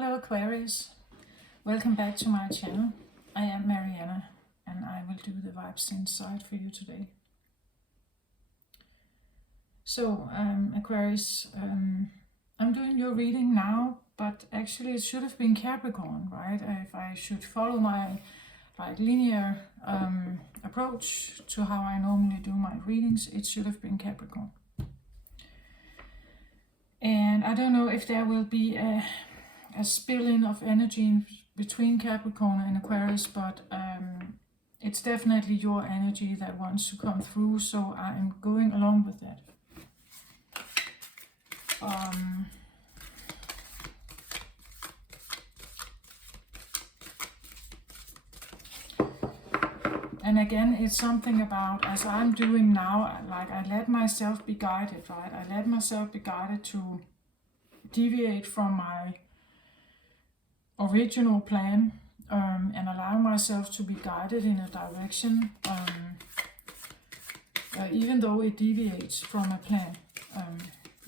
Hello Aquarius, welcome back to my channel. I am Mariana and I will do the vibes inside for you today. So Aquarius, I'm doing your reading now, but actually it should have been Capricorn, right? If I should follow my linear approach to how I normally do my readings, it should have been Capricorn. And I don't know if there will be a spill-in of energy in between Capricorn and Aquarius, but it's definitely your energy that wants to come through, so I'm going along with that. And again, it's something about, as I'm doing now, like I let myself be guided, right? I let myself be guided to deviate from my original plan and allow myself to be guided in a direction, even though it deviates from a plan.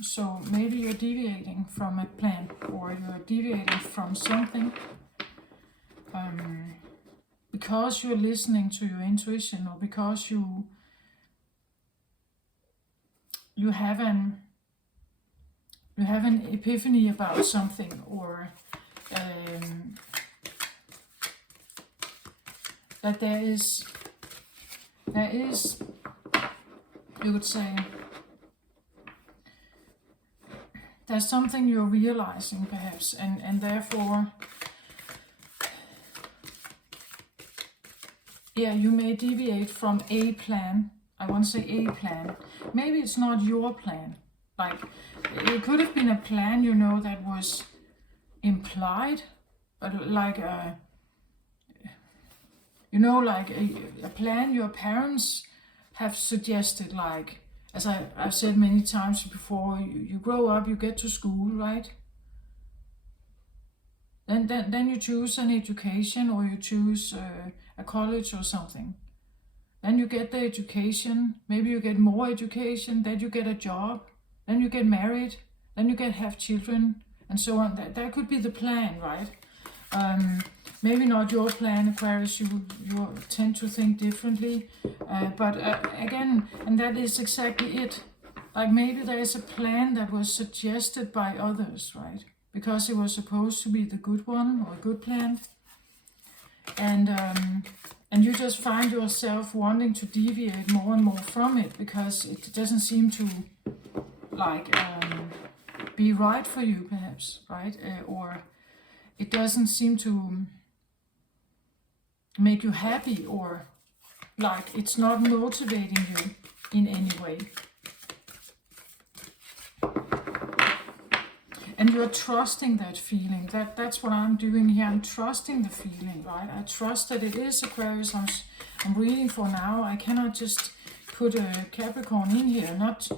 So maybe you're deviating from a plan, or you're deviating from something because you're listening to your intuition, or because you have an epiphany about something, or that there is, you would say, there's something you're realizing perhaps, and therefore, yeah, you may deviate from a plan. I won't say a plan. Maybe it's not your plan. Like, it could have been a plan, you know, that was implied, like a, you know, like a plan your parents have suggested, like, as I've said many times before, you grow up, you get to school, right? Then you choose an education, or you choose a college or something. Then you get the education, maybe you get more education, then you get a job, then you get married, then you have children, and so on. That could be the plan, right? Maybe not your plan, Aquarius, you tend to think differently, but again, and that is exactly it. Like, maybe there is a plan that was suggested by others, right? Because it was supposed to be the good one, or a good plan, and you just find yourself wanting to deviate more and more from it, because it doesn't seem to, like, be right for you, perhaps, right? Or it doesn't seem to make you happy, or like it's not motivating you in any way. And you're trusting that feeling. That's what I'm doing here. I'm trusting the feeling, right? I trust that it is Aquarius I'm reading for now. I cannot just put a Capricorn in here, not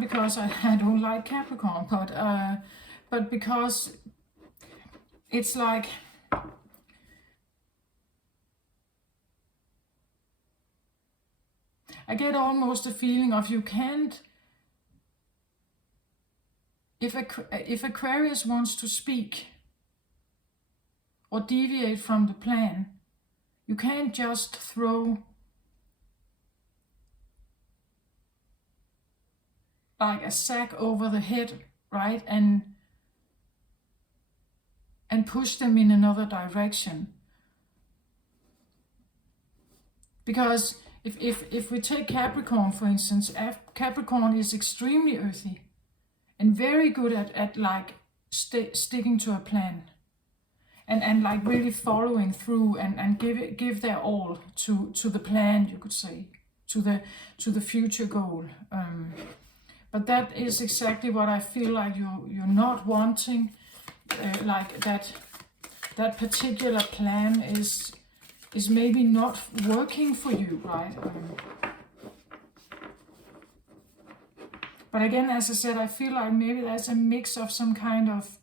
because I don't like Capricorn, but because it's like, I get almost a feeling of you can't, if Aquarius wants to speak or deviate from the plan, you can't just throw like a sack over the head, right, and push them in another direction. Because if we take Capricorn, for instance, Capricorn is extremely earthy and very good at like sticking to a plan, and like really following through and give their all to the plan, you could say, to the future goal. But that is exactly what I feel like you're not wanting. Like that particular plan is maybe not working for you, right? But again, as I said, I feel like maybe there's a mix of some kind of,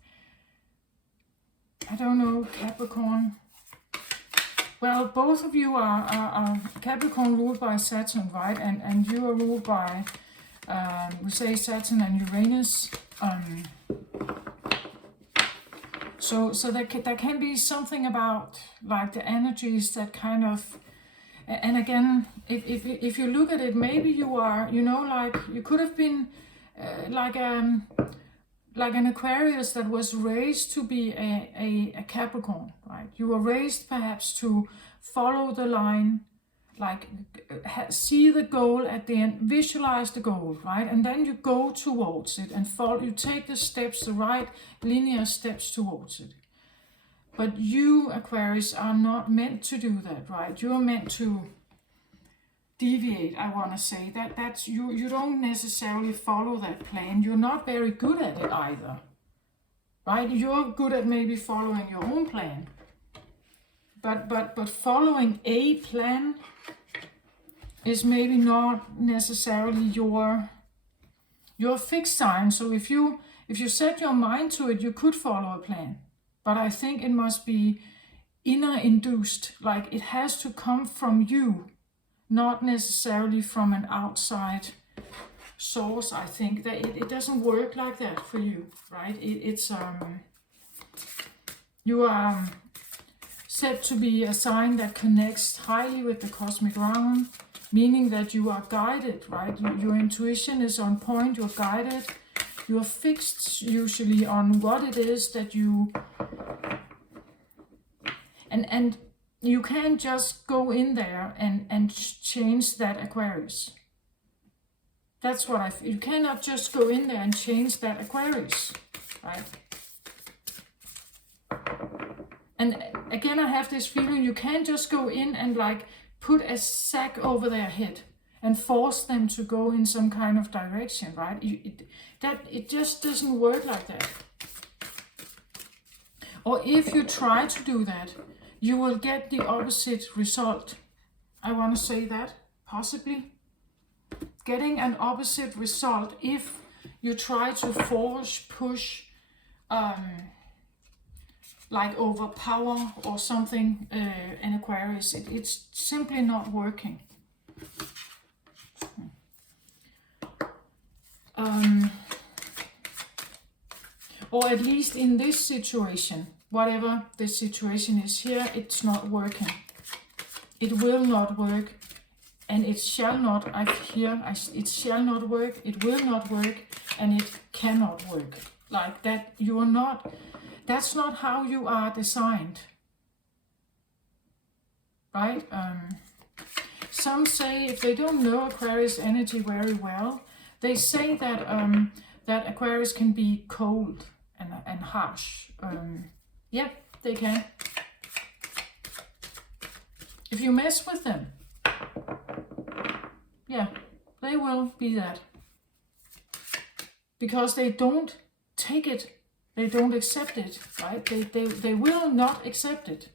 I don't know, Capricorn. Well, both of you are Capricorn ruled by Saturn, right? And you are ruled by, we say Saturn and Uranus. So there can be something about like the energies that kind of, and again, if you look at it, maybe you are, you know, like you could have been like an Aquarius that was raised to be a Capricorn, right? You were raised perhaps to follow the line, like see the goal at the end, visualize the goal, right? And then you go towards it and follow, you take the steps, the right linear steps towards it. But you, Aquarius, are not meant to do that, right? You're meant to deviate, I want to say. That's you don't necessarily follow that plan. You're not very good at it either, right? You're good at maybe following your own plan. But following a plan is maybe not necessarily your fixed sign. So if you set your mind to it, you could follow a plan. But I think it must be inner induced, like it has to come from you, not necessarily from an outside source. I think that it doesn't work like that for you, right? You are said to be a sign that connects highly with the cosmic realm, meaning that you are guided, right? Your intuition is on point, you're guided, you're fixed usually on what it is that you... And you can't just go in there and change that Aquarius. That's what I feel. You cannot just go in there and change that Aquarius, right? And again, I have this feeling you can't just go in and like put a sack over their head and force them to go in some kind of direction, right? It just doesn't work like that. Or if you try to do that, you will get the opposite result. I want to say that, possibly. Getting an opposite result if you try to force, push, like overpower or something, an Aquarius. It's simply not working. Or at least in this situation, whatever the situation is here, it's not working. It will not work, and it shall not, it shall not work, it will not work, and it cannot work. Like that, you are not, that's not how you are designed. Right? Some say, if they don't know Aquarius energy very well, they say that that Aquarius can be cold and harsh. Yeah, they can. If you mess with them, yeah, they will be that. Because they don't take it, they don't accept it, right? They will not accept it.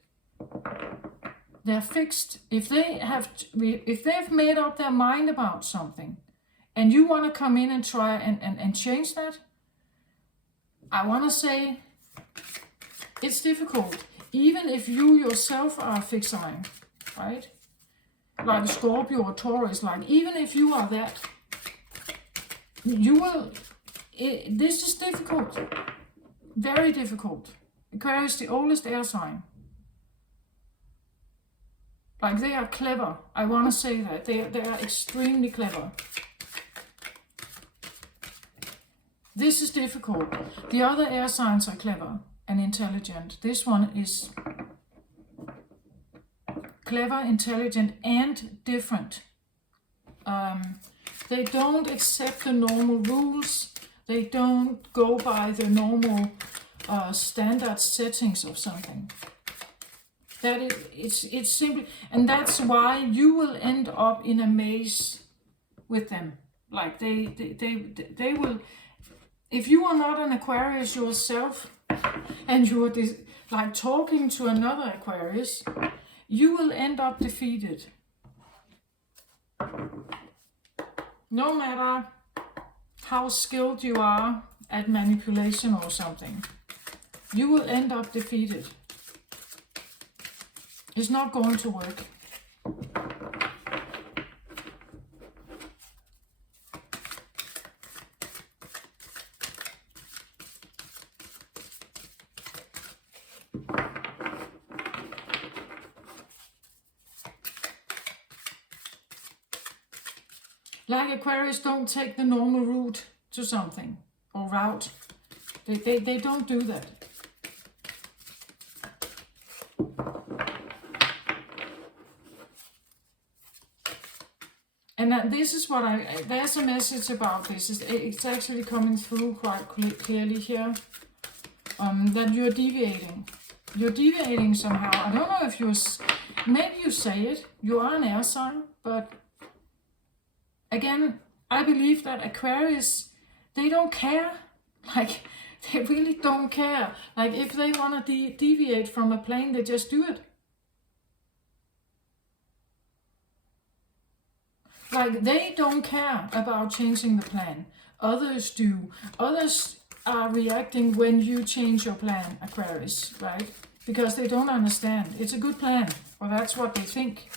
They're fixed. If they've made up their mind about something, and you want to come in and try and change that, I want to say it's difficult. Even if you yourself are a fixed sign, right? Like a Scorpio or Taurus, like even if you are that, you will, this is difficult. Very difficult. Aquarius is the oldest air sign. Like they are clever. I want to say that. They are extremely clever. This is difficult. The other air signs are clever and intelligent. This one is clever, intelligent, and different. They don't accept the normal rules. They don't go by the normal standard settings of something. It's simply, and that's why you will end up in a maze with them. Like they will. If you are not an Aquarius yourself, and you are like talking to another Aquarius, you will end up defeated. No matter how skilled you are at manipulation or something, you will end up defeated. It's not going to work. Like Aquarius don't take the normal route to something, or route. They don't do that. And this is what there's a message about this. It's actually coming through quite clearly here. That you're deviating. You're deviating somehow. I don't know if maybe you say it. You are an air sign, but again, I believe that Aquarius, they don't care. Like, they really don't care. Like, if they want to deviate from a plane, they just do it. Like, they don't care about changing the plan. Others do. Others are reacting when you change your plan, Aquarius, right? Because they don't understand. It's a good plan, or that's what they think.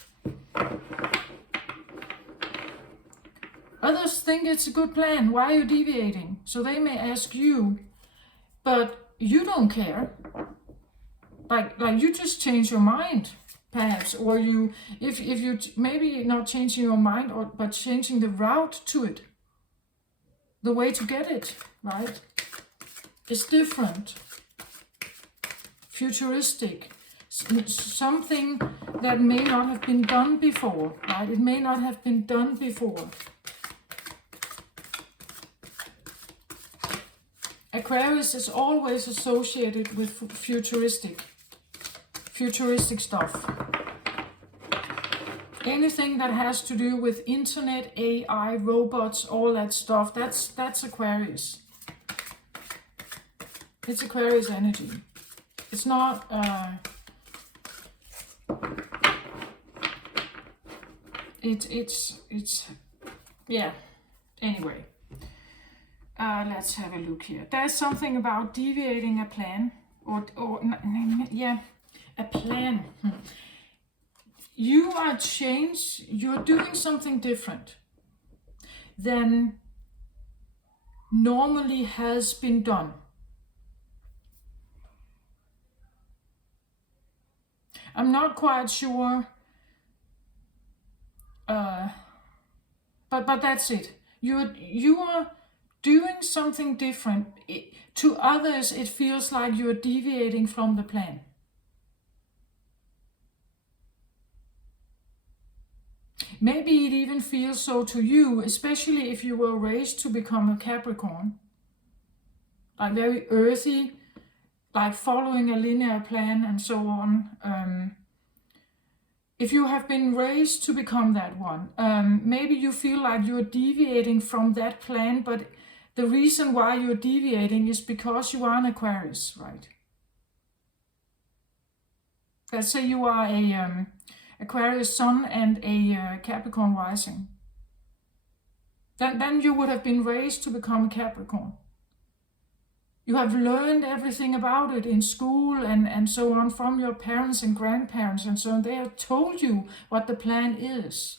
Others think it's a good plan. Why are you deviating? So they may ask you, but you don't care. Like you just change your mind, perhaps, or if you maybe not changing your mind, but changing the route to it, the way to get it, right? It's different, futuristic, something that may not have been done before, right? It may not have been done before. Aquarius is always associated with futuristic stuff. Anything that has to do with internet, AI, robots, all that stuff, that's Aquarius. It's Aquarius energy. It's not it's yeah. Anyway, let's have a look here. There's something about deviating a plan, or yeah, a plan. You're doing something different than normally has been done. I'm not quite sure, but that's it. You are doing something different. To others, it feels like you're deviating from the plan. Maybe it even feels so to you, especially if you were raised to become a Capricorn. Like very earthy, like following a linear plan and so on. If you have been raised to become that one, maybe you feel like you're deviating from that plan, but the reason why you're deviating is because you are an Aquarius, right? Let's say you are a Aquarius Sun and a Capricorn rising. Then you would have been raised to become a Capricorn. You have learned everything about it in school and so on from your parents and grandparents and so on. They have told you what the plan is.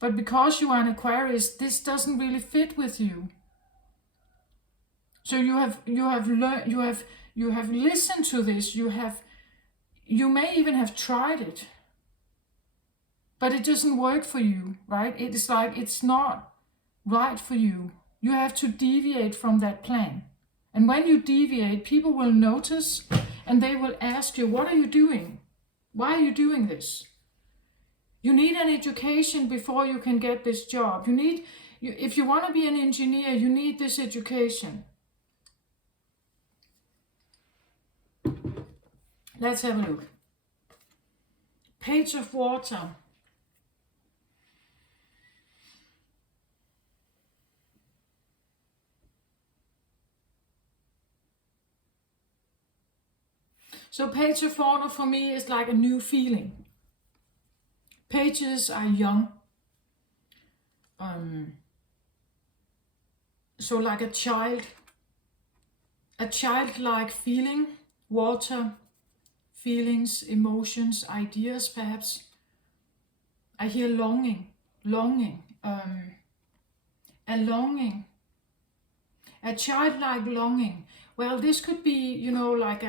But because you are an Aquarius, this doesn't really fit with you. So you have learned, you have listened to this. You may even have tried it, but it doesn't work for you, right? It's like it's not right for you. You have to deviate from that plan. And when you deviate, people will notice and they will ask you, what are you doing? Why are you doing this? You need an education before you can get this job. If you want to be an engineer, you need this education. Let's have a look. Page of Water. So Page of Water for me is like a new feeling. Pages are young. So like a childlike feeling. Water, feelings, emotions, ideas perhaps. I hear longing, a longing, a childlike longing. Well, this could be, like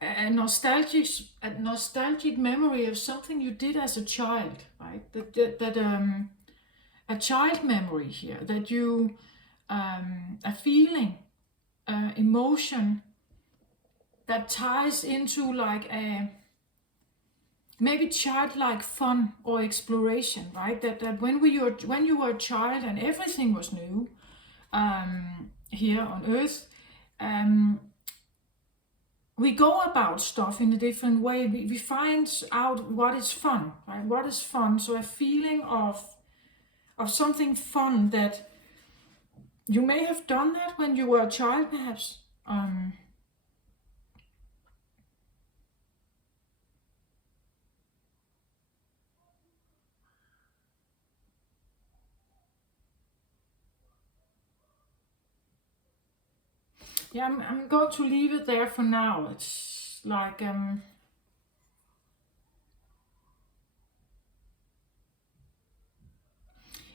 nostalgic memory of something you did as a child, right? A child memory here, that you, a feeling, emotion that ties into like a maybe childlike fun or exploration, right? That when you were a child and everything was new, here on Earth, we go about stuff in a different way. We find out what is fun, right? What is fun? So a feeling of something fun, that you may have done that when you were a child, perhaps. Yeah, I'm going to leave it there for now. It's like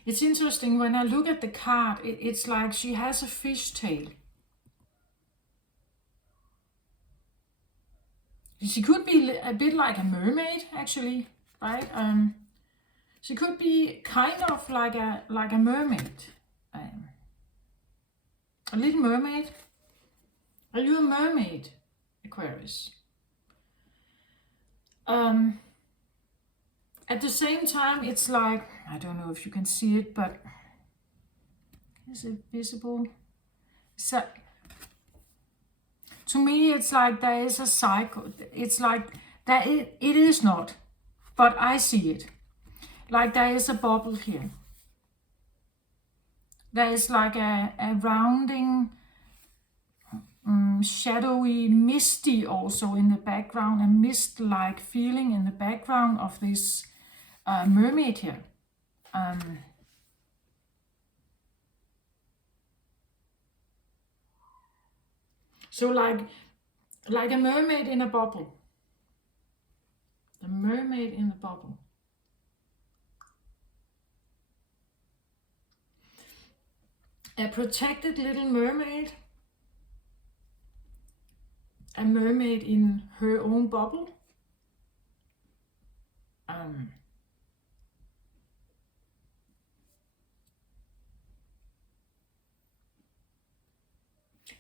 it's interesting when I look at the card. It's like she has a fish tail. She could be a bit like a mermaid, actually, right? She could be kind of like a mermaid, a little mermaid. Are you a mermaid, Aquarius? At the same time, it's like, I don't know if you can see it, but is it visible? So, to me, it's like there is a cycle. It's like that it is not, but I see it. Like there is a bubble here. There is like a rounding, shadowy, misty also in the background, a mist-like feeling in the background of this mermaid here. So like a mermaid in a bubble. The mermaid in the bubble. A protected little mermaid. A mermaid in her own bubble.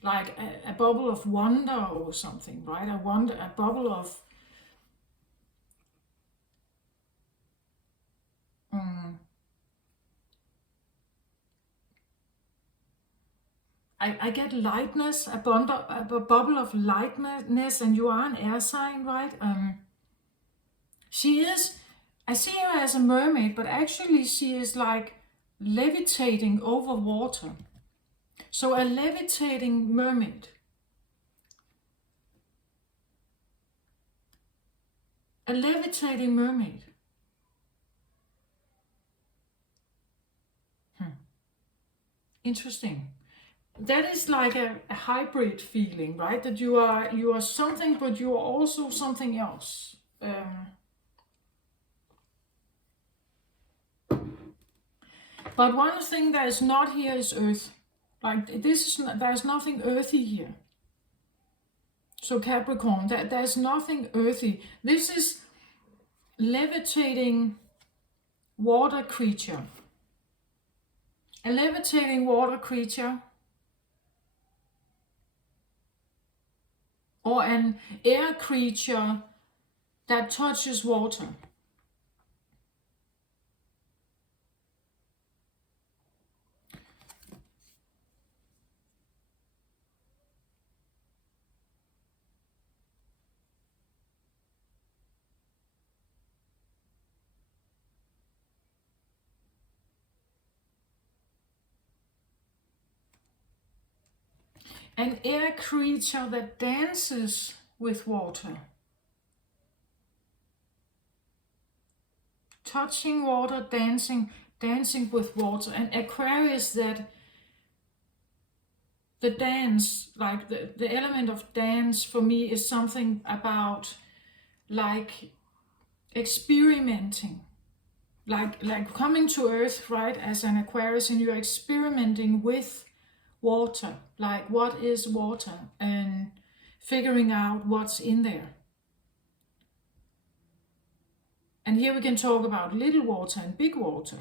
Like a bubble of wonder or something, right? A bubble of I get lightness, a bubble of lightness, and you are an air sign, right? She is, I see her as a mermaid, but actually she is like levitating over water. So a levitating mermaid. A levitating mermaid. Interesting. That is like a hybrid feeling, right? That you are something, but you are also something else. But one thing that is not here is Earth. Like there's nothing earthy here. So Capricorn, there's nothing earthy. This is levitating water creature. A levitating water creature, or an air creature that touches water. An air creature that dances with water. Touching water, dancing with water. And Aquarius, that the dance, like the element of dance for me is something about like experimenting. Like coming to Earth, right, as an Aquarius, and you're experimenting with water. Like what is water? And figuring out what's in there. And here we can talk about little water and big water,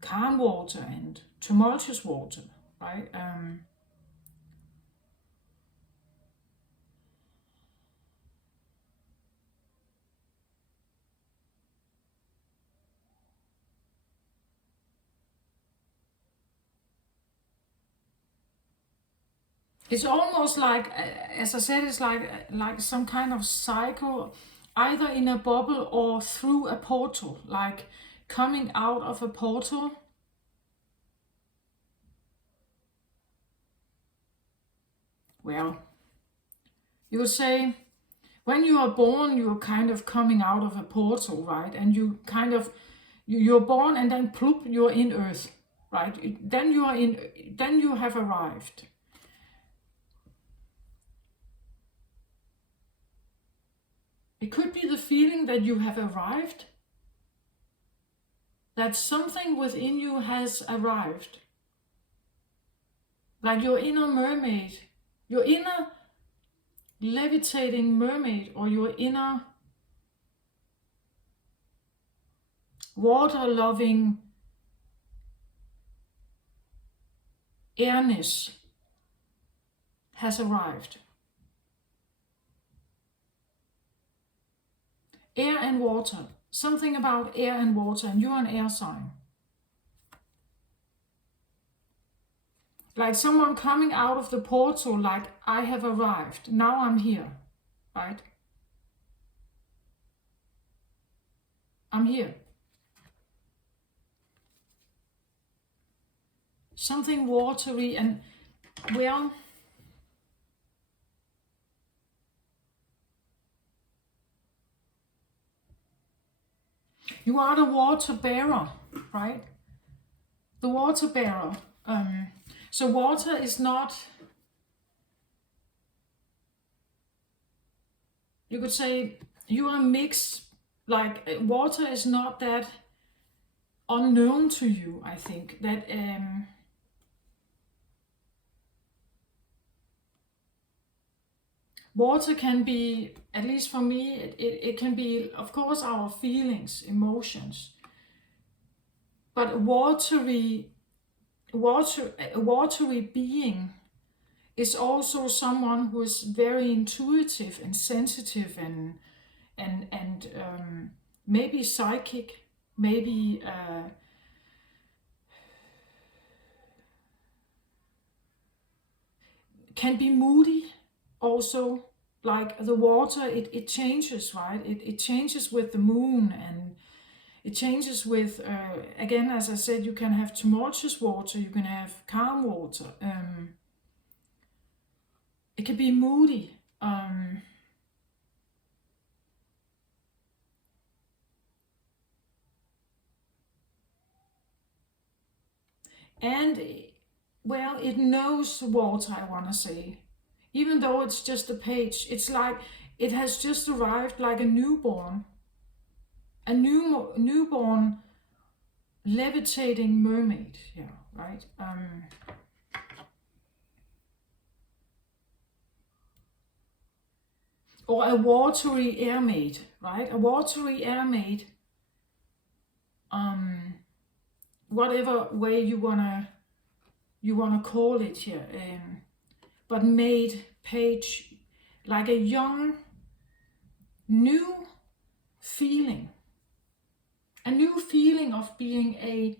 calm water and tumultuous water, right? It's almost like, as I said, it's like some kind of cycle, either in a bubble or through a portal, like coming out of a portal. Well, you would say when you are born, you're kind of coming out of a portal, right? And you kind of, you're born and then ploop, you're in Earth, right? Then you are in, then you have arrived. It could be the feeling that you have arrived, that something within you has arrived. Like your inner mermaid, your inner levitating mermaid, or your inner water-loving airness has arrived. Air and water. Something about air and water, and you're an air sign. Like someone coming out of the portal, like, I have arrived, now I'm here, right? I'm here. Something watery and, well, you are the water bearer, right? The water bearer. So water is not, you could say, you are mixed, like water is not that unknown to you, I think. That water can be, at least for me, it can be, of course, our feelings, emotions. But a watery being is also someone who is very intuitive and sensitive and maybe psychic, maybe can be moody also. Like the water, it changes, right? It changes with the moon, and it changes with, again, as I said, you can have tumultuous water, you can have calm water. It can be moody. And, well, it knows water, I want to say. Even though it's just a page, it's like it has just arrived, like a newborn. A newborn levitating mermaid, yeah, right? Or a watery air maid, right? A watery air maid, whatever way you wanna call it here, but maid, page, like a young, new feeling. A new feeling of being a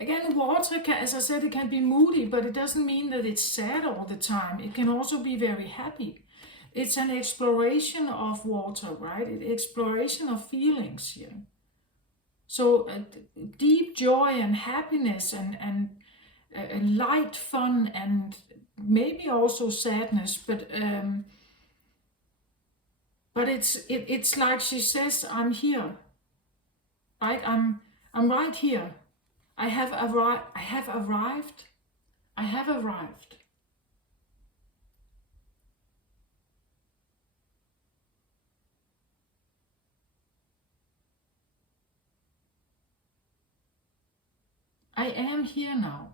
again, water can, as I said, it can be moody, but it doesn't mean that it's sad all the time. It can also be very happy. It's an exploration of water, right? It's exploration of feelings here. So deep joy and happiness and light fun and maybe also sadness, but it's like she says, I'm here, right? I'm right here. I have arrived. I have arrived. I have arrived. I I am here now.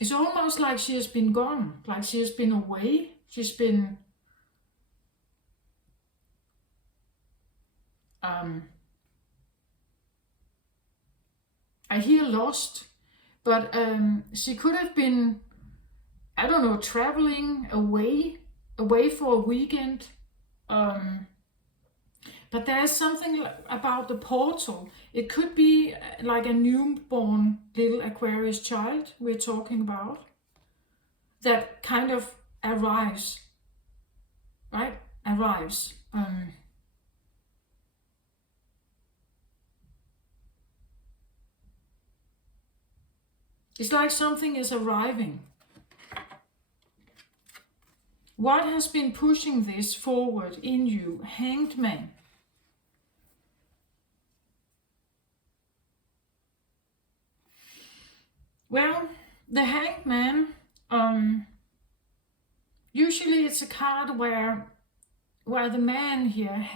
It's almost like she has been gone, like she has been away. She's been I hear lost, but she could have been, I don't know, traveling away for a weekend. But there's something about the portal. It could be like a newborn little Aquarius child we're talking about that kind of arrives, right? Arrives. It's like something is arriving. What has been pushing this forward in you? Hanged Man. Well, the Hanged Man, usually it's a card where the man here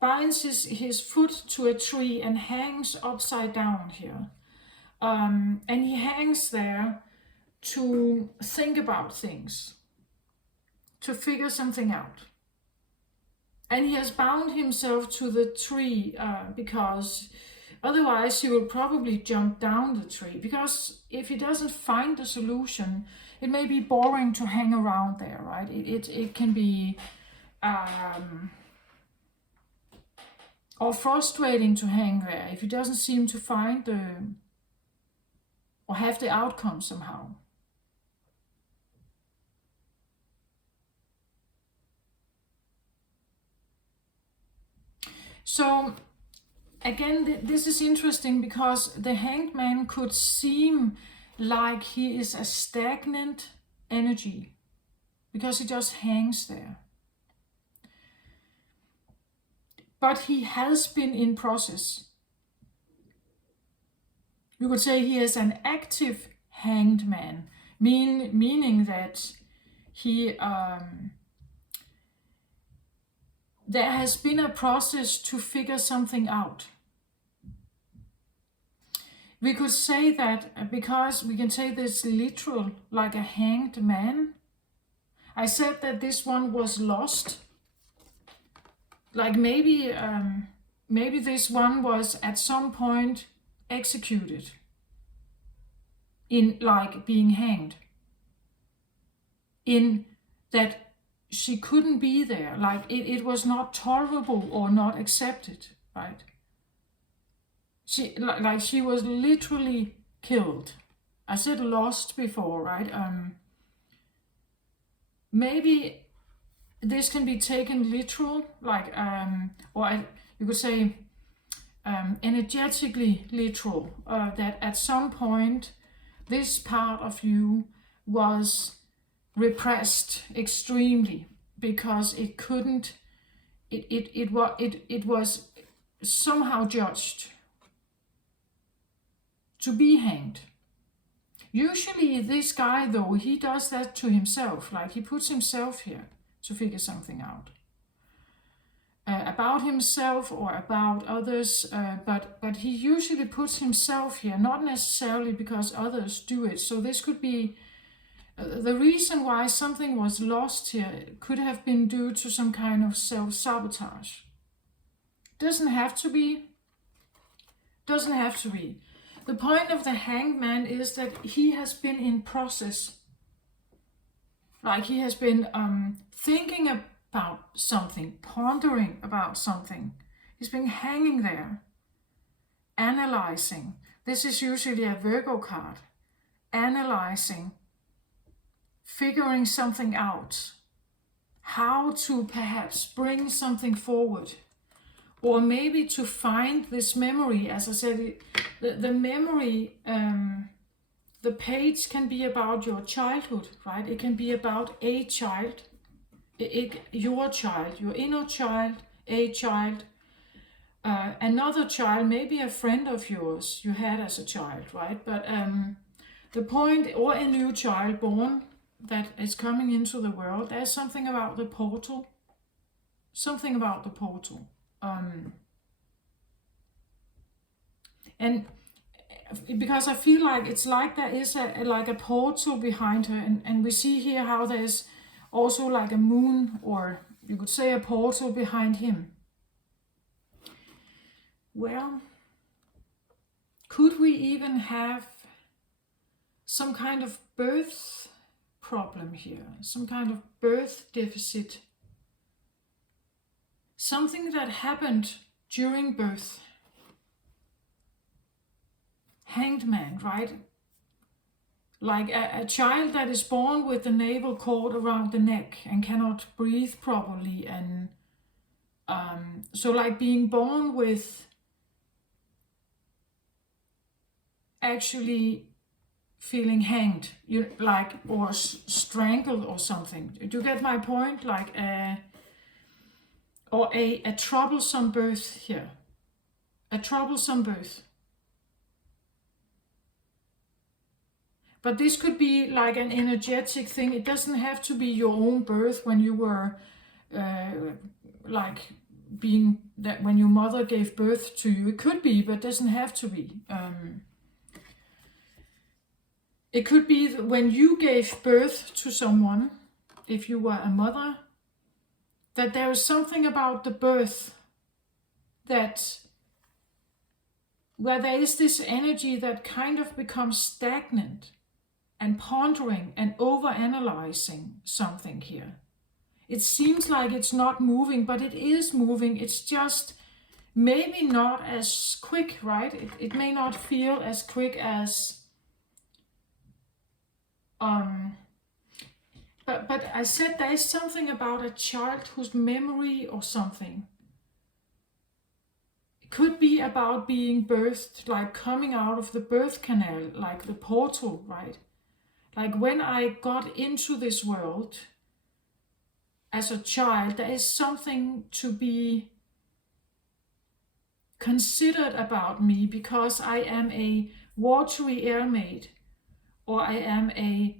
binds his foot to a tree and hangs upside down here. And he hangs there to think about things, to figure something out. And he has bound himself to the tree because otherwise he will probably jump down the tree. Because if he doesn't find the solution, it may be boring to hang around there, right? It can be or frustrating to hang there if he doesn't seem to find or have the outcome somehow. So again, this is interesting because the Hanged Man could seem like he is a stagnant energy because he just hangs there. But he has been in process. You could say he is an active Hanged Man, meaning that he there has been a process to figure something out. We could say that because we can say this literal, like a hanged man. I said that this one was lost. Like maybe this one was at some point executed in like being hanged. In that she couldn't be there, like it was not tolerable or not accepted, right? She was literally killed. I said lost before, right? Maybe this can be taken literal, like you could say energetically literal, that at some point this part of you was repressed extremely because it couldn't, it was somehow judged to be hanged. Usually this guy though, he does that to himself, like he puts himself here to figure something out about himself or about others, but he usually puts himself here, not necessarily because others do it. So this could be the reason why something was lost here. Could have been due to some kind of self-sabotage. Doesn't have to be. The point of the Hanged Man is that he has been in process. Like he has been thinking about something, pondering about something. He's been hanging there, analyzing. This is usually a Virgo card. Analyzing, figuring something out, how to perhaps bring something forward, or maybe to find this memory. As I said, the memory, the page can be about your childhood, right? It can be about a child, your child, your inner child, a child, another child, maybe a friend of yours you had as a child, right? But the point, or a new child born that is coming into the world, there's something about the portal. And because I feel like it's like there is like a portal behind her, and we see here how there's also like a moon, or you could say a portal behind him. Well, could we even have some kind of birth problem here, some kind of birth deficit, something that happened during birth? Hanged man, right? Like a child that is born with the navel cord around the neck and cannot breathe properly, and so like being born with actually feeling hanged, you like, or strangled or something. Do you get my point? Like or a troublesome birth here, a troublesome birth. But this could be like an energetic thing. It doesn't have to be your own birth when you were like being that when your mother gave birth to you. It could be, but it doesn't have to be. It could be when you gave birth to someone, if you were a mother, that there is something about the birth that where there is this energy that kind of becomes stagnant and pondering and overanalyzing something here. It seems like it's not moving, but it is moving. It's just maybe not as quick, right? It may not feel as quick as but I said there is something about a child whose memory or something. It could be about being birthed, like coming out of the birth canal, like the portal, right? Like when I got into this world as a child, there is something to be considered about me because I am a watery airmaid, or I am a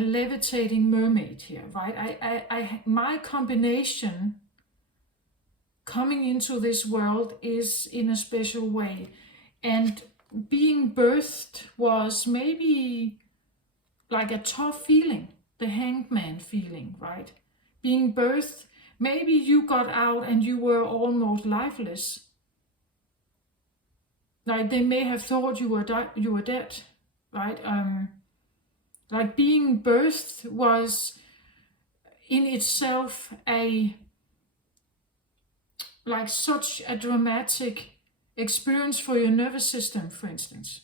levitating mermaid here, right? My combination coming into this world is in a special way, and being birthed was maybe like a tough feeling, the hanged man feeling, right? Being birthed, maybe you got out and you were almost lifeless. Like they may have thought you were dead, right? Like being birthed was in itself like such a dramatic experience for your nervous system, for instance.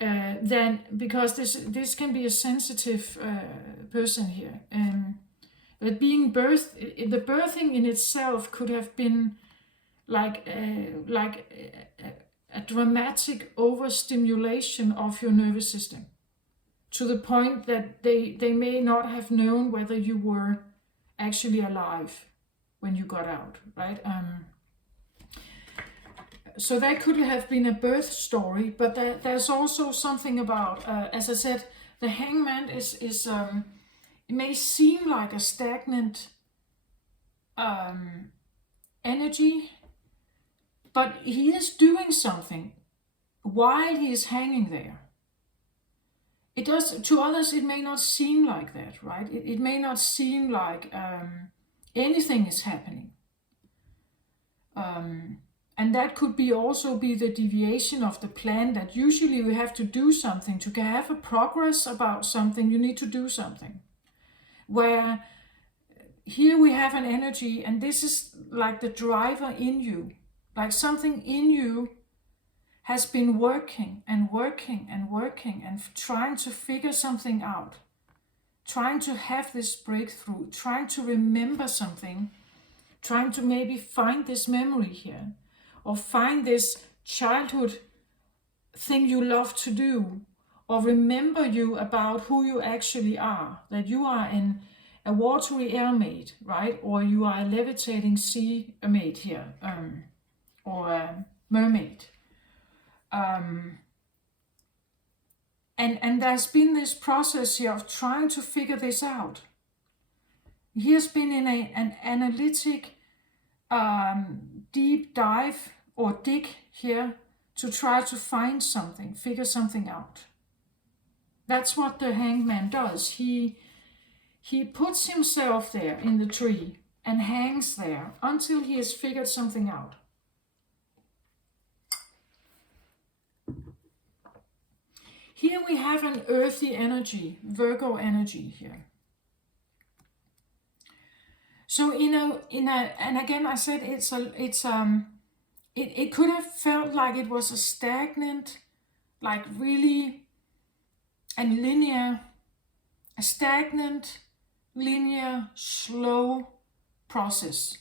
Then because this can be a sensitive person here, but being birthed, the birthing in itself could have been like a dramatic overstimulation of your nervous system, to the point that they may not have known whether you were actually alive when you got out, right? So that could have been a birth story, but there's also something about, as I said, the hangman is it may seem like a stagnant energy, but he is doing something while he is hanging there. It does, to others, it may not seem like that, right? It may not seem like anything is happening. And that could be also be the deviation of the plan, that usually we have to do something. To have a progress about something, you need to do something. Where here we have an energy, and this is like the driver in you. Like something in you has been working and working and working and trying to figure something out. Trying to have this breakthrough, trying to remember something, trying to maybe find this memory here, or find this childhood thing you love to do, or remember you about who you actually are, that you are a watery airmaid, right? Or you are a levitating sea maid here, or a mermaid. And there's been this process here of trying to figure this out. He has been in an analytic, deep dive or dig here to try to find something, figure something out. That's what the Hanged Man does. He puts himself there in the tree and hangs there until he has figured something out. Here we have an earthy energy, Virgo energy here. So and again I said it could have felt like it was a stagnant, like really and linear, a stagnant, linear, slow process.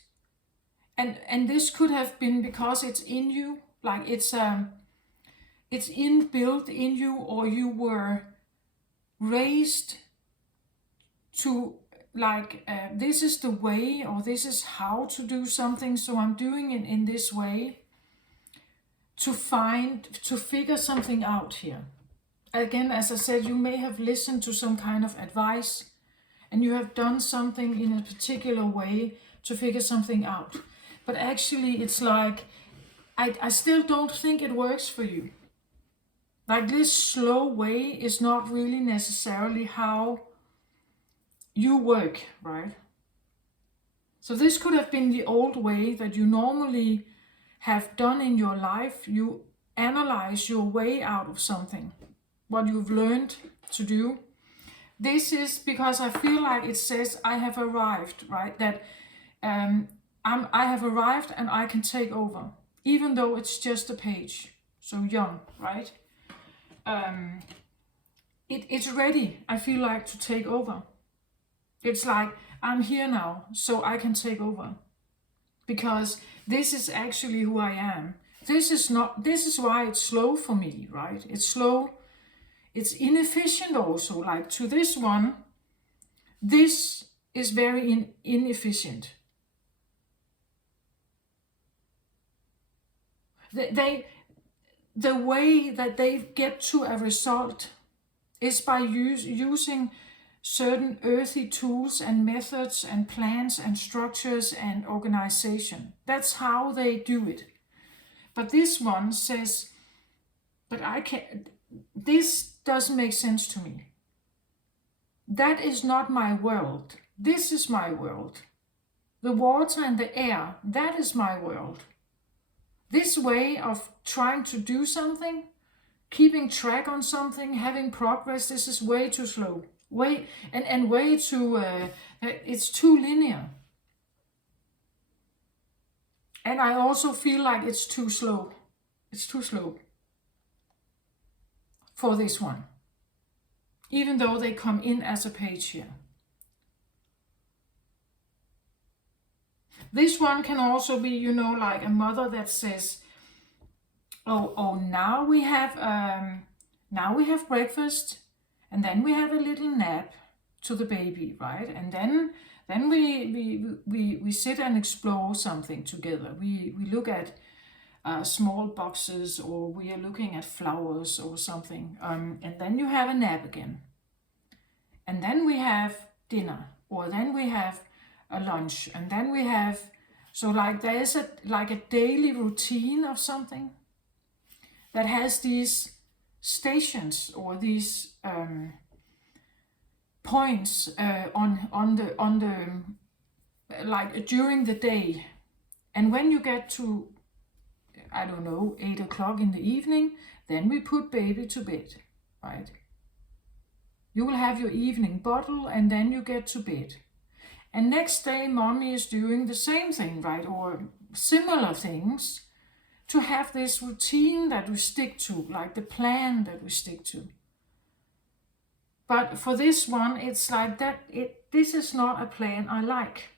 And this could have been because it's in you, like it's inbuilt in you, or you were raised to like this is the way, or this is how to do something, so I'm doing it in this way to figure something out here. Again, as I said, you may have listened to some kind of advice and you have done something in a particular way to figure something out. But actually it's like, I still don't think it works for you. Like this slow way is not really necessarily how you work, right? So this could have been the old way that you normally have done in your life. You analyze your way out of something, what you've learned to do. This is because I feel like it says I have arrived, right? That I have arrived and I can take over, even though it's just a page. So young, right? It's ready, I feel like, to take over. It's like, I'm here now, so I can take over. Because this is actually who I am. This is why it's slow for me, right? It's slow. It's inefficient also. Like to this one, this is very inefficient. The way that they get to a result is by using certain earthy tools and methods and plans and structures and organization. That's how they do it. But this one says, but this doesn't make sense to me. That is not my world. This is my world. The water and the air, that is my world. This way of trying to do something, keeping track on something, having progress, this is way too slow. Way too, it's too linear. And I also feel like it's too slow. It's too slow for this one, even though they come in as a page here. This one can also be, like a mother that says, oh, now we have breakfast, and then we have a little nap to the baby, right? And then we sit and explore something together. We look at small boxes, or we are looking at flowers or something. And then you have a nap again. And then we have dinner, or then we have a lunch, and then we have, so like there is a daily routine of something that has these stations, or these points on the like during the day. And when you get to, I don't know, 8 o'clock in the evening, then we put baby to bed, right? You will have your evening bottle, and then you get to bed. And next day, mommy is doing the same thing, right? Or similar things, to have this routine that we stick to, like the plan that we stick to. But for this one, it's like that. This is not a plan I like.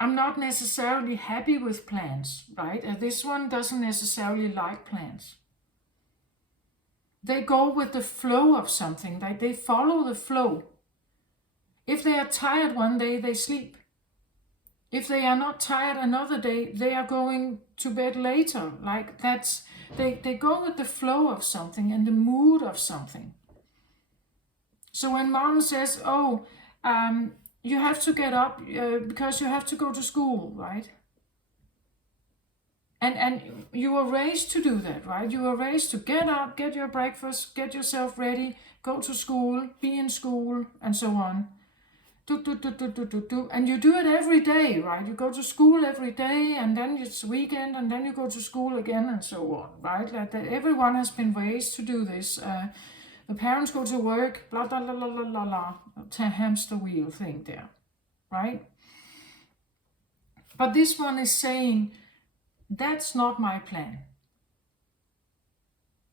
I'm not necessarily happy with plans, right? This one doesn't necessarily like plans. They go with the flow of something, like they follow the flow. If they are tired one day, they sleep. If they are not tired another day, they are going to bed later. Like that's, they go with the flow of something and the mood of something. So when mom says, you have to get up because you have to go to school, right? And you were raised to do that, right? You were raised to get up, get your breakfast, get yourself ready, go to school, be in school, and so on. Do. And you do it every day, right? You go to school every day, and then it's weekend, and then you go to school again, and so on, right? Like that, everyone has been raised to do this. The parents go to work, blah, blah, blah, blah, blah, blah, hamster wheel thing there, right? But this one is saying, that's not my plan.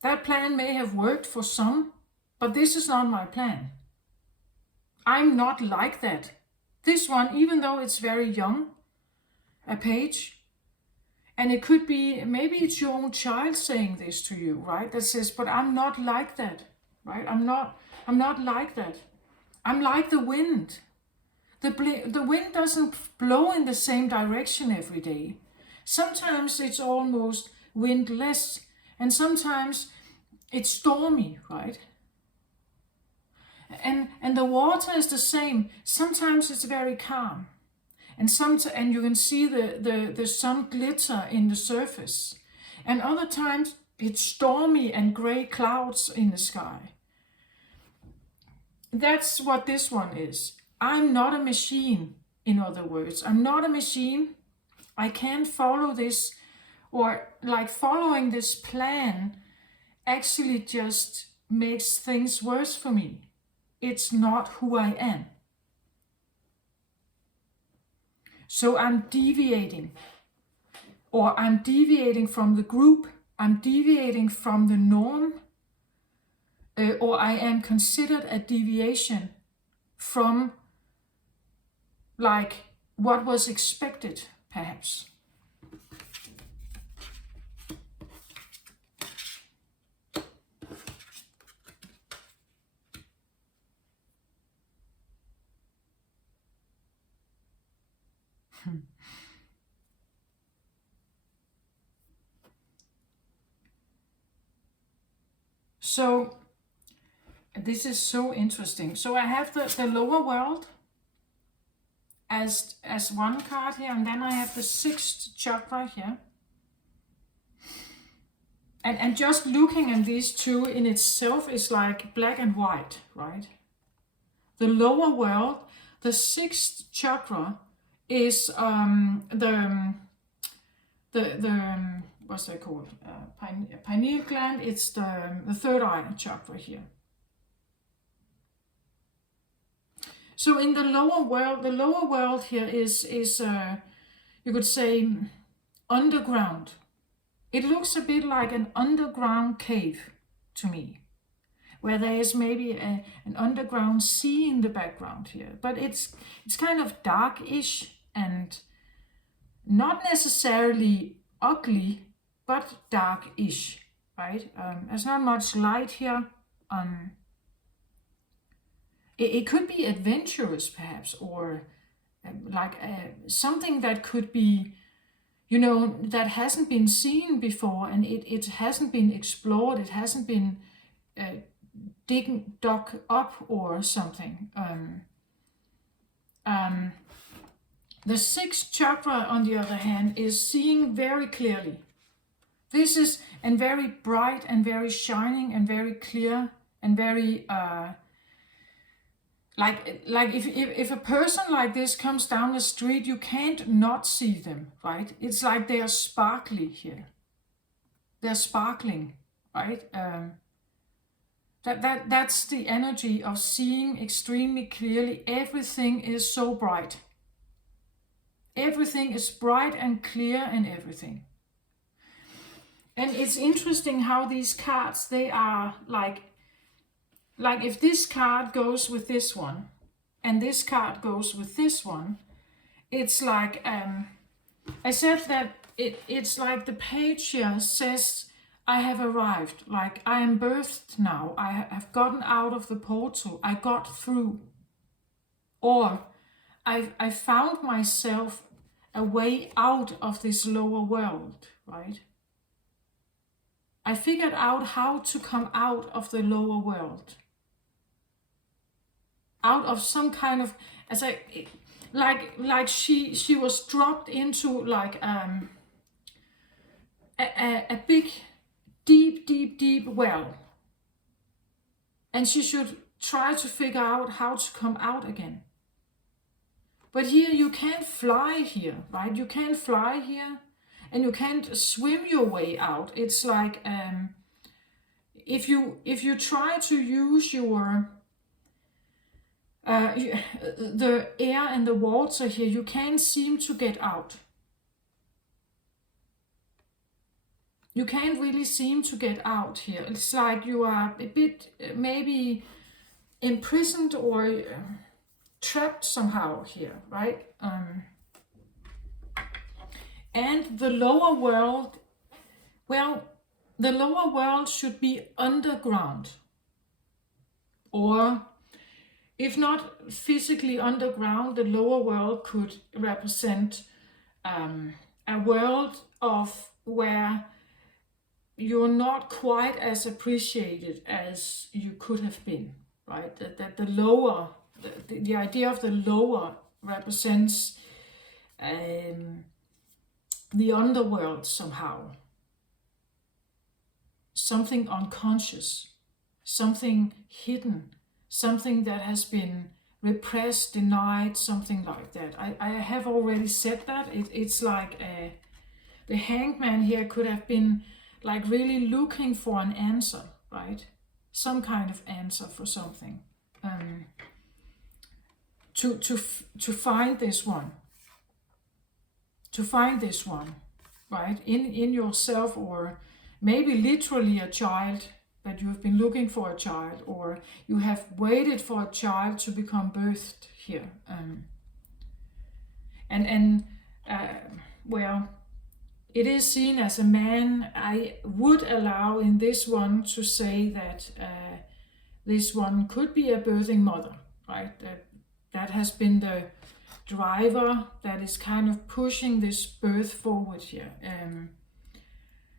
That plan may have worked for some, but this is not my plan. I'm not like that. This one, even though it's very young, a page, and it could be, maybe it's your own child saying this to you, right? That says, but I'm not like that, right? I'm not like that. I'm like the wind. The wind doesn't blow in the same direction every day. Sometimes it's almost windless, and sometimes it's stormy, right? And the water is the same. Sometimes it's very calm, and you can see the sun glitter in the surface, and other times it's stormy and gray clouds in the sky. That's what this one is. I'm not a machine, in other words. I'm not a machine. I can't follow this, or like following this plan actually just makes things worse for me. It's not who I am. So I'm deviating, or I'm deviating from the group, I'm deviating from the norm, or I am considered a deviation from like what was expected, perhaps. So this is so interesting. So I have the lower world as one card here, and then I have the 6th chakra here. And just looking at these two in itself is like black and white, right? The lower world, the 6th chakra is the what's that called? Pineal gland. It's the 3rd eye chakra here. So in the lower world here is you could say underground. It looks a bit like an underground cave to me, where there is maybe an underground sea in the background here, but it's kind of darkish and not necessarily ugly, but darkish, right? There's not much light here. It could be adventurous, perhaps, or something that could be, that hasn't been seen before, and it hasn't been explored, it hasn't been dug up or something. The 6th chakra, on the other hand, is seeing very clearly. This is and very bright and very shining and very clear and very like if a person like this comes down the street, you can't not see them, right? It's like they are sparkly here. They're sparkling, right? That's the energy of seeing extremely clearly. Everything is so bright. Everything is bright and clear and everything. And it's interesting how these cards, they are like if this card goes with this one, and this card goes with this one, it's like, I said that it's like the page here says, I have arrived, like I am birthed now, I have gotten out of the portal, I got through. Or I found myself a way out of this lower world, right? I figured out how to come out of the lower world. Out of some kind of, as I, like she was dropped into like a big, deep well, and she should try to figure out how to come out again. But here you can't fly here, right? You can't fly here, and you can't swim your way out. It's like if you try to use your the air and the water here, you can't seem to get out. You can't really seem to get out here. It's like you are a bit maybe imprisoned or trapped somehow here, right? And the lower world, well, the lower world should be underground, or if not physically underground, the lower world could represent a world of where you're not quite as appreciated as you could have been, right? That the lower, the idea of the lower represents the underworld somehow. Something unconscious, something hidden, something that has been repressed, denied, something like that. I have already said that. It's like the hangman here could have been like really looking for an answer, right? Some kind of answer for something. To find this one. To find this one, right? In yourself, or maybe literally a child, that you have been looking for a child, or you have waited for a child to become birthed here. Well, it is seen as a man. I would allow in this one to say that this one could be a birthing mother, right? That has been the driver that is kind of pushing this birth forward here.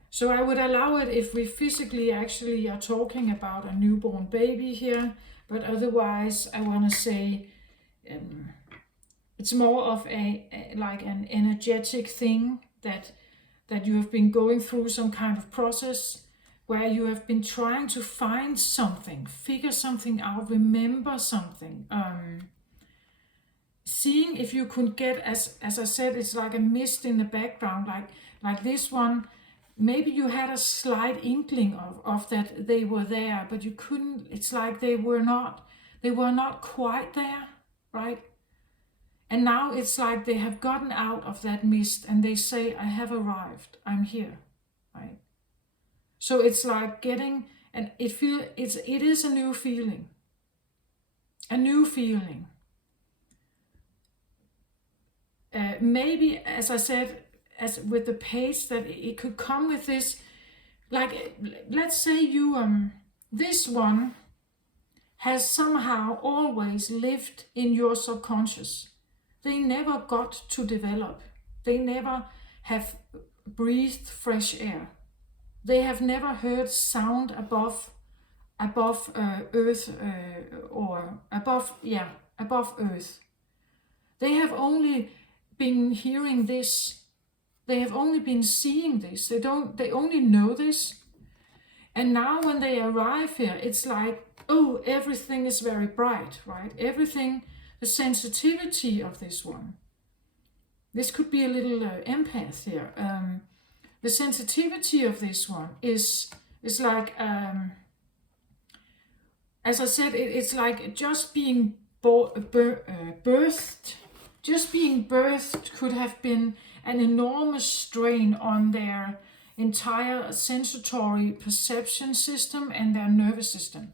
So I would allow it if we physically actually are talking about a newborn baby here, but otherwise I want to say it's more of a like an energetic thing that you have been going through some kind of process where you have been trying to find something, figure something out, remember something. Seeing if you could get, as I said, it's like a mist in the background, like this one. Maybe you had a slight inkling of that they were there, but you couldn't. It's like they were not quite there, right? And now it's like they have gotten out of that mist and they say, I have arrived, I'm here, right? So it's like getting, and it is a new feeling. A new feeling. Maybe, as I said, as with the page, that it could come with this, like, let's say you, this one has somehow always lived in your subconscious. They never got to develop. They never have breathed fresh air. They have never heard sound above earth, or above earth. They have only been hearing this. They have only been seeing this. They only know this. And now when they arrive here, it's like, oh, everything is very bright, right? Everything, the sensitivity of this one. This could be a little empath here. The sensitivity of this one is like, as I said, it's like just being birthed. Just being birthed could have been an enormous strain on their entire sensory perception system and their nervous system.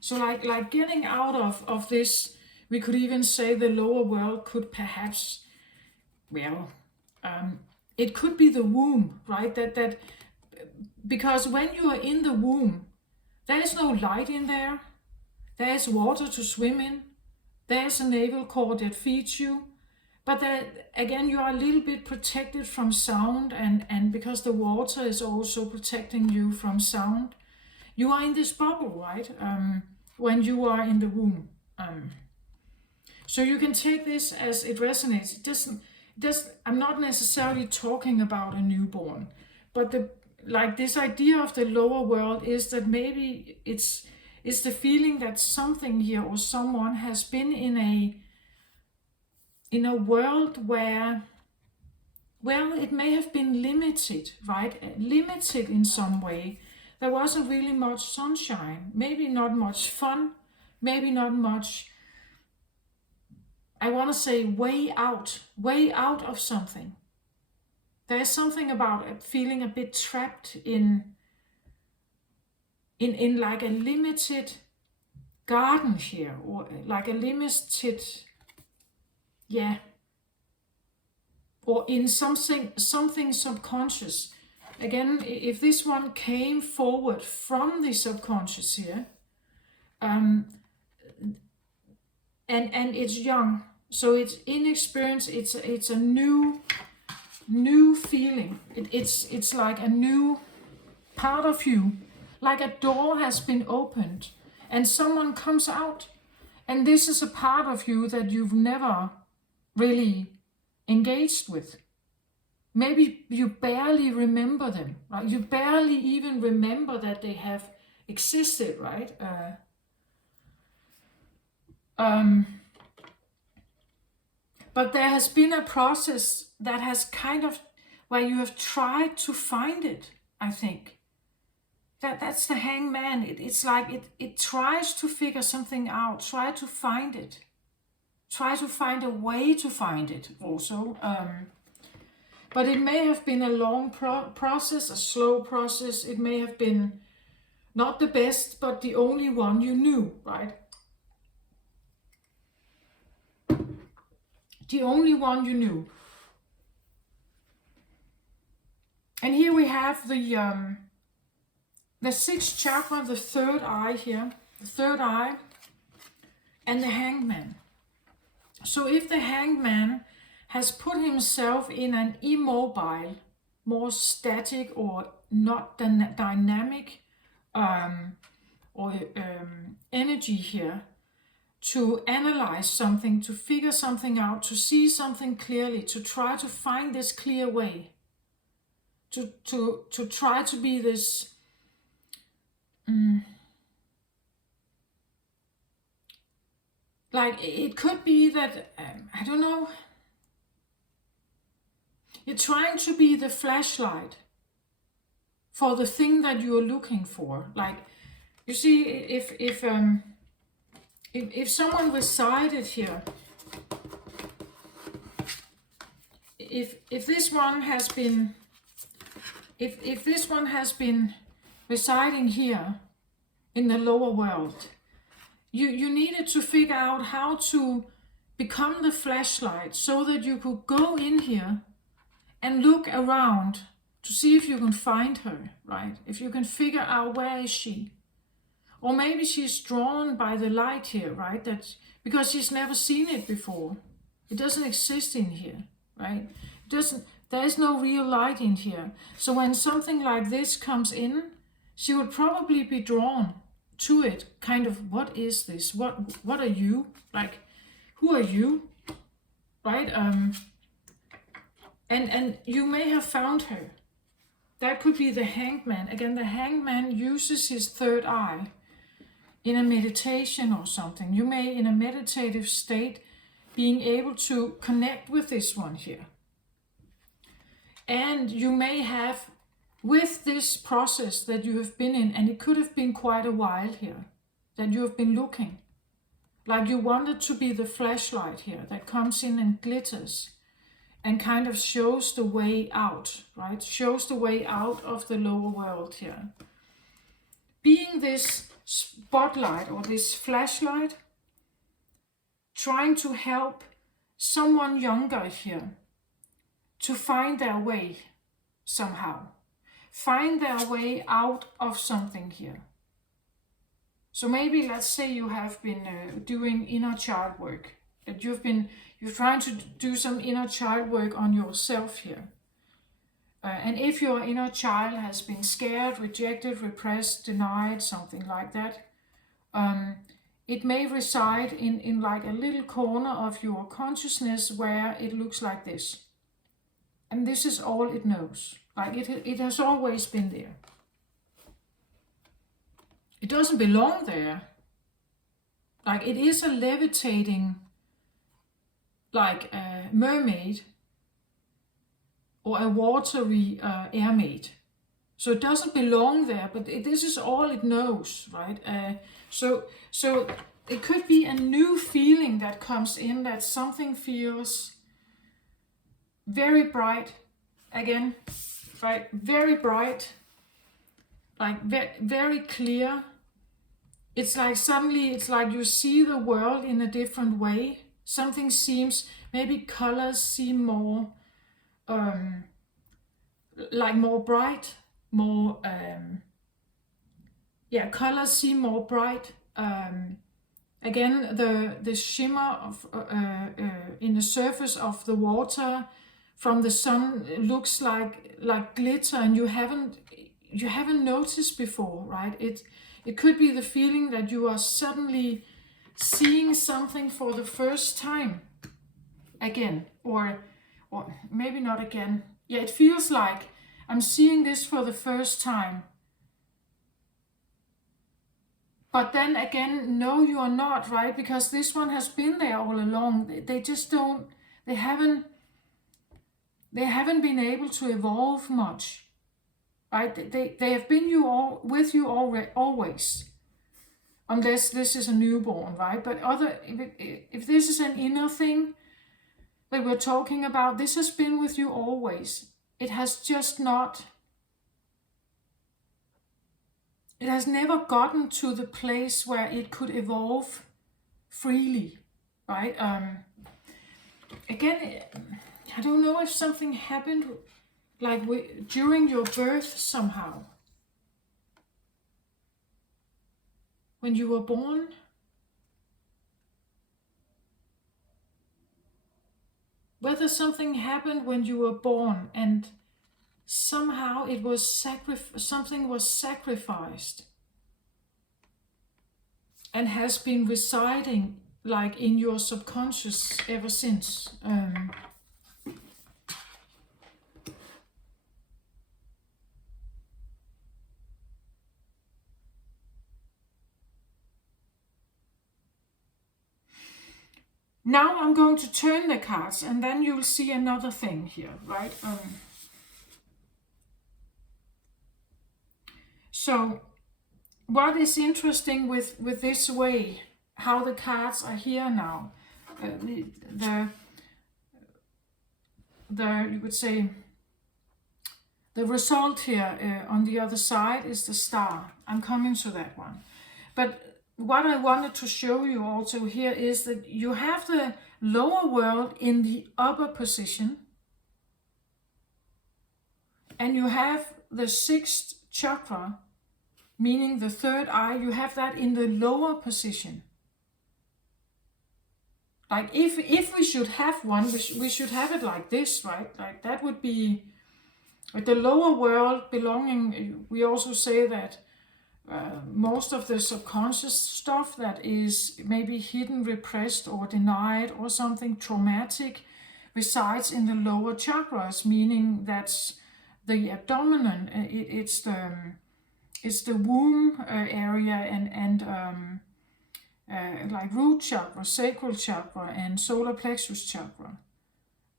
So like getting out of this, we could even say the lower world could perhaps, well, it could be the womb, right? That because when you are in the womb, there is no light in there. There is water to swim in. There is a navel cord that feeds you. But again, you are a little bit protected from sound, and because the water is also protecting you from sound, you are in this bubble, right? When you are in the womb. So you can take this as it resonates. I'm not necessarily talking about a newborn, but this idea of the lower world is that maybe it's the feeling that something here or someone has been in a world where, well, it may have been limited, right? Limited in some way. There wasn't really much sunshine, maybe not much fun, maybe not much, I want to say way out of something. There's something about feeling a bit trapped in like a limited garden here, or like a limited, yeah, or in something subconscious. Again, if this one came forward from the subconscious here, and it's young, so it's inexperienced. It's a new feeling. It's like a new part of you, like a door has been opened, and someone comes out, and this is a part of you that you've never really engaged with. Maybe you barely remember them, right? You barely even remember that they have existed, right? But there has been a process that has kind of, where you have tried to find it, I think. That's the hangman. It's like it tries to figure something out, try to find it. Try to find a way to find it also. But it may have been a long process, a slow process. It may have been not the best, but the only one you knew, right? The only one you knew. And here we have the sixth chakra, the third eye here, the third eye, and the hangman. So if the hangman has put himself in an immobile, more static or not dynamic energy here, to analyze something, to figure something out, to see something clearly, to try to find this clear way, to try to be this like, it could be that, I don't know, you're trying to be the flashlight for the thing that you're looking for. Like, you see, if someone resided here, if this one has been, if this one has been residing here in the lower world, you needed to figure out how to become the flashlight so that you could go in here and look around to see if you can find her, right? If you can figure out where is she. Or maybe she's drawn by the light here, right? Because she's never seen it before. It doesn't exist in here, right? There is no real light in here. So when something like this comes in, she would probably be drawn to it. Kind of, what is this? What are you? Like, who are you? Right? And you may have found her. That could be the hangman. Again, the hangman uses his third eye in a meditation or something. You may, in a meditative state, being able to connect with this one here. And you may have, with this process that you have been in, and it could have been quite a while here, that you have been looking, like you wanted to be the flashlight here that comes in and glitters and kind of shows the way out, right? Shows the way out of the lower world here. Being this spotlight or this flashlight, trying to help someone younger here to find their way somehow. Find their way out of something here. So maybe, let's say you have been doing inner child work, that you're trying to do some inner child work on yourself here. And if your inner child has been scared, rejected, repressed, denied, something like that, it may reside in like a little corner of your consciousness where it looks like this. And this is all it knows. Like it has always been there. It doesn't belong there. Like it is a levitating, like a mermaid or a watery airmaid. So it doesn't belong there, but this is all it knows, right? So it could be a new feeling that comes in, that something feels very bright again, right? Very bright, like very clear. It's like suddenly, it's like you see the world in a different way. Something seems, maybe colors seem more, like more bright, more, colors seem more bright. Again, the shimmer of in the surface of the water from the sun looks like glitter, and you haven't noticed before, right? It could be the feeling that you are suddenly seeing something for the first time again, or maybe not again. Yeah, it feels like I'm seeing this for the first time. But then again, no, you are not, right? Because this one has been there all along. They just don't, they haven't been able to evolve much, right? They have been with you always, unless this is a newborn, right? But if this is an inner thing that we're talking about, this has been with you always. It has just not, it has never gotten to the place where it could evolve freely, right? Again, I don't know if something happened like during your birth somehow. When you were born. Whether something happened when you were born and somehow it was something was sacrificed and has been residing like in your subconscious ever since. Now I'm going to turn the cards, and then you'll see another thing here, right? So what is interesting with this way, how the cards are here now, you would say, the result here on the other side is the star. I'm coming to that one. But what I wanted to show you also here is that you have the lower world in the upper position, and you have the sixth chakra, meaning the third eye, you have that in the lower position. Like if we should have one, we should have it like this, right? Like that would be with the lower world belonging. We also say that most of the subconscious stuff that is maybe hidden, repressed, or denied, or something traumatic resides in the lower chakras, meaning that's the abdomen. It's the womb area and like root chakra, sacral chakra, and solar plexus chakra.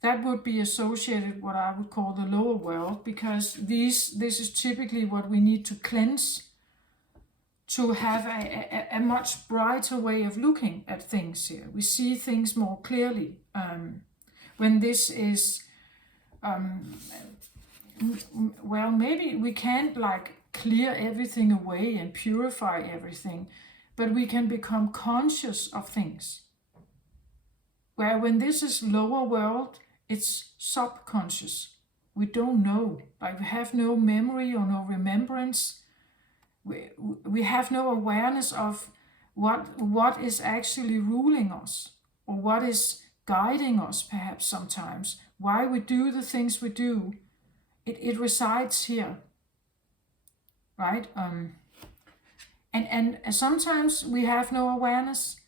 That would be associated what I would call the lower world, because this is typically what we need to cleanse to have a much brighter way of looking at things here. We see things more clearly when this is, well, maybe we can't like clear everything away and purify everything, but we can become conscious of things. Where when this is lower world, it's subconscious. We don't know, like we have no memory or no remembrance. We have no awareness of what is actually ruling us, or what is guiding us perhaps sometimes, why we do the things we do. It resides here, right? And sometimes we have no awareness.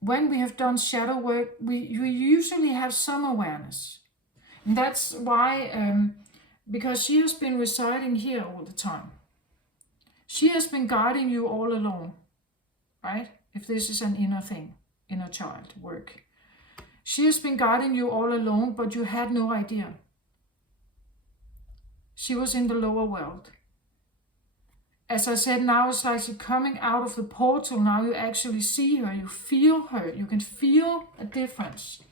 When we have done shadow work, we usually have some awareness. And that's why, because she has been residing here all the time. She has been guiding you all along, right? If this is an inner thing, inner child work. She has been guiding you all along, but you had no idea. She was in the lower world. As I said, now it's like she's coming out of the portal. Now you actually see her, you feel her, you can feel a difference.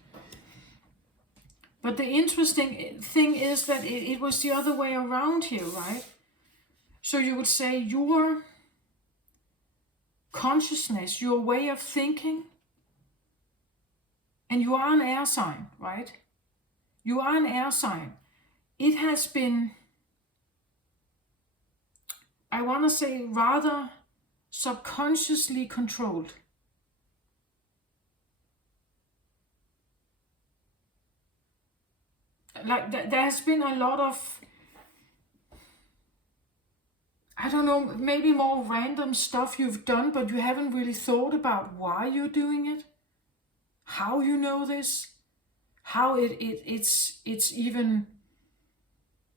But the interesting thing is that it was the other way around here, right? So you would say your consciousness, your way of thinking, and you are an air sign, right? You are an air sign. It has been, I want to say, rather subconsciously controlled. Like there has been a lot of, I don't know, maybe more random stuff you've done, but you haven't really thought about why you're doing it, how you know this, how it's even,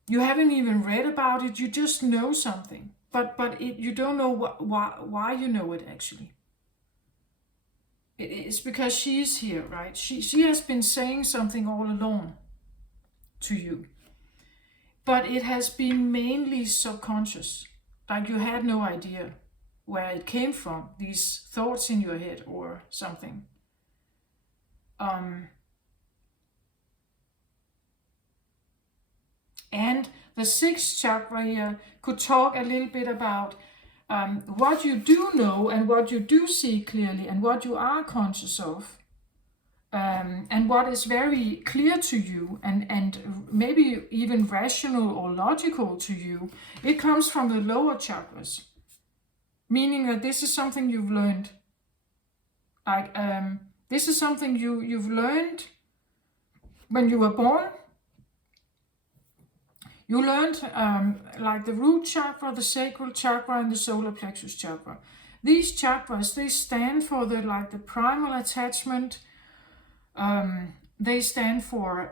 you haven't even read about it, you just know something, but you don't know why you know it actually. It's because she's here, right? She has been saying something all along to you, but it has been mainly subconscious. Like you had no idea where it came from, these thoughts in your head or something. And the sixth chakra here could talk a little bit about what you do know and what you do see clearly and what you are conscious of. And what is very clear to you and maybe even rational or logical to you, it comes from the lower chakras. Meaning that this is something you've learned. Like, this is something you've learned when you were born. You learned like the root chakra, the sacral chakra, and the solar plexus chakra. These chakras, they stand for the primal attachment. They stand for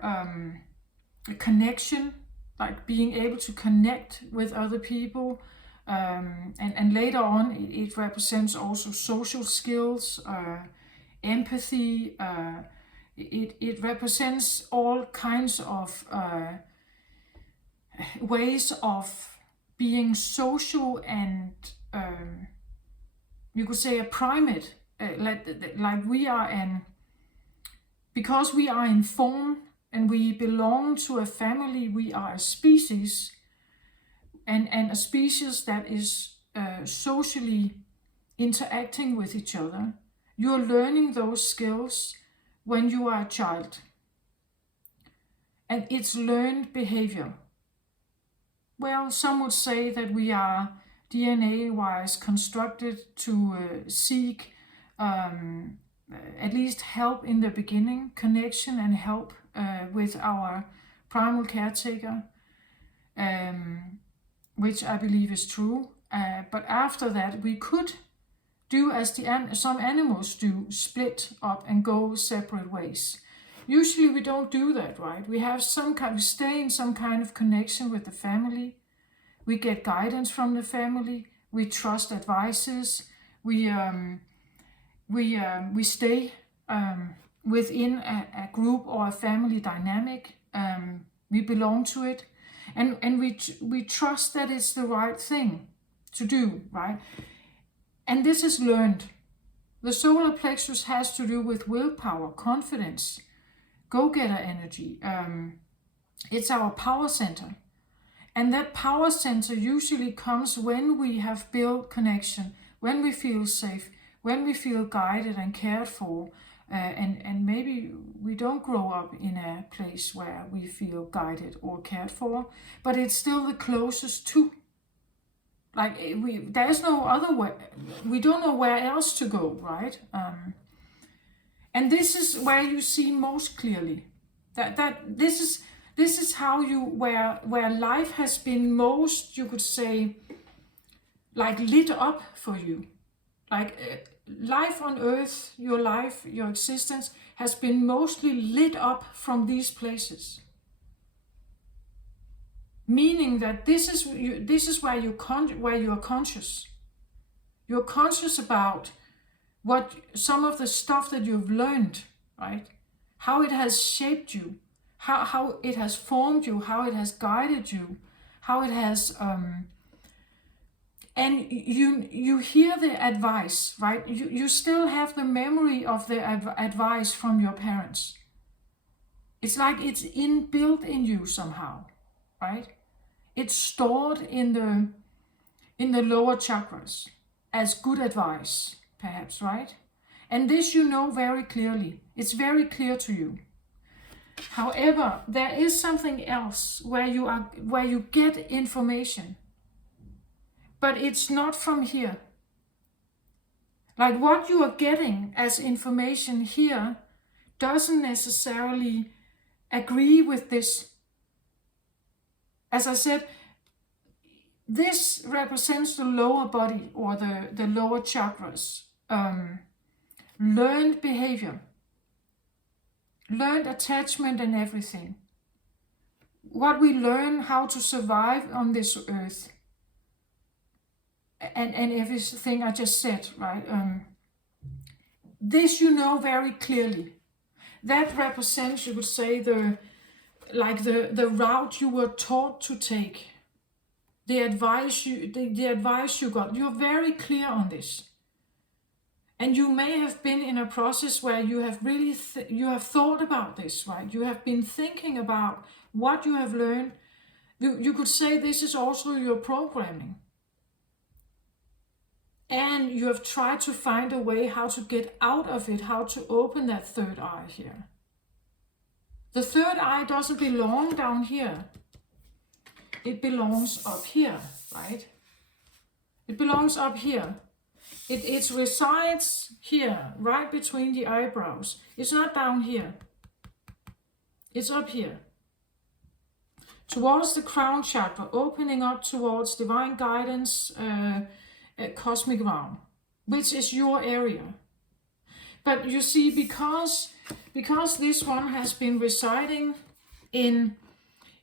a connection, like being able to connect with other people. And later on, it represents also social skills, empathy. It represents all kinds of ways of being social and you could say a primate, like we are because we are in form and we belong to a family, we are a species, and a species that is socially interacting with each other. You're learning those skills when you are a child. And it's learned behavior. Well, some would say that we are DNA-wise constructed to seek at least help in the beginning, connection and help with our primal caretaker, which I believe is true. But after that, we could do as some animals do, split up and go separate ways. Usually we don't do that, right? We have we stay in some kind of connection with the family. We get guidance from the family. We trust advices. We stay within a group or a family dynamic. We belong to it, and we trust that it's the right thing to do, right? And this is learned. The solar plexus has to do with willpower, confidence, go-getter energy. It's our power center. And that power center usually comes when we have built connection, when we feel safe, when we feel guided and cared for, and maybe we don't grow up in a place where we feel guided or cared for, but it's still the closest to. Like there's no other way. We don't know where else to go, right? And this is where you see most clearly that this is how where life has been most, you could say, like lit up for you. Like life on earth, your life, your existence has been mostly lit up from these places. Meaning that this is where you are conscious. You're conscious about what some of the stuff that you've learned, right? How it has shaped you, how it has formed you, how it has guided you, how it has and you hear the advice, right? You still have the memory of the advice from your parents. It's like it's inbuilt in you somehow, right? It's stored in the lower chakras as good advice, perhaps, right? And this you know very clearly. It's very clear to you. However, there is something else where you get information, but it's not from here. Like what you are getting as information here doesn't necessarily agree with this. As I said, this represents the lower body or the lower chakras, learned behavior, learned attachment and everything. What we learn how to survive on this earth and everything I just said, right? This you know very clearly. That represents, you would say, the route you were taught to take. The advice you got. You're very clear on this. And you may have been in a process where you have really you have thought about this, right? You have been thinking about what you have learned. You could say this is also your programming. And you have tried to find a way how to get out of it, how to open that third eye here. The third eye doesn't belong down here. It belongs up here, right? It belongs up here. It resides here, right between the eyebrows. It's not down here. It's up here. Towards the crown chakra, opening up towards divine guidance, cosmic realm, which is your area. But you see, because this one has been residing in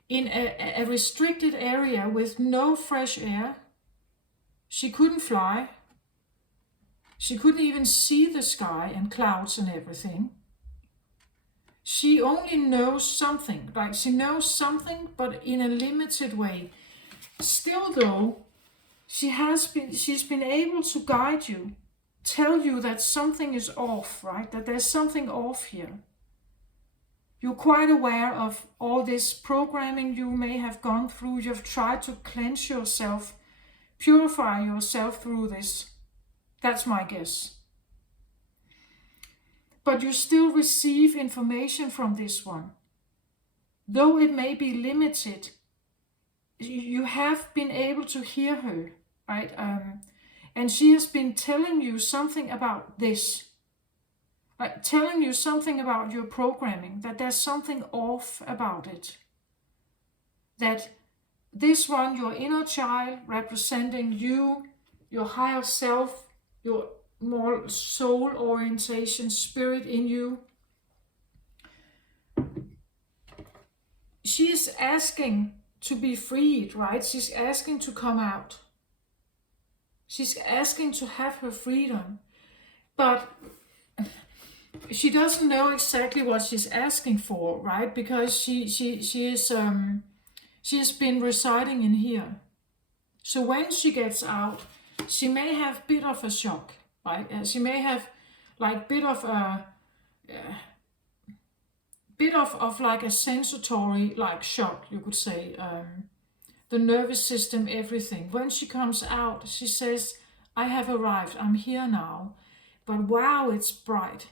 a restricted area with no fresh air, she couldn't fly. She couldn't even see the sky and clouds and everything. She only knows something, like she knows something, but in a limited way. Still though, she's been able to guide you, tell you that something is off, right? That there's something off here. You're quite aware of all this programming you may have gone through. You've tried to cleanse yourself, purify yourself through this. That's my guess. But you still receive information from this one. Though it may be limited, you have been able to hear her, right? And she has been telling you something about this. Like telling you something about your programming, that there's something off about it. That this one, your inner child, representing you, your higher self, your more soul orientation, spirit in you. She's asking to be freed, right? She's asking to come out. She's asking to have her freedom. But she doesn't know exactly what she's asking for, right? Because she has been residing in here. So when she gets out, she may have a bit of a shock, right? She may have like bit of like a sensory like shock, you could say. The nervous system, everything. When she comes out, she says, "I have arrived. I'm here now. But wow, it's bright.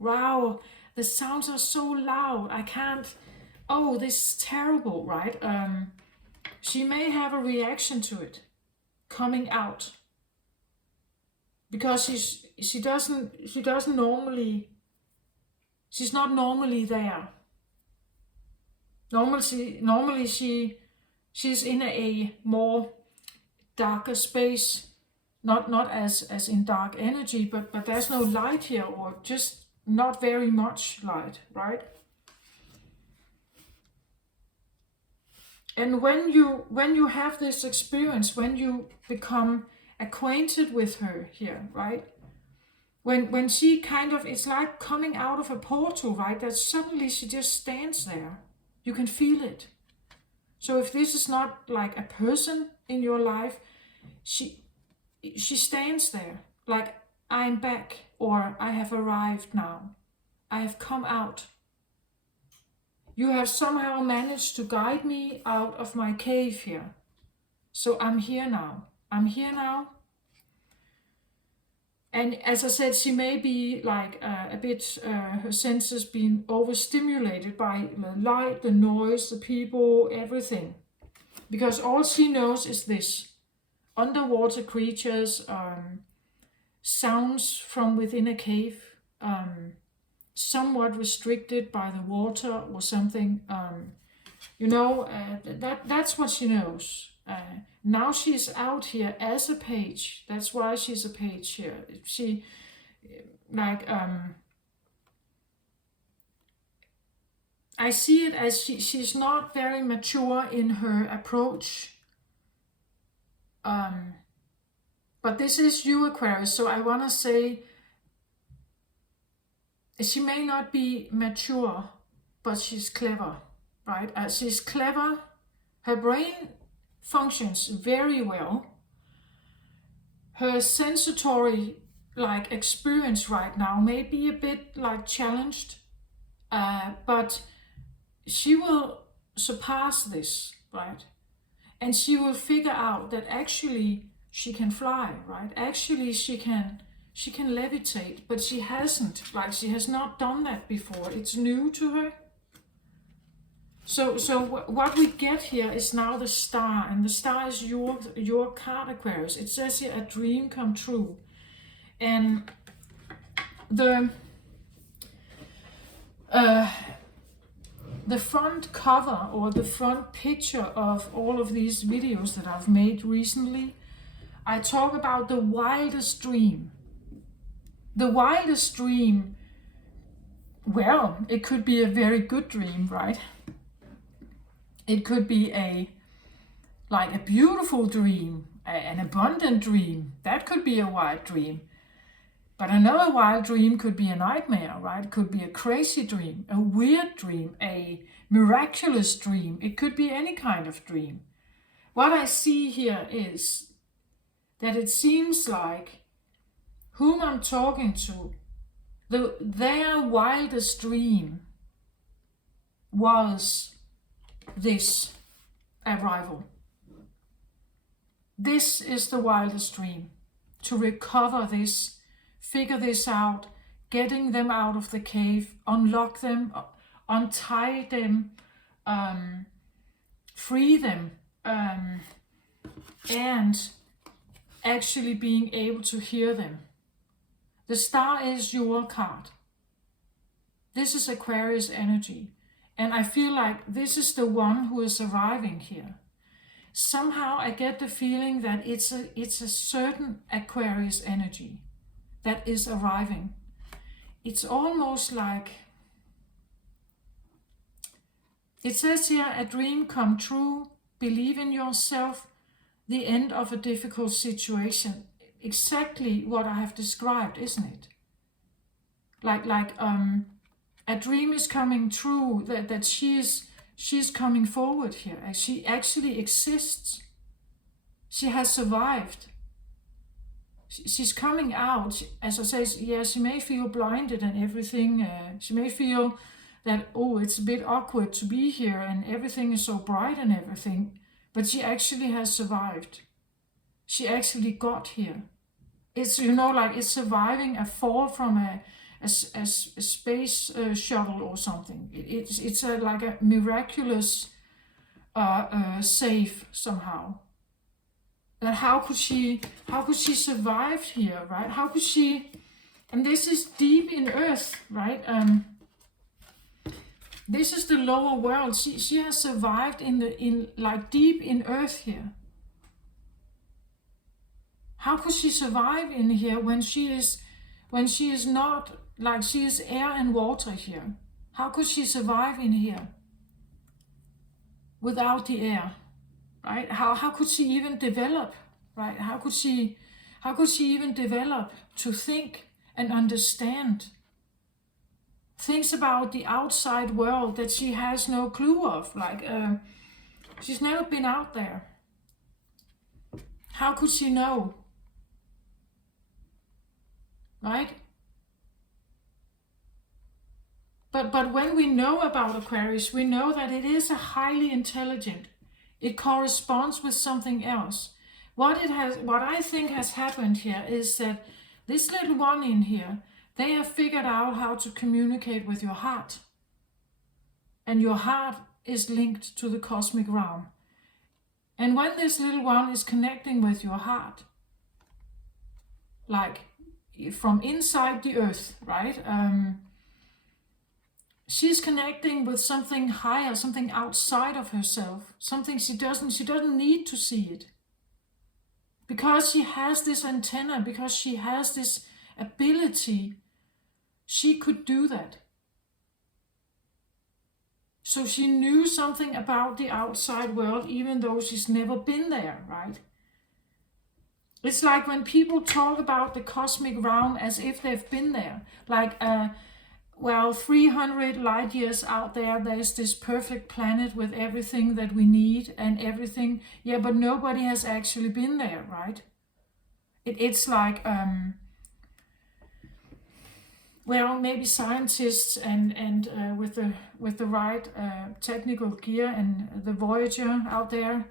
Wow, the sounds are so loud. I can't. Oh, this is terrible, right?" She may have a reaction to it coming out. Because she's not normally there. Normally she's in a more darker space, not as in dark energy, but there's no light here, or just not very much light, right? And when you have this experience, when you become acquainted with her here, right? When she kind of, it's like coming out of a portal, right? That suddenly she just stands there. You can feel it. So if this is not like a person in your life, she stands there like, I'm back, or I have arrived now. I have come out. You have somehow managed to guide me out of my cave here. So I'm here now. I'm here now. And as I said, she may be like a bit, her senses being overstimulated by the light, the noise, the people, everything. Because all she knows is this: underwater creatures, sounds from within a cave, somewhat restricted by the water or something. That's what she knows. Now she's out here as a page. That's why she's a page here. She, like, I see it as she's not very mature in her approach. But this is you, Aquarius, so I want to say she may not be mature, but she's clever, right? She's clever. Her brain functions very well. Her sensory like experience right now may be a bit like challenged, but she will surpass this, right? And she will figure out that actually she can fly, right? Actually she can levitate, but she hasn't, like she has not done that before. It's new to her. So what we get here is now the star, and the star is your card, Aquarius. It says here, a dream come true. And the front cover, or the front picture of all of these videos that I've made recently, I talk about the wildest dream. The wildest dream, well, it could be a very good dream, right? It could be a beautiful dream, an abundant dream. That could be a wild dream. But another wild dream could be a nightmare, right? It could be a crazy dream, a weird dream, a miraculous dream. It could be any kind of dream. What I see here is that it seems like whom I'm talking to, their wildest dream was this arrival. This is the wildest dream, to recover this, figure this out, getting them out of the cave, unlock them, untie them, free them, and actually being able to hear them. The star is your card. This is Aquarius energy. And I feel like this is the one who is arriving here. Somehow I get the feeling that it's a certain Aquarius energy that is arriving. It's almost like, it says here, a dream come true, believe in yourself, the end of a difficult situation. Exactly what I have described, isn't it? A dream is coming true, that she's coming forward here. She actually exists. She has survived. She's coming out. As I say, yeah, she may feel blinded and everything. She may feel that, oh, it's a bit awkward to be here and everything is so bright and everything. But she actually has survived. She actually got here. It's, it's surviving a fall from a space shuttle or something. It's like a miraculous save somehow. That how could she survive here, right? How could she? And this is deep in earth, right? This is the lower world. She has survived in deep in earth here. How could she survive in here when she is not, like, she is air and water here? How could she survive in here without the air, right? How could she even develop, right? How could she even develop to think and understand things about the outside world that she has no clue of? Like, she's never been out there. How could she know? Right? But when we know about Aquarius, we know that it is a highly intelligent. It corresponds with something else. What I think has happened here is that this little one in here, they have figured out how to communicate with your heart. And your heart is linked to the cosmic realm. And when this little one is connecting with your heart, like from inside the earth, right? She's connecting with something higher, something outside of herself, something she doesn't need to see it. Because she has this antenna, because she has this ability, she could do that. So she knew something about the outside world, even though she's never been there, right? It's like when people talk about the cosmic realm as if they've been there. Like, 300 light years out there, there's this perfect planet with everything that we need and everything. Yeah, but nobody has actually been there, right? It's like, maybe scientists and with the right technical gear and the Voyager out there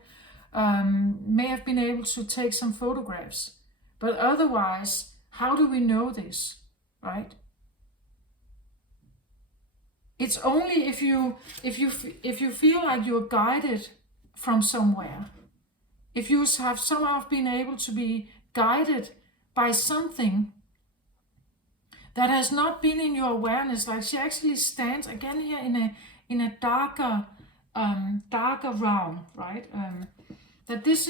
may have been able to take some photographs. But otherwise, how do we know this, right? It's only if you feel like you're guided from somewhere, if you have somehow been able to be guided by something that has not been in your awareness, like she actually stands again here in a darker realm, right? That this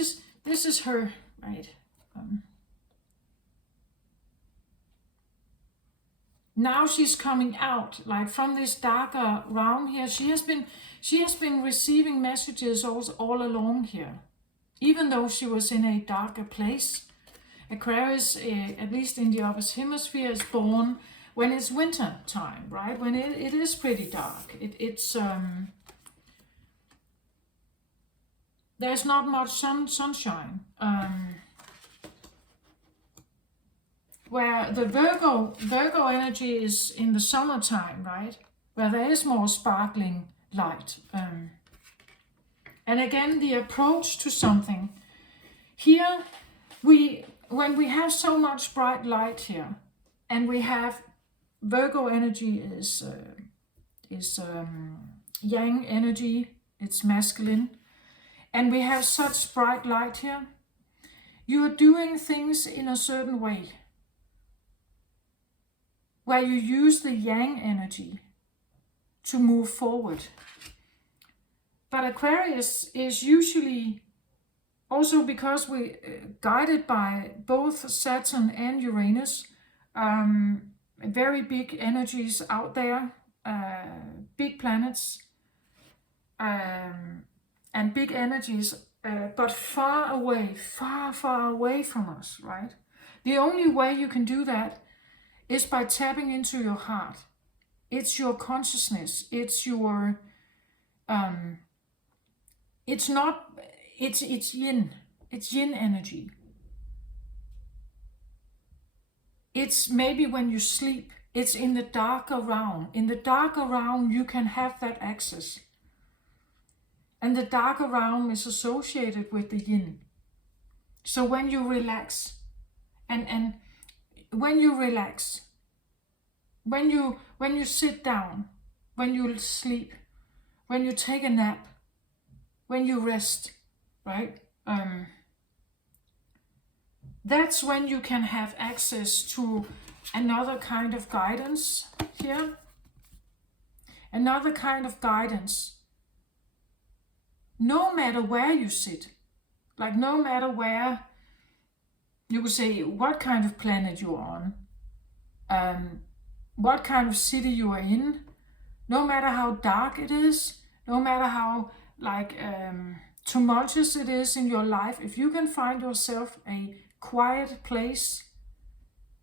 is her, right? Now she's coming out, like from this darker realm here. She has been receiving messages all along here, even though she was in a darker place. Aquarius, at least in the upper hemisphere, is born when it's winter time, right? When it is pretty dark. There's not much sunshine. Where the Virgo energy is in the summertime, right? Where there is more sparkling light. And again, the approach to something. Here, when we have so much bright light here, and we have Virgo energy is yang energy, it's masculine, and we have such bright light here, you are doing things in a certain way, where you use the yang energy to move forward. But Aquarius is usually, also because we guided by both Saturn and Uranus, very big energies out there, big planets, and big energies, but far away from us, right? The only way you can do that is by tapping into your heart. It's your consciousness. It's your, it's yin. It's yin energy. It's maybe when you sleep. It's in the darker realm. In the darker realm, you can have that access. And the darker realm is associated with the yin. So when you relax, and when you relax, when you sit down, when you sleep, when you take a nap, when you rest, right? That's when you can have access to another kind of guidance here. Another kind of guidance. No matter where you sit, like no matter where you could say what kind of planet you're on, what kind of city you are in, no matter how dark it is, no matter how like tumultuous it is in your life, if you can find yourself a quiet place,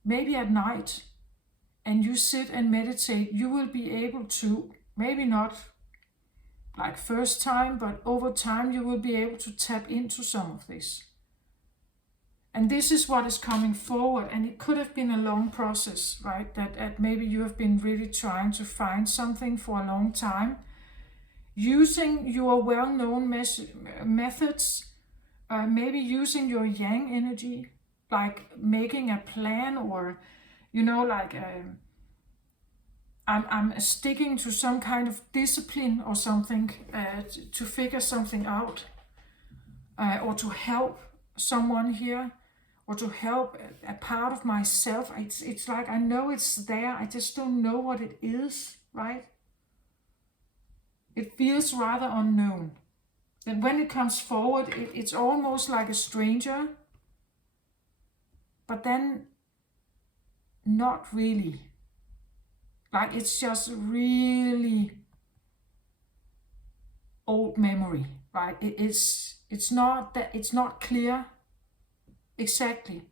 maybe at night, and you sit and meditate, you will be able to, maybe not like first time, but over time you will be able to tap into some of this. And this is what is coming forward, and it could have been a long process, right? That maybe you have been really trying to find something for a long time, using your well-known methods, maybe using your yang energy, like making a plan, or like I'm sticking to some kind of discipline or something to figure something out, or to help someone here, or to help a part of myself. It's like I know it's there, I just don't know what it is, right? It feels rather unknown. And when it comes forward, it's almost like a stranger, but then not really. Like it's just really old memory, right? It's not clear exactly.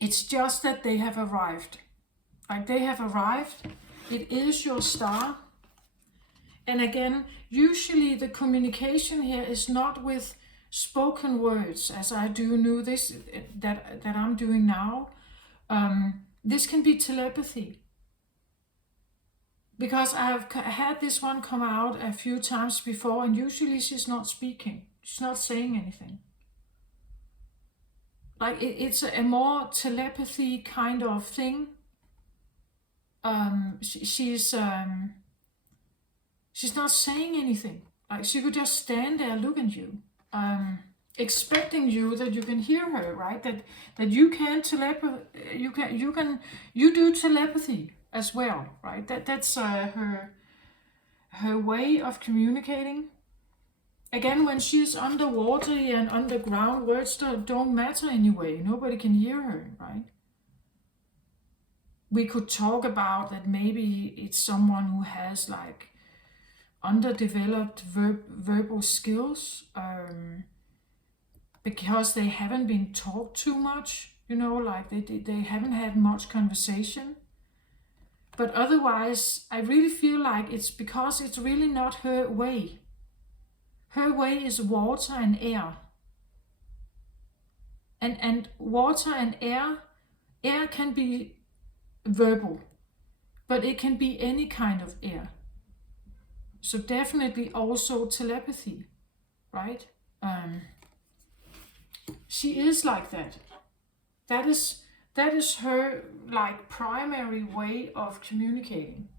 It's just that they have arrived. Like they have arrived. It is your star. And again, usually the communication here is not with spoken words, as I do this that I'm doing now. This can be telepathy. Because I've had this one come out a few times before, and usually she's not speaking. She's not saying anything. Like it's a more telepathy kind of thing. She's not saying anything. Like she could just stand there, look at you, expecting you that you can hear her, right? That you can you do telepathy as well, right? That's her way of communicating. Again, when she's underwater and underground, words don't matter anyway. Nobody can hear her, right? We could talk about that maybe it's someone who has like underdeveloped verbal skills, because they haven't been taught too much, like they haven't had much conversation. But otherwise, I really feel like it's because it's really not her way. Her way is water and air. And water and air can be verbal, but it can be any kind of air. So definitely also telepathy, right? She is like that. That is her like primary way of communicating.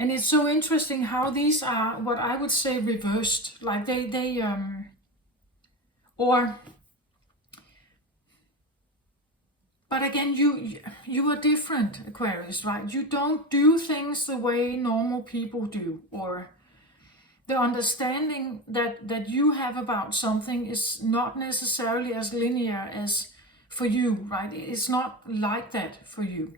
And it's so interesting how these are what I would say reversed. Like they or but again, you are different, Aquarius, right? You don't do things the way normal people do, or the understanding that you have about something is not necessarily as linear as for you, right? It's not like that for you.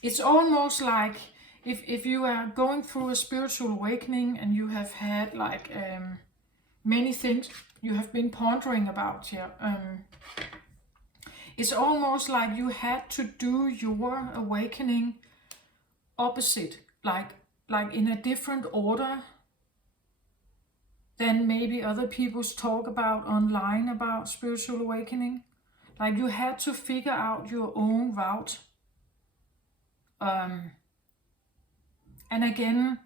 It's almost like if you are going through a spiritual awakening and you have had like many things you have been pondering about here. It's almost like you had to do your awakening opposite, like in a different order than maybe other people's talk about online about spiritual awakening. Like you had to figure out your own route. And again,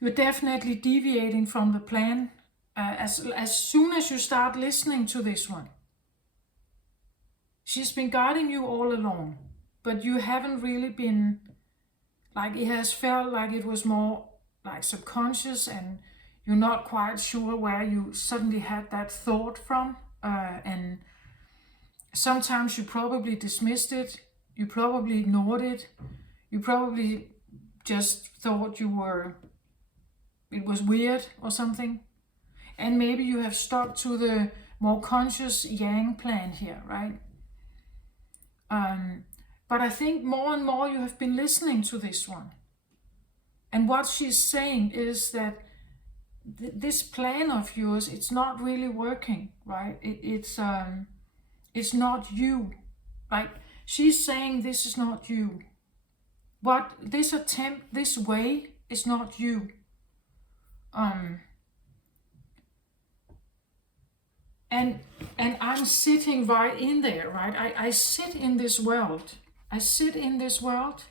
you're definitely deviating from the plan as soon as you start listening to this one. She's been guiding you all along, but you haven't really been, like it has felt like it was more like subconscious, and you're not quite sure where you suddenly had that thought from. And Sometimes you probably dismissed it, you probably ignored it, you probably just thought it was weird or something. And maybe you have stuck to the more conscious yang plan here, right? But I think more and more you have been listening to this one. And what she's saying is that this plan of yours, it's not really working, right? It's not you. Like, she's saying this is not you. What this attempt, this way, is not you. And I'm sitting right in there, right? I sit in this world. I sit in this world.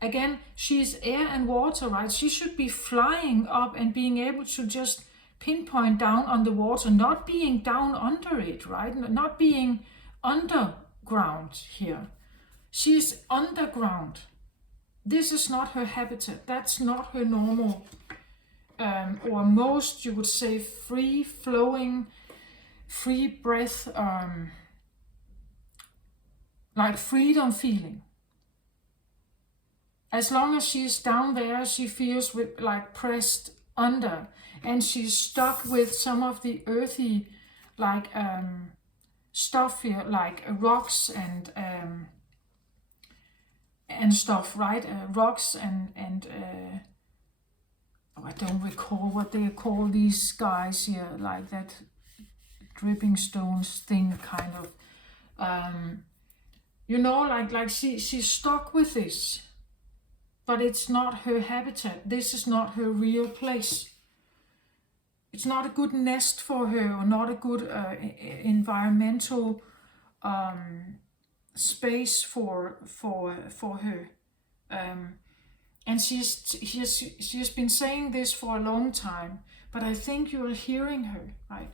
Again, she's air and water, right? She should be flying up and being able to just pinpoint down on the water, not being down under it, right? Not being underground here. She's underground. This is not her habitat. That's not her normal, or most, you would say, free-flowing, free breath, like freedom feeling. As long as she's down there, she feels like pressed under, and she's stuck with some of the earthy, like stuff here, like rocks and stuff, right? Rocks and I don't recall what they call these guys here, like that dripping stones thing, kind of. Like she's stuck with this. But it's not her habitat. This is not her real place. It's not a good nest for her, or not a good environmental space for her. And she has been saying this for a long time. But I think you're hearing her, right?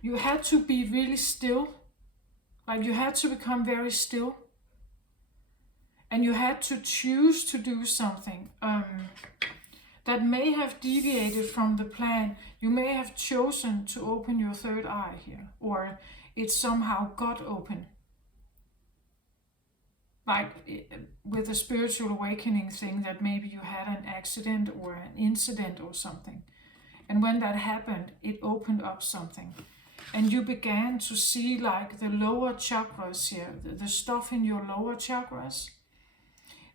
You had to be really still. Like, you had to become very still. And you had to choose to do something that may have deviated from the plan. You may have chosen to open your third eye here, or it somehow got open. Like with a spiritual awakening thing, that maybe you had an accident or an incident or something. And when that happened, it opened up something. And you began to see like the lower chakras here, the stuff in your lower chakras,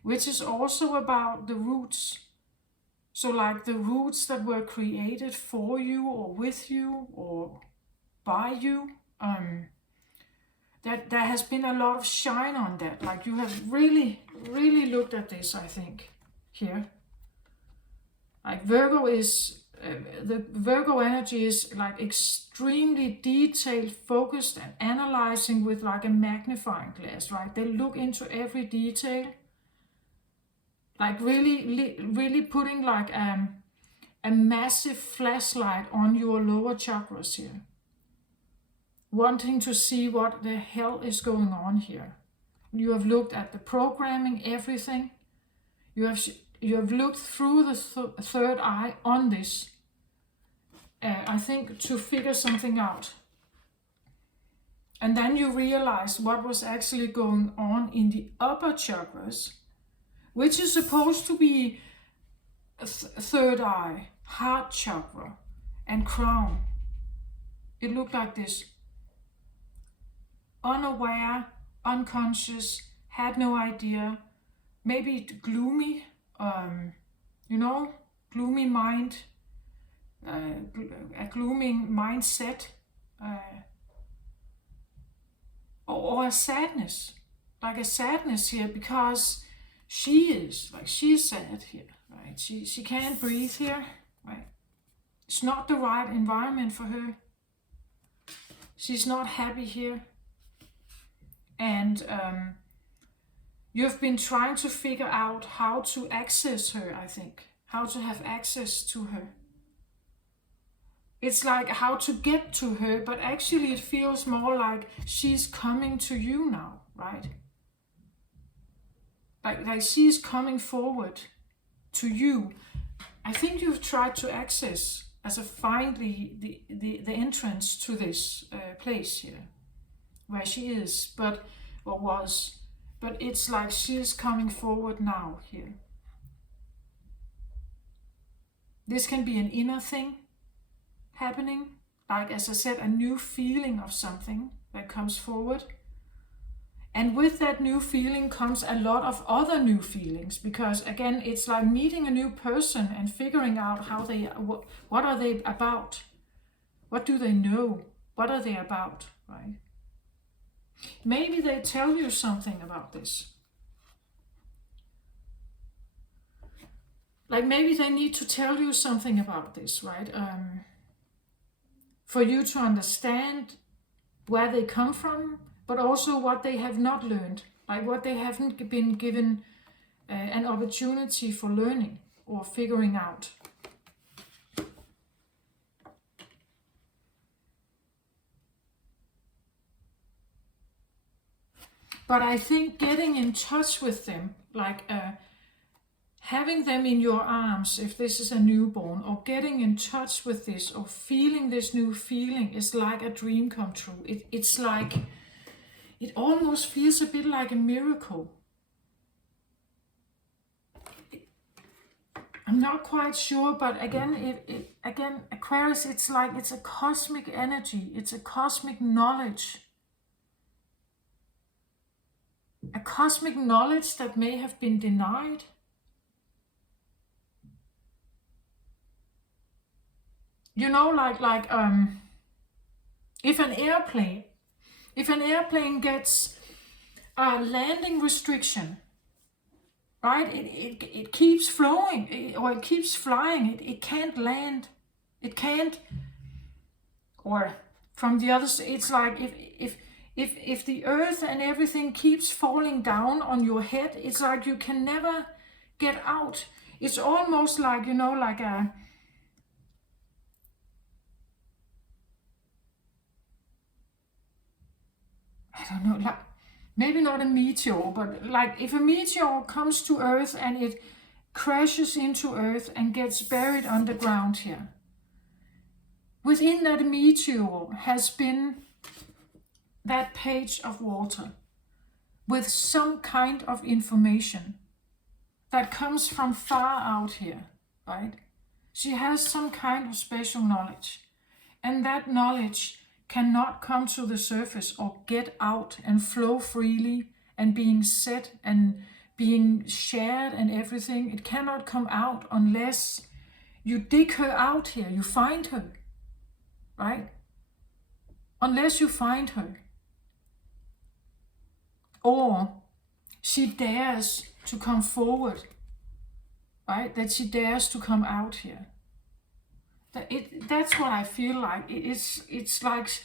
which is also about the roots. So like the roots that were created for you, or with you, or by you. That there has been a lot of shine on that. Like, you have really, really looked at this, I think, here. Like, Virgo is, the Virgo energy is like extremely detailed, focused, and analyzing with like a magnifying glass, right? They look into every detail. Like really putting like a massive flashlight on your lower chakras here. Wanting to see what the hell is going on here. You have looked at the programming, everything. You have looked through the third eye on this. I think to figure something out. And then you realize what was actually going on in the upper chakras, which is supposed to be third eye, heart chakra, and crown. It looked like this. Unaware, unconscious, had no idea, maybe gloomy, gloomy mind, a gloomy mindset, or a sadness, like a sadness here, because she's sad here, right? She can't breathe here, right? It's not the right environment for her. She's not happy here. And you've been trying to figure out how to access her, I think. How to have access to her. It's like how to get to her, but actually it feels more like she's coming to you now, right? Like she's coming forward to you. I think you've tried to find the entrance to this place here. where she is, but or was, but it's like she's coming forward now here. This can be an inner thing happening, like as I said, a new feeling of something that comes forward. And with that new feeling comes a lot of other new feelings, because again, it's like meeting a new person and figuring out how they, what are they about? What do they know? What are they about, right? Maybe they tell you something about this. Like maybe they need to tell you something about this, right? For you to understand where they come from, but also what they have not learned, like what they haven't been given an opportunity for learning or figuring out. But I think getting in touch with them, like having them in your arms, if this is a newborn, or getting in touch with this, or feeling this new feeling, is like a dream come true. It's like, it almost feels a bit like a miracle. I'm not quite sure, but again, again, Aquarius, it's like it's a cosmic energy. It's a cosmic knowledge. A cosmic knowledge that may have been denied. You know, if an airplane gets a landing restriction, right? It keeps flowing, or it keeps flying. It can't land. It can't. Or from the other side, it's like if the earth and everything keeps falling down on your head, it's like you can never get out. It's almost like, you know, like a, I don't know, like maybe not a meteor, but like if a meteor comes to Earth and it crashes into Earth and gets buried underground here. Within that meteor has been that page of water with some kind of information that comes from far out here, right? She has some kind of special knowledge, and that knowledge cannot come to the surface or get out and flow freely and being said and being shared and everything. It cannot come out unless you dig her out here, you find her, right? Unless you find her. Or she dares to come forward, right? That she dares to come out here. That's what I feel like. It's like,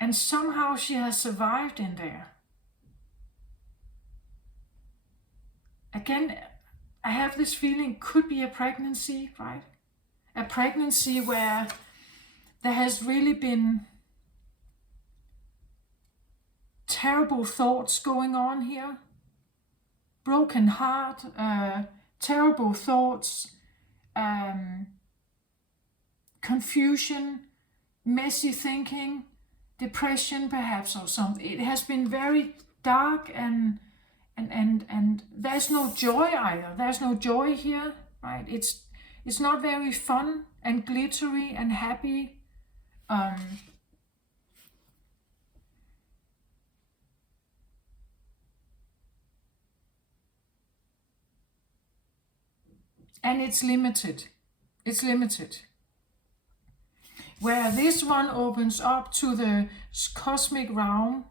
and somehow she has survived in there. Again, I have this feeling could be a pregnancy, right? A pregnancy where there has really been terrible thoughts going on here. Broken heart, terrible thoughts, confusion, messy thinking, depression perhaps, or something. It has been very dark and there's no joy either. There's no joy here, right? It's not very fun and glittery and happy. And it's limited. It's limited. Where this one opens up to the cosmic realm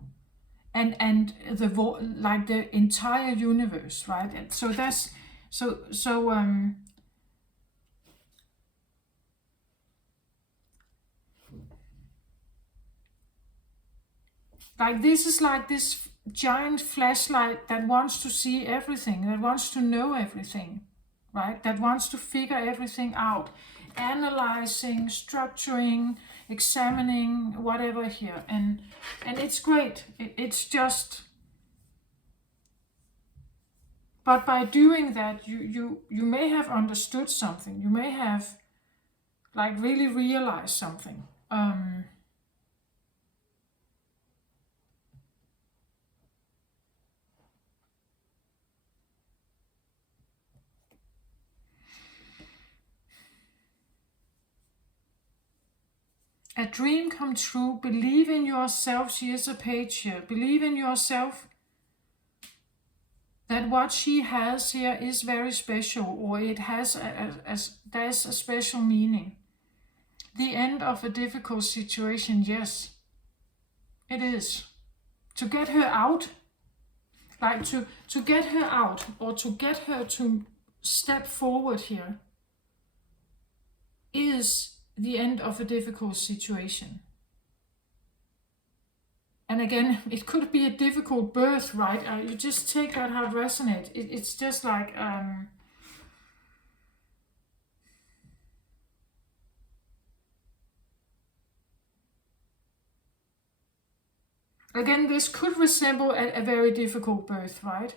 and the like the entire universe, right? And so that's like this is like this giant flashlight that wants to see everything, that wants to know everything, right? That wants to figure everything out, analyzing, structuring, examining, whatever here, and it's great. It's just, but by doing that, you may have understood something. You may have like really realized something. A dream come true. Believe in yourself. She is a page here. Believe in yourself. That what she has here is very special, or it has there's a special meaning. The end of a difficult situation, yes, it is. To get her out, like to get her out, or to get her to step forward here, is the end of a difficult situation. And again, it could be a difficult birth, right? You just take that how it resonates. It's just like, again, this could resemble a very difficult birth, right?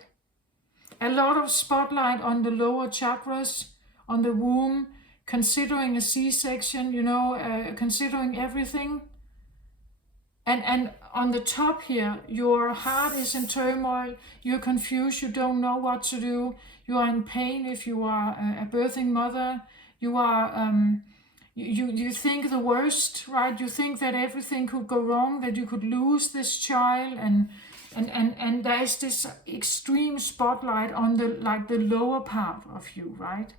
A lot of spotlight on the lower chakras, on the womb, considering a C-section, considering everything. And on the top here, your heart is in turmoil, you're confused, you don't know what to do, you are in pain if you are a birthing mother, you are, you think the worst, right? You think that everything could go wrong, that you could lose this child, and there's this extreme spotlight on the lower part of you, right?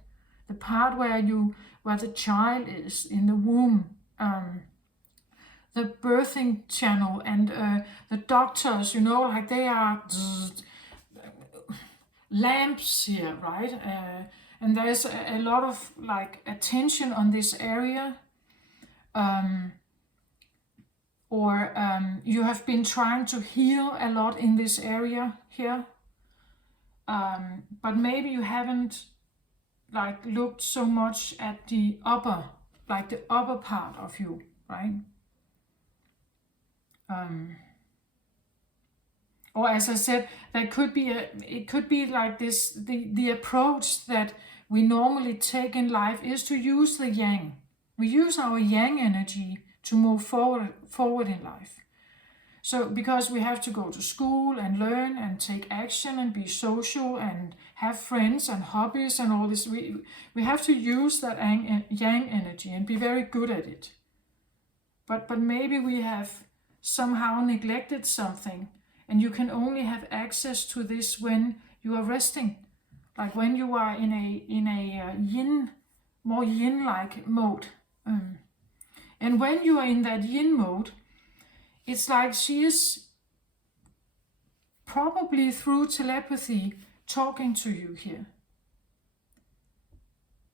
The part where the child is in the womb. The birthing channel and the doctors, like they are lamps here, right? And there's a lot of like attention on this area. Or you have been trying to heal a lot in this area here. But maybe you haven't like looked so much at the upper part of you, right? Or as I said, it could be like this, the approach that we normally take in life is to use the yang. We use our yang energy to move forward in life. So because we have to go to school and learn and take action and be social and have friends and hobbies and all this, we have to use that yang energy and be very good at it. But maybe we have somehow neglected something, and you can only have access to this when you are resting, like when you are in a yin, more yin-like mode. And when you are in that yin mode, it's like she is probably through telepathy talking to you here.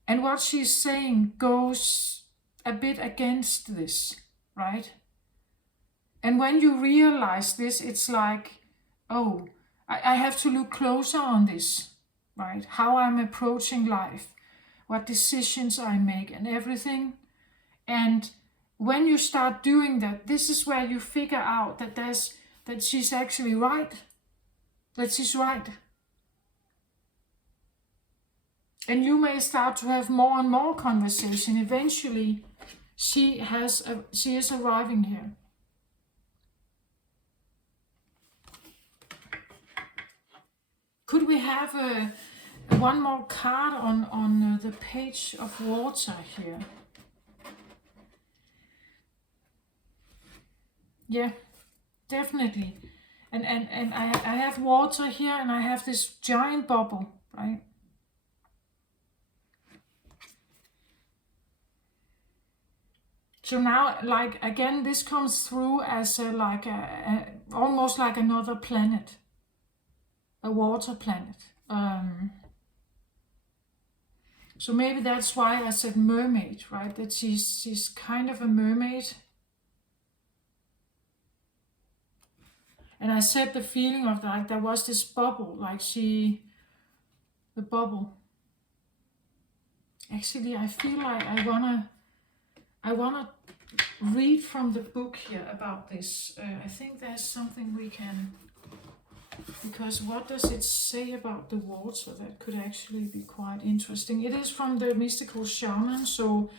And what she's saying goes a bit against this, right? And when you realize this, it's like, oh, I have to look closer on this, right? How I'm approaching life, what decisions I make and everything. And when you start doing that, this is where you figure out that she's actually right, that she's right. And you may start to have more and more conversation. Eventually, she is arriving here. Could we have one more card on the page of water here? Yeah, definitely. And I have water here, and I have this giant bubble, right? So now, like, again, this comes through as almost like another planet. A water planet. So maybe that's why I said mermaid, right? That she's kind of a mermaid. And I said the feeling of like there was this bubble, like the bubble. Actually, I feel like I wanna read from the book here about this. I think there's something we can. Because what does it say about the water? That could actually be quite interesting. It is from the mystical shaman, so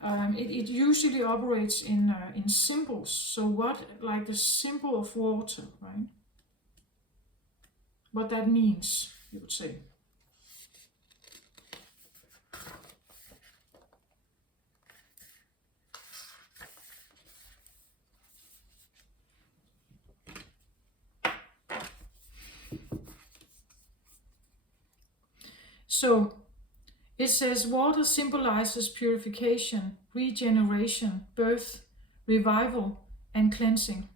it usually operates in symbols. So what, like the symbol of water, right? What that means, you would say. So it says water symbolizes purification, regeneration, birth, revival, and cleansing.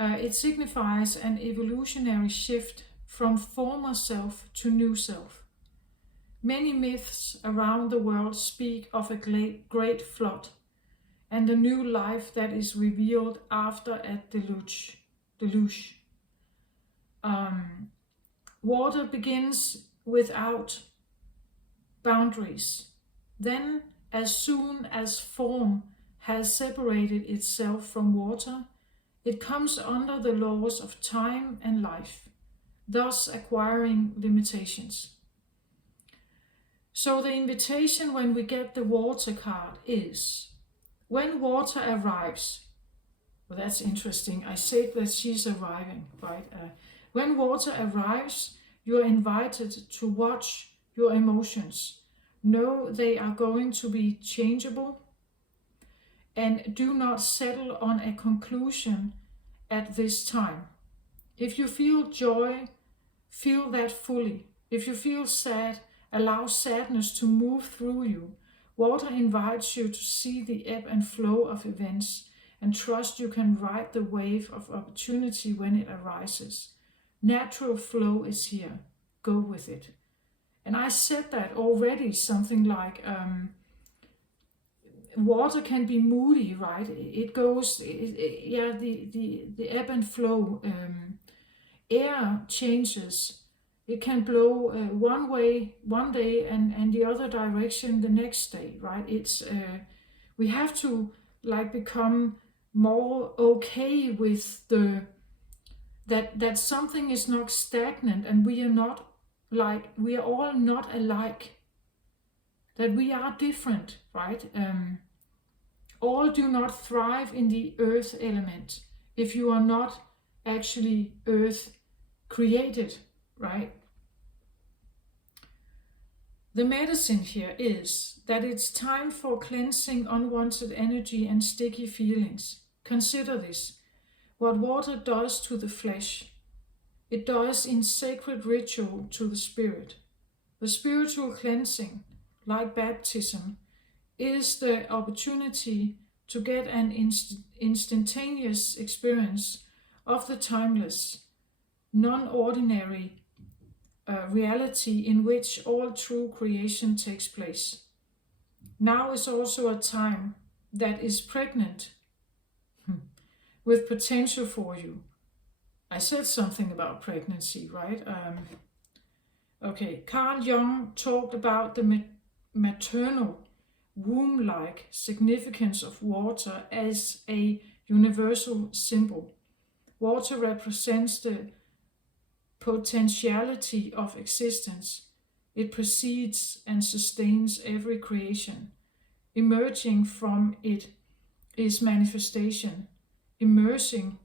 It signifies an evolutionary shift from former self to new self. Many myths around the world speak of a great flood and the new life that is revealed after a deluge. Water begins without boundaries. Then, as soon as form has separated itself from water, it comes under the laws of time and life, thus acquiring limitations. So the invitation when we get the water card is, when water arrives, well, that's interesting. I said that she's arriving, right? When water arrives, you're invited to watch your emotions. Know they are going to be changeable, and do not settle on a conclusion at this time. If you feel joy, feel that fully. If you feel sad, allow sadness to move through you. Water invites you to see the ebb and flow of events and trust you can ride the wave of opportunity when it arises. Natural flow is here. Go with it. And I said that already, something like water can be moody, right? It goes, the ebb and flow. Air changes. It can blow one way one day and the other direction the next day, right? It's we have to like become more okay with that something is not stagnant, and we are all not alike. That we are different, right? All do not thrive in the earth element if you are not actually earth created, right? The medicine here is that it's time for cleansing unwanted energy and sticky feelings. Consider this. What water does to the flesh, it does in sacred ritual to the spirit. The spiritual cleansing, like baptism, is the opportunity to get an instantaneous experience of the timeless, non-ordinary reality in which all true creation takes place. Now is also a time that is pregnant with potential for you. I said something about pregnancy, right? Carl Jung talked about the maternal, womb-like significance of water as a universal symbol. Water represents the potentiality of existence. It precedes and sustains every creation. Emerging from it is manifestation. Immersion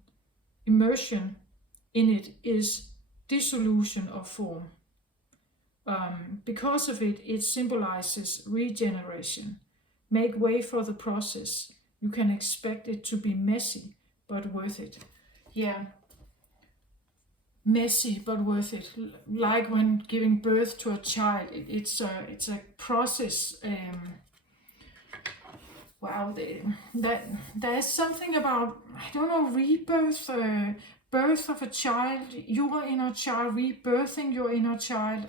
in it is dissolution of form. Because of it, it symbolizes regeneration. Make way for the process. You can expect it to be messy, but worth it. Yeah. Messy but worth it. Like when giving birth to a child, it's a process. There's something about, I don't know, rebirth, birth of a child, your inner child, rebirthing your inner child,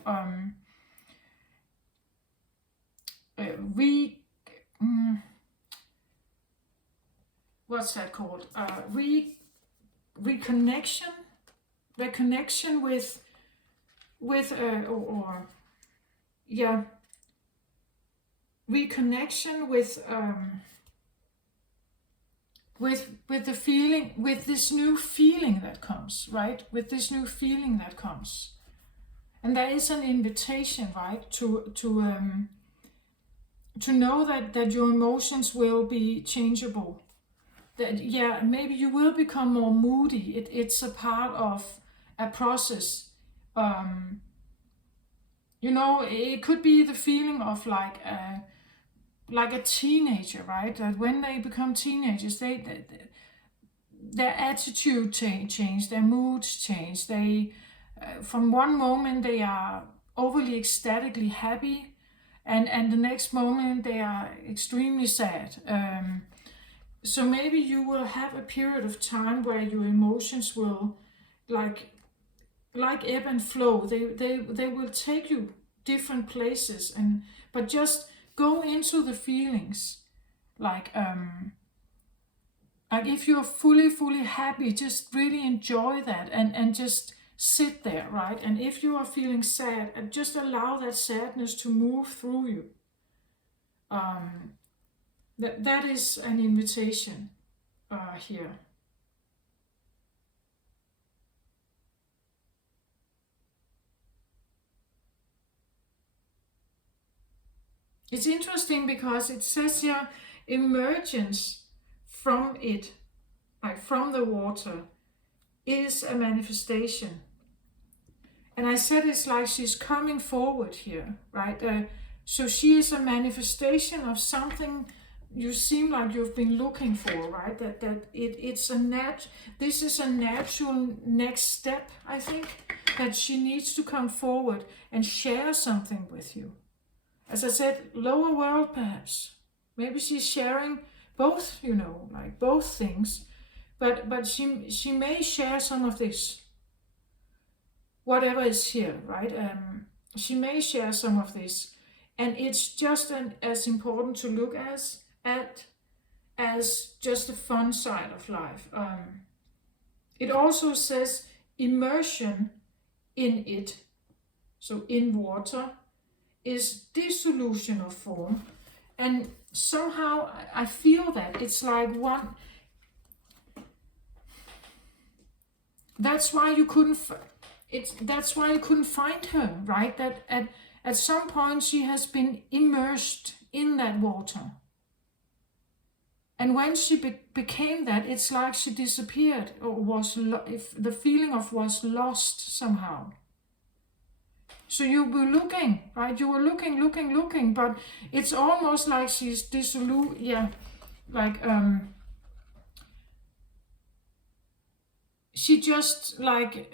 what's that called? Reconnection. The connection with reconnection with the feeling, with this new feeling that comes, right? With this new feeling that comes, and there is an invitation, right, to know that your emotions will be changeable. That maybe you will become more moody. It's a part of a process. It could be the feeling of like a teenager, right? That when they become teenagers, their attitude change, their moods change. They from one moment they are overly ecstatically happy, and the next moment they are extremely sad. So maybe you will have a period of time where your emotions will like ebb and flow. They will take you different places, and but just go into the feelings. Like if you're fully happy, just really enjoy that, and just sit there, right? And if you are feeling sad, just allow that sadness to move through you. That is an invitation here. It's interesting because it says here emergence from it, like from the water, is a manifestation. And I said it's like she's coming forward here, right? So she is a manifestation of something you seem like you've been looking for, right? This is a natural next step, I think, that she needs to come forward and share something with you. As I said, lower world perhaps. Maybe she's sharing both, like both things. But she may share some of this, whatever is here, right? She may share some of this, and it's just as important to look at as just the fun side of life. It also says immersion in it, so in water, is dissolution of form, and somehow I feel that it's like one. That's why you couldn't. That's why you couldn't find her, right? That at some point she has been immersed in that water. And when she became that, it's like she disappeared, or if the feeling of was lost somehow. So you were looking, right? You were looking, but it's almost like she's dissolute. Yeah, like she just like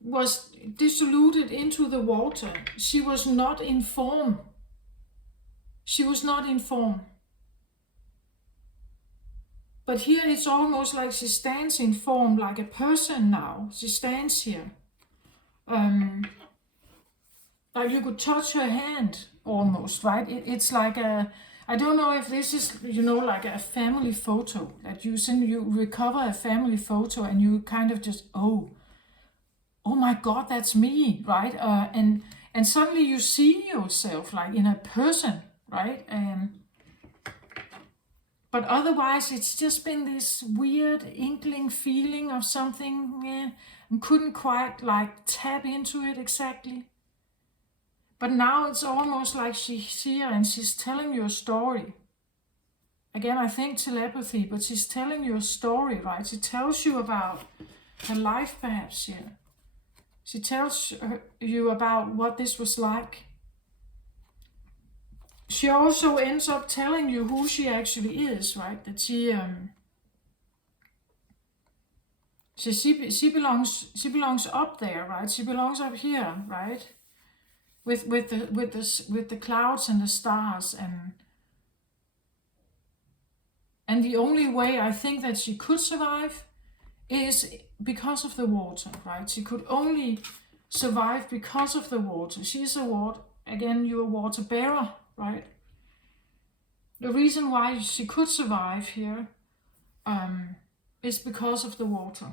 was diluted into the water. She was not in form. She was not in form. But here it's almost like she stands in form, like a person now. She stands here. Like you could touch her hand almost, right? It's like I don't know if this is, like a family photo that you recover a family photo and you kind of just, oh my God, that's me, right? And suddenly you see yourself like in a person, right? But otherwise, it's just been this weird inkling feeling of something, and couldn't quite like tap into it exactly. But now it's almost like she's here and she's telling you a story. Again, I think telepathy, but she's telling you a story, right? She tells you about her life perhaps here. She tells you about what this was like. She also ends up telling you who she actually is, right? That she belongs up there, right? She belongs up here, right? With the clouds and the stars, and the only way I think that she could survive is because of the water, right? She could only survive because of the water. She's a water, again, you're a water bearer, right? The reason why she could survive here is because of the water.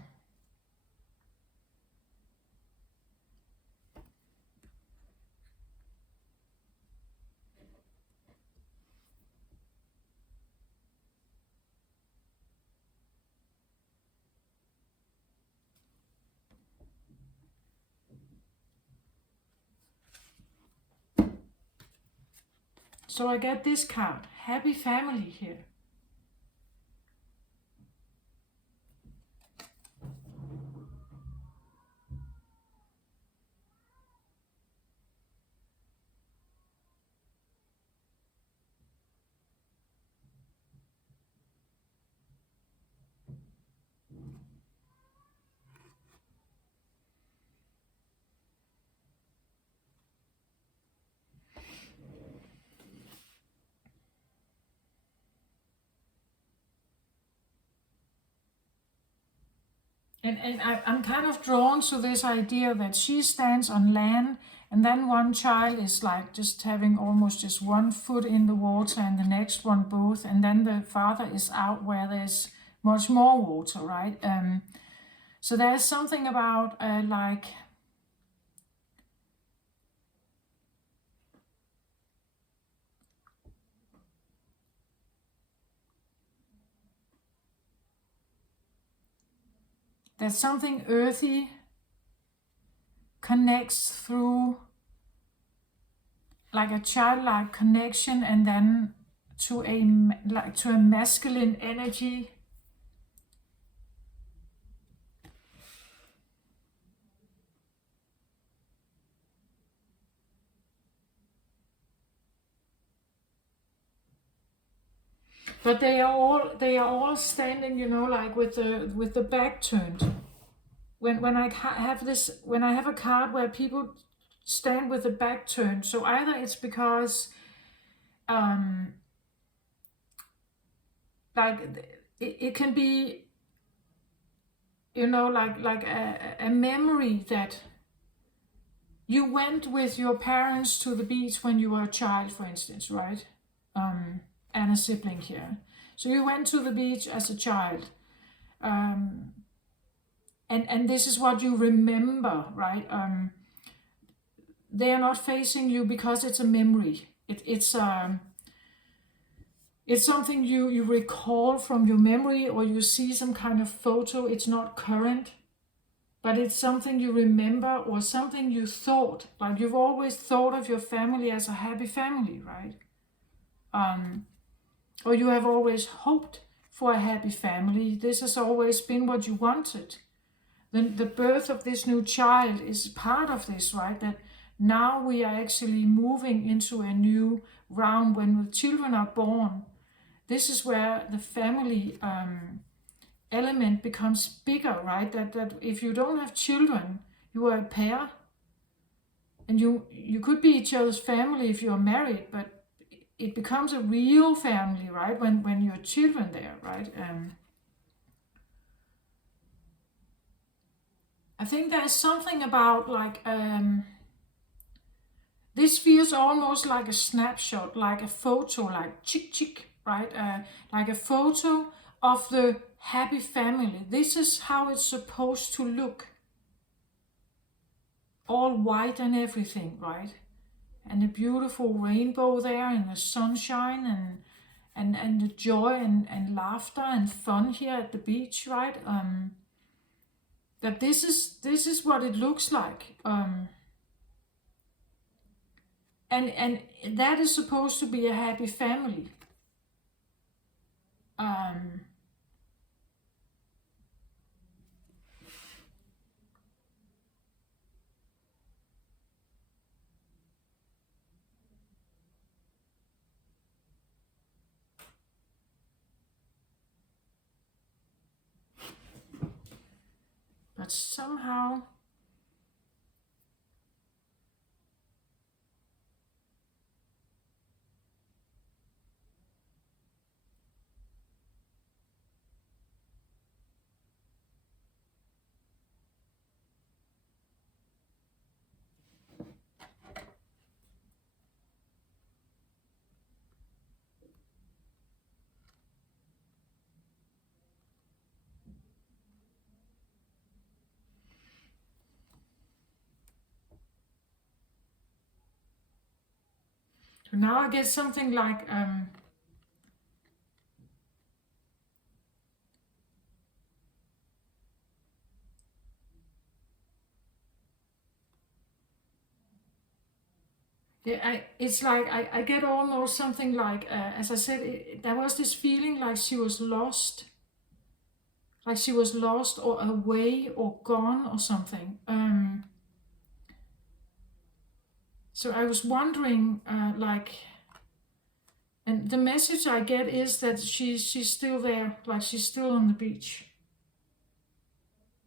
So I get this card, happy family here. And I'm kind of drawn to this idea that she stands on land, and then one child is like just having almost just one foot in the water and the next one both, and then the father is out where there's much more water, right? So there's something about like that something earthy connects through like a childlike connection, and then to a masculine energy. But they are all standing, you know, like with the back turned. When I have a card where people stand with the back turned, so either it's because um like it can be, you know, like a memory that you went with your parents to the beach when you were a child, for instance, right? And a sibling here. So you went to the beach as a child. Um, and this is what you remember, right? They are not facing you because it's a memory. It's something you recall from your memory, or you see some kind of photo. It's not current, but it's something you remember, or something you thought. Like you've always thought of your family as a happy family, right? Or you have always hoped for a happy family. This has always been what you wanted. The birth of this new child is part of this, right? That now we are actually moving into a new round when the children are born. This is where the family element becomes bigger, right? That if you don't have children, you are a pair, and you could be each other's family if you're married, but it becomes a real family, right? When you're children there, right? I think there's something about like this feels almost like a snapshot, like a photo, like chick chick, right? Like a photo of the happy family. This is how it's supposed to look, all white and everything, right? And a beautiful rainbow there, and the sunshine, and the joy and laughter and fun here at the beach, right? That this is what it looks like. And that is supposed to be a happy family. Um, but somehow, now I get something like yeah, it's like I get almost something like, as I said, there was this feeling like she was lost, or away or gone or something. So I was wondering, like, and the message I get is that she's still there, like she's still on the beach.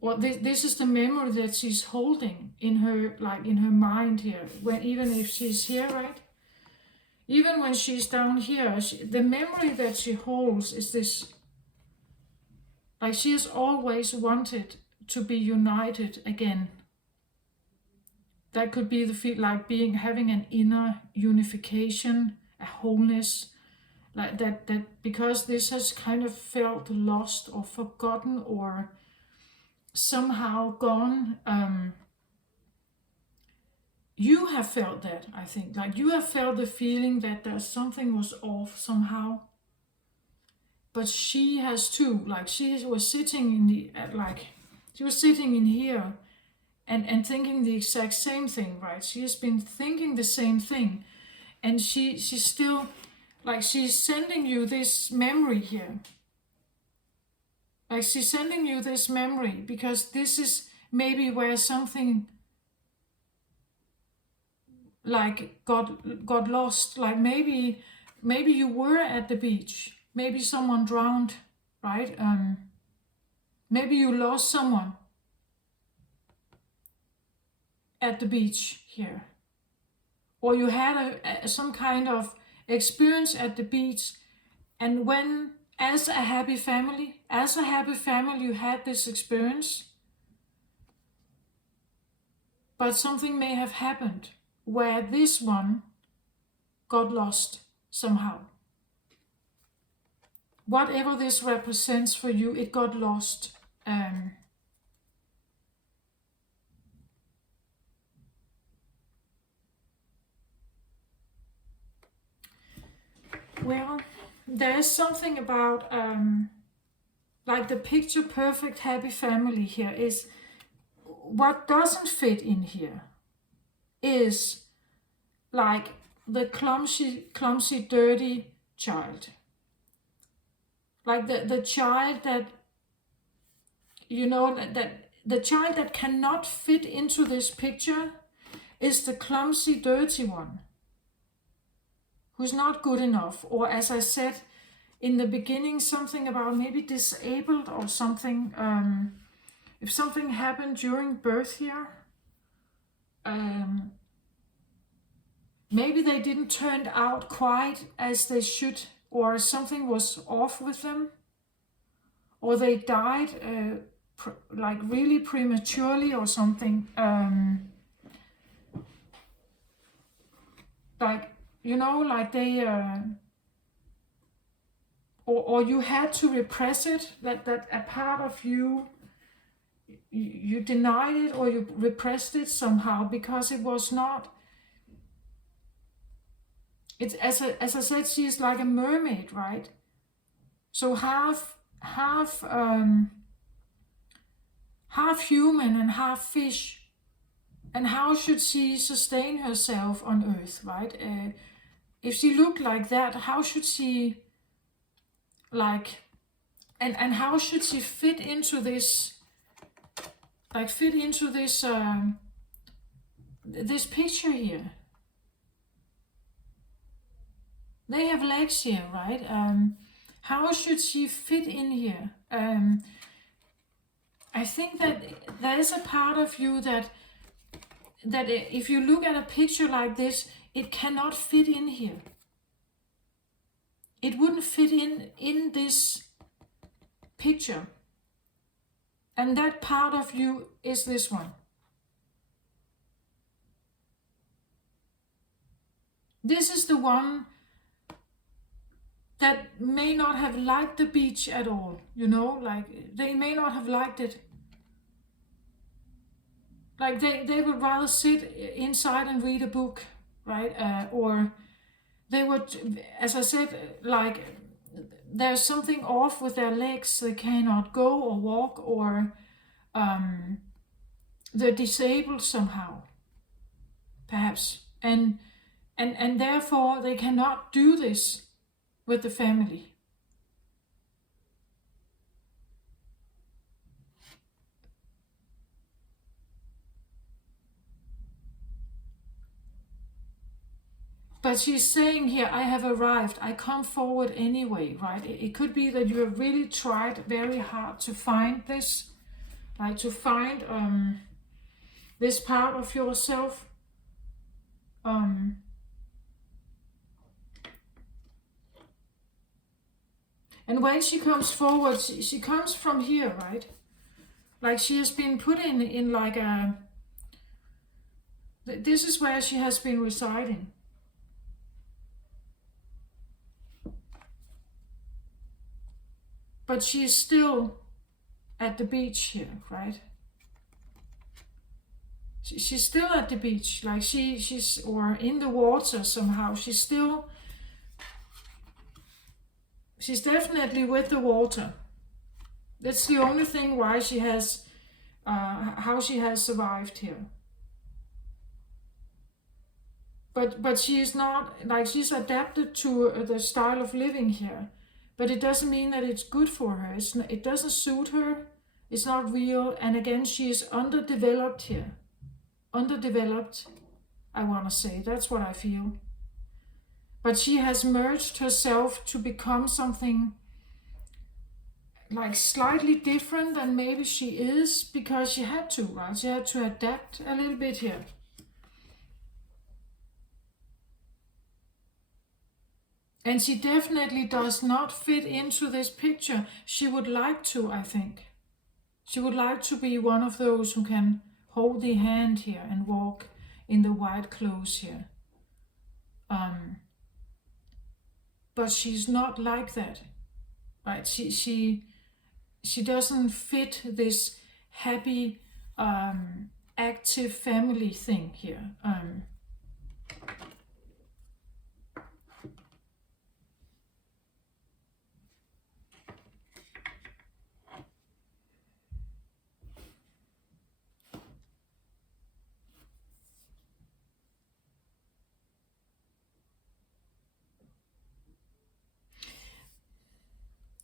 Well, this is the memory that she's holding in her, like in her mind here. When even if she's here, right? Even when she's down here, the memory that she holds is this, like she has always wanted to be united again. That could be the feel like having an inner unification, a wholeness, like that because this has kind of felt lost or forgotten or somehow gone. You have felt that, I think, like you have felt the feeling that there's something was off somehow. But she has too, like she was sitting in she was sitting in here and thinking the exact same thing, right? She has been thinking the same thing. And she's still, like she's sending you this memory here. Like she's sending you this memory because this is maybe where something like got lost. Like maybe you were at the beach. Maybe someone drowned, right? Maybe you lost someone at the beach here. Or you had some kind of experience at the beach, and when, as a happy family, you had this experience, but something may have happened where this one got lost somehow. Whatever this represents for you, it got lost. Well, there's something about like the picture perfect happy family here is what doesn't fit in here is like the clumsy, dirty child. Like the child that, you know, that the child that cannot fit into this picture is the clumsy, dirty one, who's not good enough. Or as I said in the beginning, something about maybe disabled or something. If something happened during birth here, maybe they didn't turn out quite as they should, or something was off with them, or they died like really prematurely or something. Like, you know, like they, or you had to repress it, that a part of you, you denied it or you repressed it somehow because it was not. It's as I said, she is like a mermaid, right? So half human and half fish. And how should she sustain herself on Earth, right? If she looked like that, how should she like, and how should she fit into this? Like fit into this this picture here. They have legs here, right? How should she fit in here? I think that there is a part of you that if you look at a picture like this, it cannot fit in here. It wouldn't fit in this picture. And that part of you is this one. This is the one that may not have liked the beach at all, you know, like they may not have liked it. Like they would rather sit inside and read a book, right? Or they would, as I said, like there's something off with their legs. They cannot go or walk, or they're disabled somehow, perhaps. And therefore they cannot do this with the family. But she's saying here, I have arrived, I come forward anyway, right? It could be that you have really tried very hard to find this, like to find this part of yourself. And when she comes forward, she comes from here, right? like she has been put in like a, this is where she has been residing. But she is still at the beach here, right? She's still at the beach, like she's or in the water somehow. She's definitely with the water. That's the only thing why she has, how she has survived here. But she is not, like she's adapted to the style of living here. But it doesn't mean that it's good for her. It doesn't suit her. It's not real. And again, she is underdeveloped here. Underdeveloped, I want to say. That's what I feel. But she has merged herself to become something like slightly different than maybe she is, because she had to, right? She had to adapt a little bit here. And she definitely does not fit into this picture. She would like to, I think. She would like to be one of those who can hold the hand here and walk in the white clothes here. But she's not like that, right? She doesn't fit this happy, active family thing here.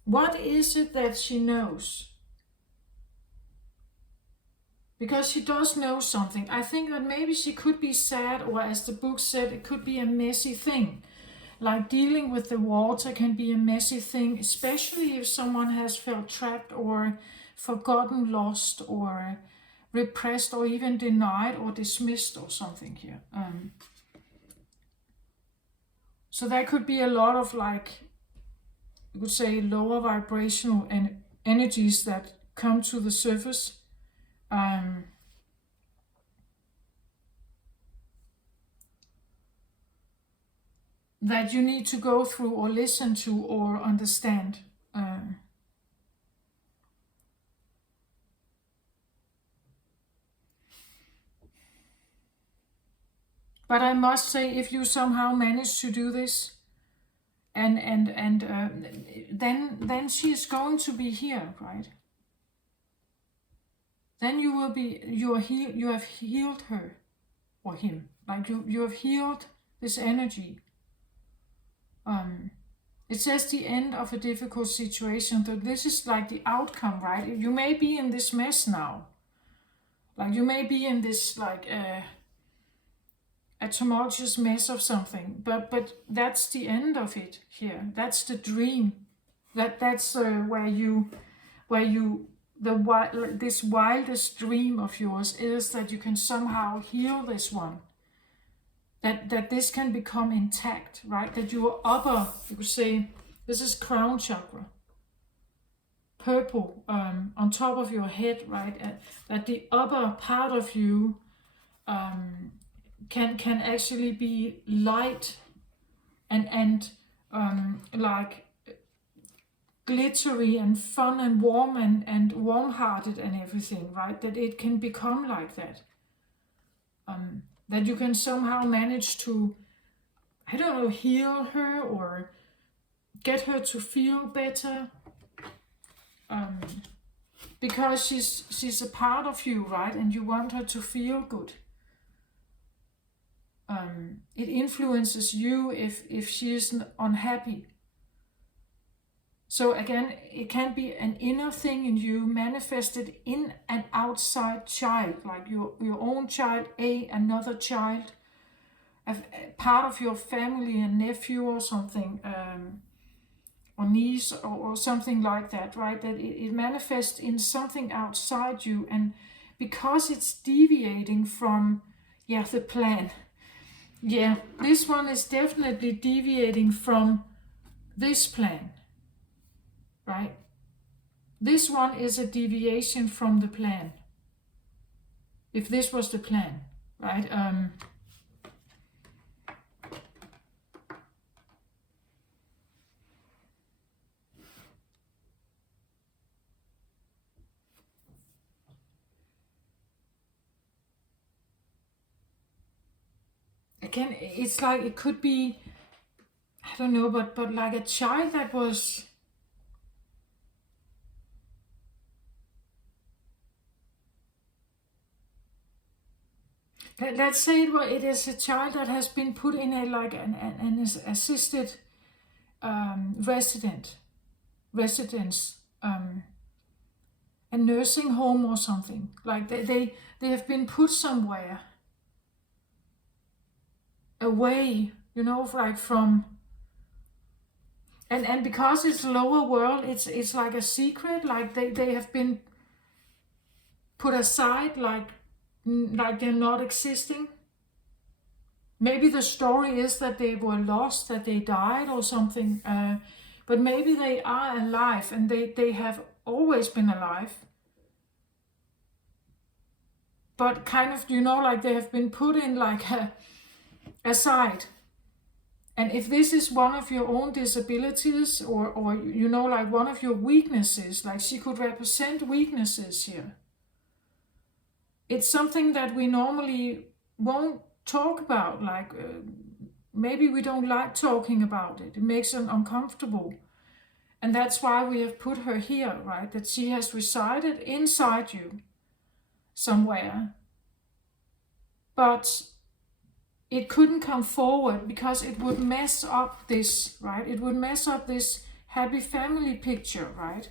What is it that she knows? Because she does know something. I think that maybe she could be sad, or as the book said, it could be a messy thing. Like dealing with the water can be a messy thing, especially if someone has felt trapped or forgotten, lost, or repressed, or even denied or dismissed or something here. So there could be a lot of, like, you could say, lower vibrational energies that come to the surface. That you need to go through or listen to or understand. But I must say, if you somehow manage to do this, then she is going to be here, right? Then you have healed her or him, like you have healed this energy. It says the end of a difficult situation. So this is like the outcome, right? You may be in this mess now, like you may be in this like a tumultuous mess of something, but that's the end of it here. That's the dream. That's this wildest dream of yours is that you can somehow heal this one. That this can become intact, right? That your upper, you could say, this is crown chakra, purple, on top of your head, right? That the upper part of you can actually be light and like glittery and fun and warm and warm-hearted and everything, right? That it can become like that. That you can somehow manage to, I don't know, heal her or get her to feel better. Because she's a part of you, right? And you want her to feel good. It influences you if she is unhappy. So again, it can be an inner thing in you manifested in an outside child, like your own child, another child, a part of your family, a nephew or something, or niece or something like that, right? That it manifests in something outside you, and because it's deviating from, the plan. Yeah, this one is definitely deviating from this plan, right? This one is a deviation from the plan. If this was the plan, right? Again, it's like it could be, I don't know, but like a child that was let's say it is a child that has been put in a like an assisted residence, a nursing home or something. Like they have been put somewhere away, you know, like from, and because it's lower world, it's like a secret, like they have been put aside, like they're not existing. Maybe the story is that they were lost, that they died or something, but maybe they are alive, and they have always been alive, but kind of, you know, like they have been put in like aside. And if this is one of your own disabilities, or you know, like one of your weaknesses, like she could represent weaknesses here. It's something that we normally won't talk about, like maybe we don't like talking about it. It makes them uncomfortable. And that's why we have put her here, right? That she has resided inside you somewhere. But it couldn't come forward because it would mess up this, right? It would mess up this happy family picture, right?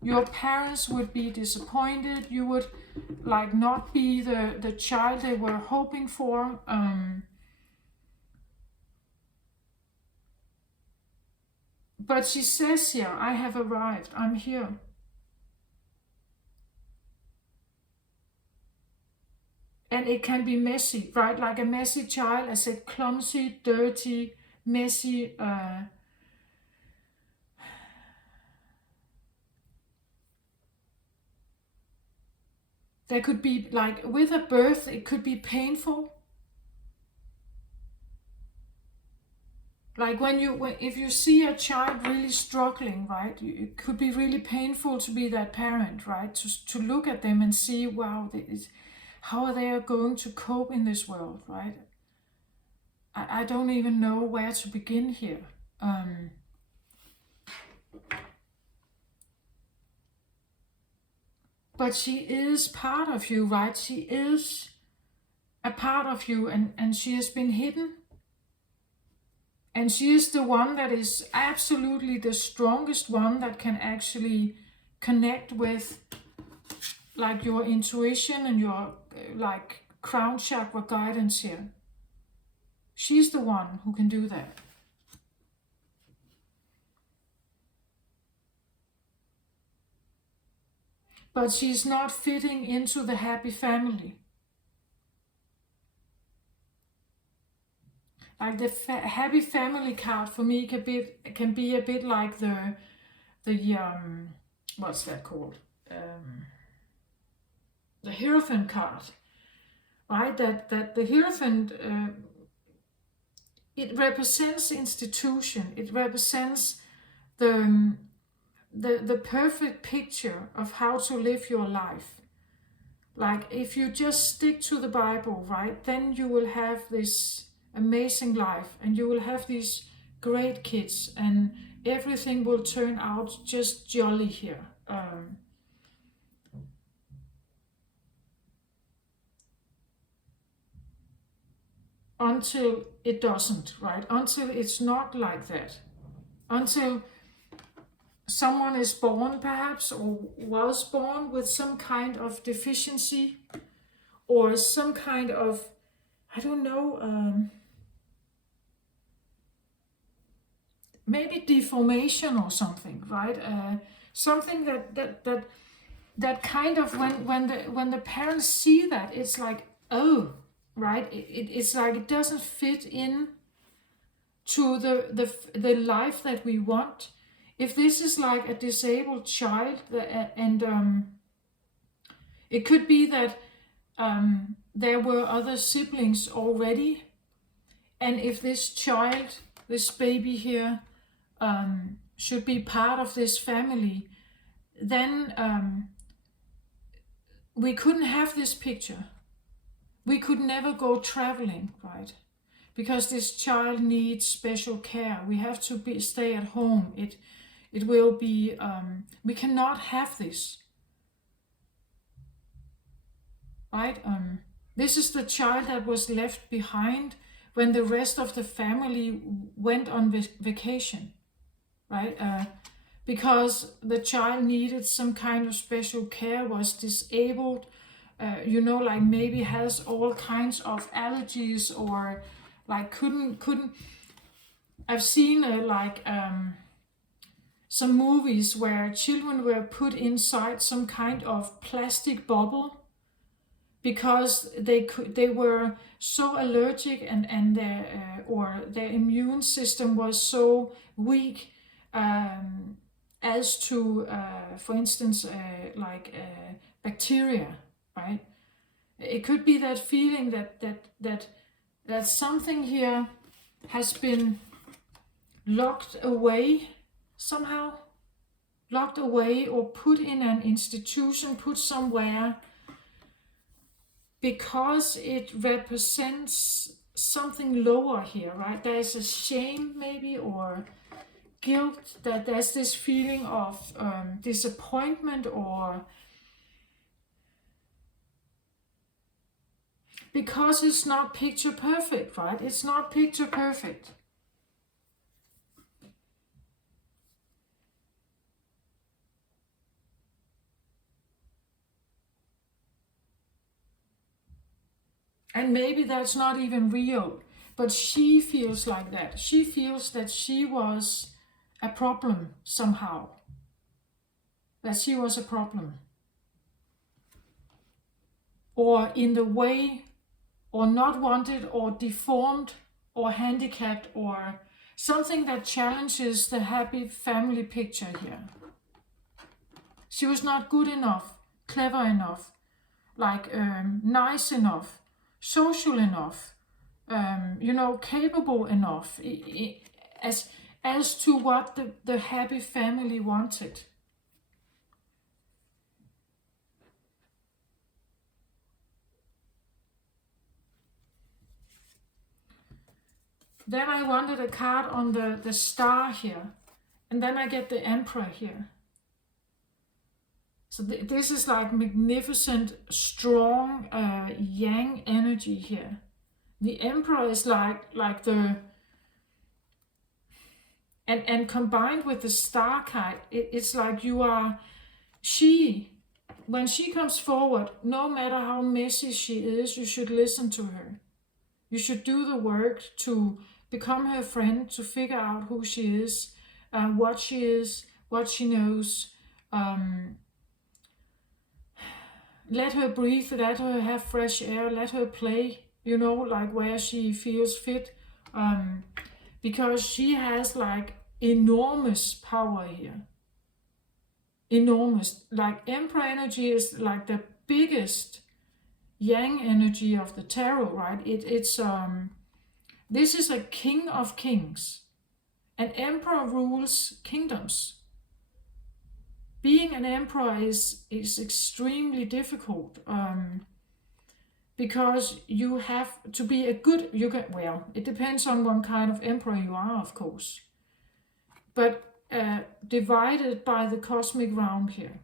Your parents would be disappointed. You would like not be the child they were hoping for. But she says here, I have arrived, I'm here. And it can be messy, right? Like a messy child, I said clumsy, dirty, messy. There could be, like, with a birth, it could be painful. Like if you see a child really struggling, right? It could be really painful to be that parent, right? To look at them and see, wow, how they are going to cope in this world, right? I don't even know where to begin here. But she is part of you, right? She is a part of you, and she has been hidden. And she is the one that is absolutely the strongest one that can actually connect with like your intuition and your like crown chakra guidance here. She's the one who can do that. But she's not fitting into the happy family. Like the happy family card for me can be a bit like the what's that called? The Hierophant card, right? That the Hierophant it represents institution. It represents the perfect picture of how to live your life. Like if you just stick to the Bible, right, then you will have this amazing life, and you will have these great kids, and everything will turn out just jolly here. Until it doesn't, right? Until it's not like that. Until someone is born, perhaps, or was born with some kind of deficiency, or some kind of, I don't know, maybe deformation or something, right? Something that kind of, when the parents see that, it's like, oh, right? It's like it doesn't fit in to the life that we want. if this is like a disabled child, and it could be that there were other siblings already, and if this child, this baby here, should be part of this family, then we couldn't have this picture. We could never go traveling, right? Because this child needs special care. We have to stay at home. It will be, we cannot have this, right? This is the child that was left behind when the rest of the family went on vacation, right? Because the child needed some kind of special care, was disabled, like maybe has all kinds of allergies, or like couldn't. I've seen some movies where children were put inside some kind of plastic bubble because they were so allergic, and their immune system was so weak, as to, for instance, bacteria, right? It could be that feeling that something here has been locked away somehow, locked away or put in an institution, put somewhere, because it represents something lower here, right? There's a shame maybe, or guilt, that there's this feeling of disappointment, or because it's not picture perfect, right? It's not picture perfect. And maybe that's not even real, but she feels like that. She feels that she was a problem somehow. That she was a problem. Or in the way, or not wanted, or deformed, or handicapped, or something that challenges the happy family picture here. She was not good enough, clever enough, nice enough, social enough, capable enough, as to what the happy family wanted. Then I wanted a card on the star here, and then I get the Emperor here. So this is like magnificent, strong yang energy here. The Emperor is like the, and combined with the star card, it's like you are, when she comes forward, no matter how messy she is, you should listen to her. You should do the work to become her friend, to figure out who she is, what she is, what she knows. Let her breathe, let her have fresh air, let her play, where she feels fit. Because she has enormous power here. Enormous. Emperor energy is like the biggest yang energy of the tarot, right? This is a king of kings. An emperor rules kingdoms. Being an emperor is extremely difficult, because you have to be a good, it depends on what kind of emperor you are, of course, but divided by the cosmic realm here.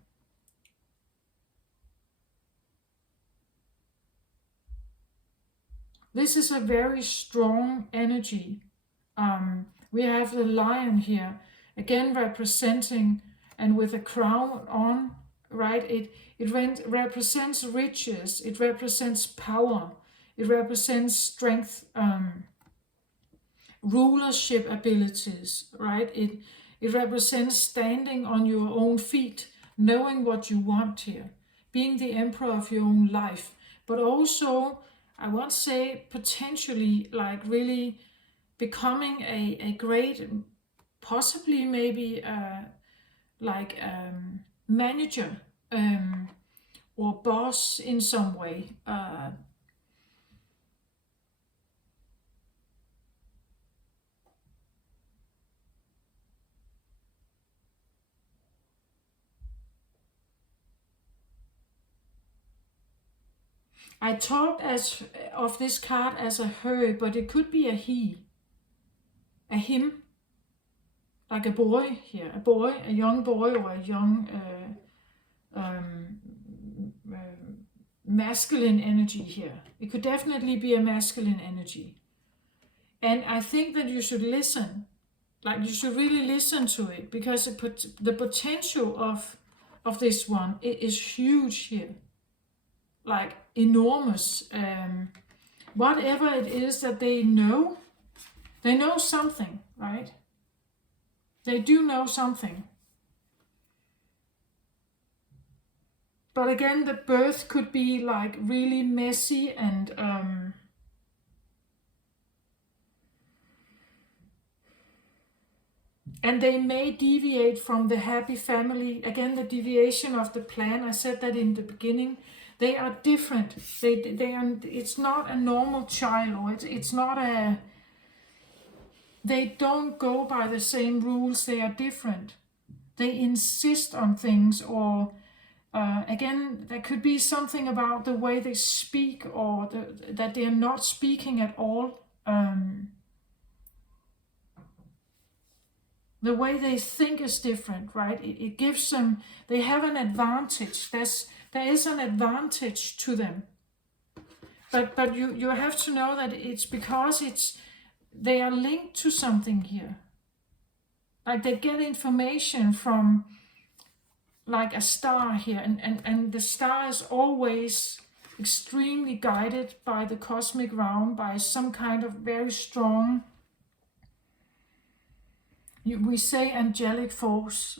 This is a very strong energy. We have the lion here, again representing, and with a crown on, right? It represents riches, it represents power, it represents strength, rulership abilities, right? It represents standing on your own feet, knowing what you want here, being the emperor of your own life, but also, I would say, potentially really becoming a great possibly maybe like manager or boss in some way. I talked of this card as a her, but it could be a he, a him, like a boy here, a boy, a young boy, or a young masculine energy here. It could definitely be a masculine energy. And I think that you should listen, like you should really listen to it, because the potential of this one is huge here, like enormous. Whatever it is that they know something, right? They do know something. But again, the birth could be like really messy and they may deviate from the happy family. Again, the deviation of the plan, I said that in the beginning. They are different. They are. It's not a normal child, or it's not a. They don't go by the same rules. They are different. They insist on things, or again, there could be something about the way they speak, or that they are not speaking at all. The way they think is different, right? It gives them. They have an advantage. There is an advantage to them. But you have to know that it's because they are linked to something here. Like they get information from like a star here, and the star is always extremely guided by the cosmic realm, by some kind of very strong, we say angelic force.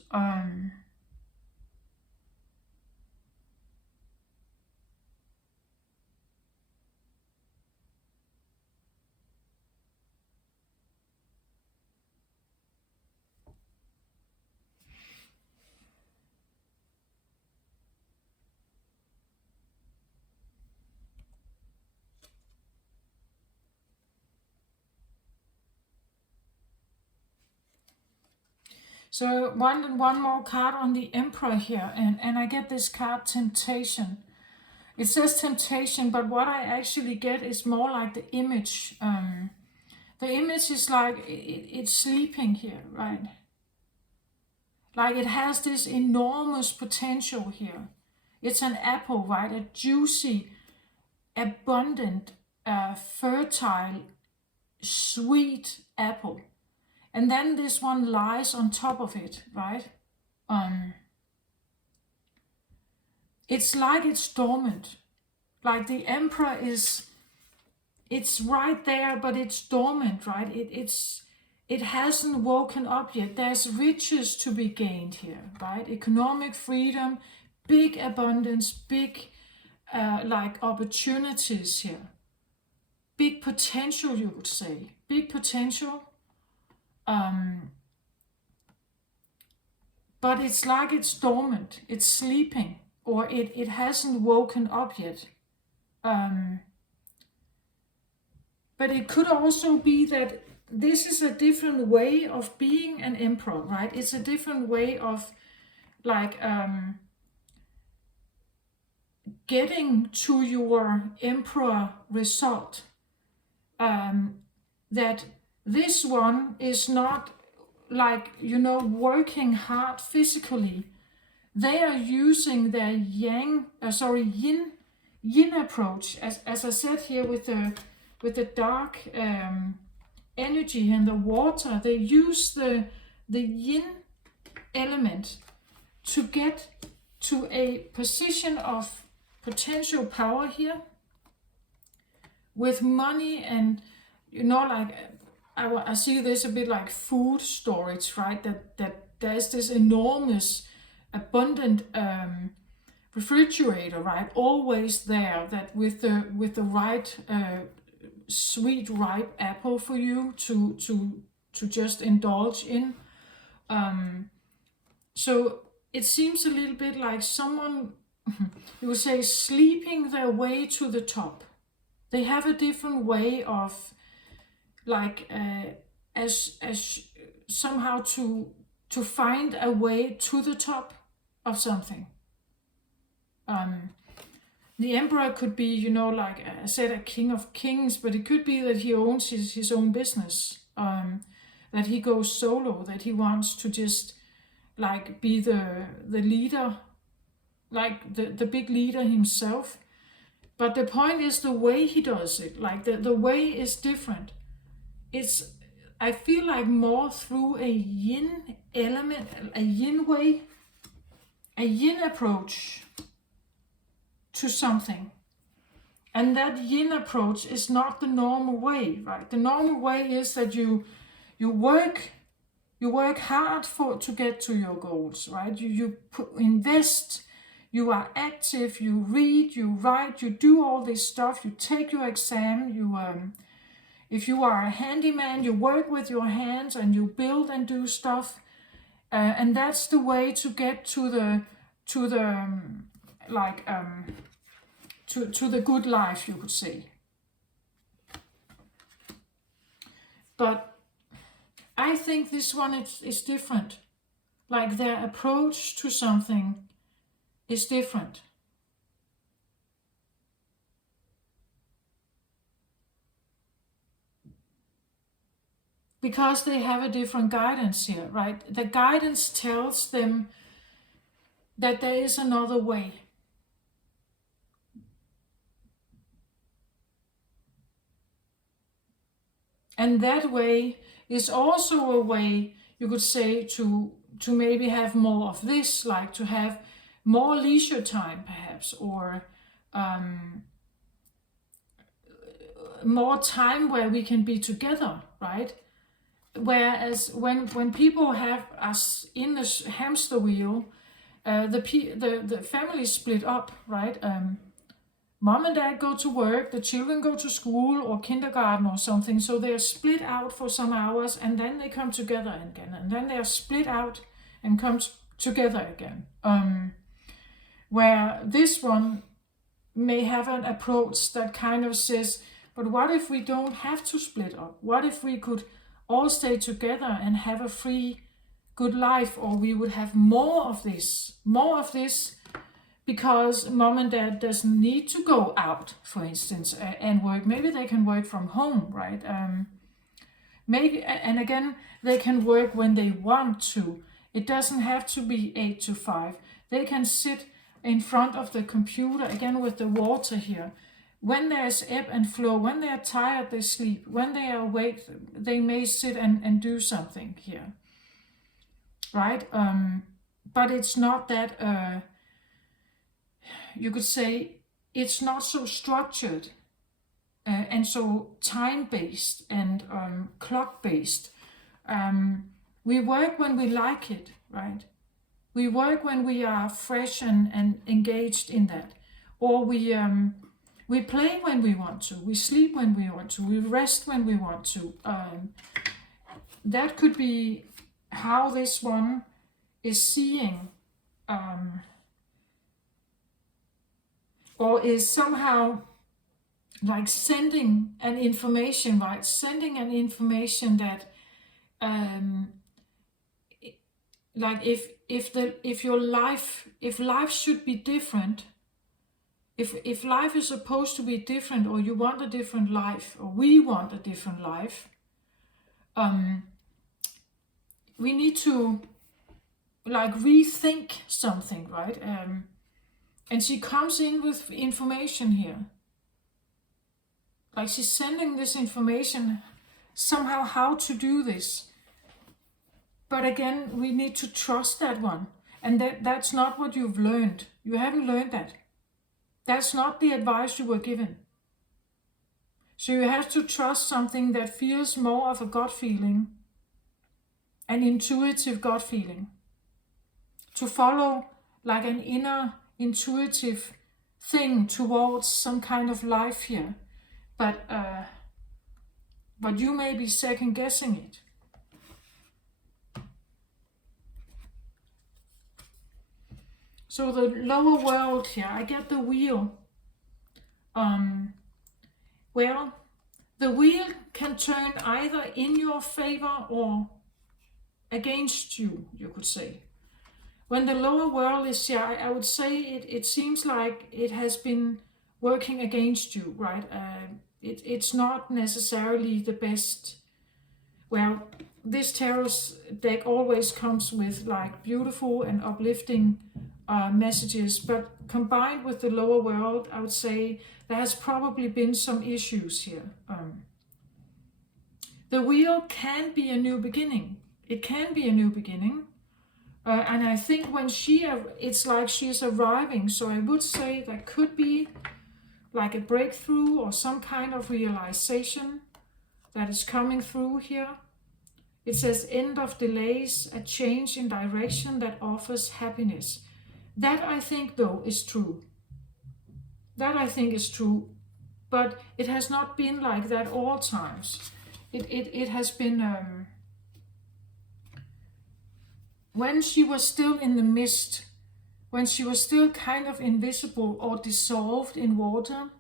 So one more card on the Emperor here, and I get this card, Temptation. It says temptation, but what I actually get is more like the image. The image is like it's sleeping here, right? Like it has this enormous potential here. It's an apple, right? A juicy, abundant, fertile, sweet apple. And then this one lies on top of it, right? It's like it's dormant. Like the Emperor it's right there, but it's dormant, right? It hasn't woken up yet. There's riches to be gained here, right? Economic freedom, big abundance, big like opportunities here. Big potential, you would say. Big potential. But it's like it's dormant, it's sleeping, or it hasn't woken up yet. But it could also be that this is a different way of being an emperor, right? It's a different way of like getting to your emperor result. That this one is not like, working hard physically. They are using their yin approach, as I said here with the dark energy and the water. They use the yin element to get to a position of potential power here with money, and like I see this a bit like food storage, right? That there's this enormous, abundant refrigerator, right? Always there. That with the right sweet ripe apple for you to just indulge in. So it seems a little bit like someone, you would say, sleeping their way to the top. They have a different way of, like, as somehow to find a way to the top of something. The emperor could be, like I said, a king of kings, but it could be that he owns his own business, that he goes solo, that he wants to just like be the leader, like the big leader himself. But the point is the way he does it, like the way is different. It's, I feel like, more through a yin element, a yin way, a yin approach to something. And that yin approach is not the normal way, right? The normal way is that you work hard to get to your goals, right? You invest, you are active, you read, you write, you do all this stuff, you take your exam, if you are a handyman, you work with your hands and you build and do stuff, and that's the way to get to the to the good life, you could say. But I think this one is different. Like their approach to something is different. Because they have a different guidance here, right? The guidance tells them that there is another way. And that way is also a way, you could say, to maybe have more of this, like to have more leisure time perhaps, or more time where we can be together, right? Whereas when people have us in this hamster wheel, the family split up, right? Mom and dad go to work, the children go to school or kindergarten or something, so they are split out for some hours and then they come together again, and then they are split out and come together again. Where this one may have an approach that kind of says, but what if we don't have to split up? What if we could all stay together and have a free, good life, or we would have more of this, because mom and dad doesn't need to go out, for instance, and work. Maybe they can work from home, right? Maybe, and again, they can work when they want to. It doesn't have to be 8 to 5. They can sit in front of the computer, again with the water here. When there's ebb and flow, when they're tired, they sleep. When they are awake, they may sit and do something here, right? But it's not that, you could say, it's not so structured and so time-based and clock-based. We work when we like it, right? We work when we are fresh and engaged in that. Or we play when we want to. We sleep when we want to. We rest when we want to. That could be how this one is seeing, or is somehow like sending an information, right? Sending an information that, like if life should be different, if life is supposed to be different, or you want a different life, or we want a different life, we need to like rethink something, right? And she comes in with information here. Like she's sending this information somehow how to do this. But again, we need to trust that one. And that's not what you've learned. You haven't learned that. That's not the advice you were given. So you have to trust something that feels more of a gut feeling, an intuitive gut feeling. To follow like an inner intuitive thing towards some kind of life here. But you may be second guessing it. So the lower world here, I get the wheel. Well, the wheel can turn either in your favor or against you, you could say. When the lower world is here, I would say it seems like it has been working against you, right? It's not necessarily the best. Well, this tarot deck always comes with like beautiful and uplifting messages, but combined with the lower world, I would say there has probably been some issues here. The wheel can be a new beginning. It can be a new beginning. And I think when it's like she's arriving, so I would say that could be like a breakthrough or some kind of realization that is coming through here. It says end of delays, a change in direction that offers happiness. That I think though is true. That I think is true, but it has not been like that all times. It has been when she was still in the mist, when she was still kind of invisible or dissolved in water.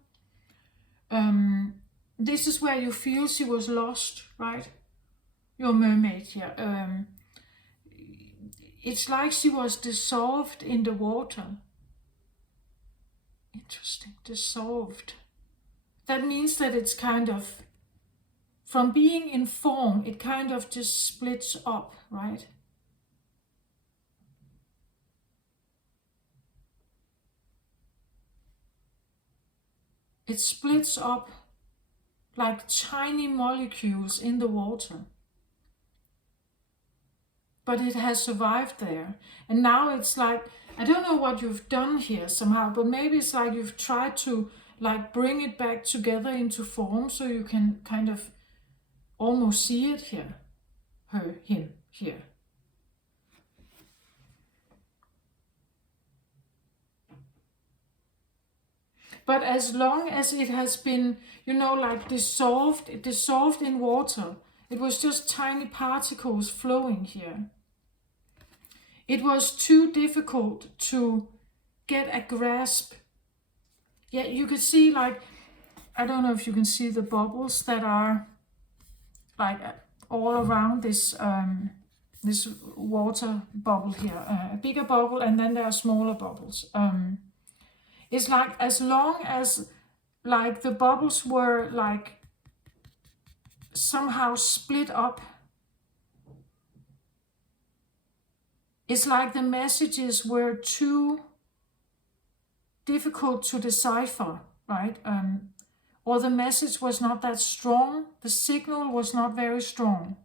This is where you feel she was lost, right? Your mermaid here. It's like she was dissolved in the water. Interesting, dissolved. That means that it's kind of, from being in form, it kind of just splits up, right? It splits up like tiny molecules in the water. But it has survived there. And now it's like, I don't know what you've done here somehow, but maybe it's like you've tried to like bring it back together into form so you can kind of almost see it here. Him here. But as long as it has been, like dissolved in water, it was just tiny particles flowing here. It was too difficult to get a grasp. Yeah, you could see like, I don't know if you can see the bubbles that are like all around this this water bubble here. A bigger bubble and then there are smaller bubbles. It's like as long as like the bubbles were like somehow split up, it's like the messages were too difficult to decipher, right? Or the message was not that strong, the signal was not very strong.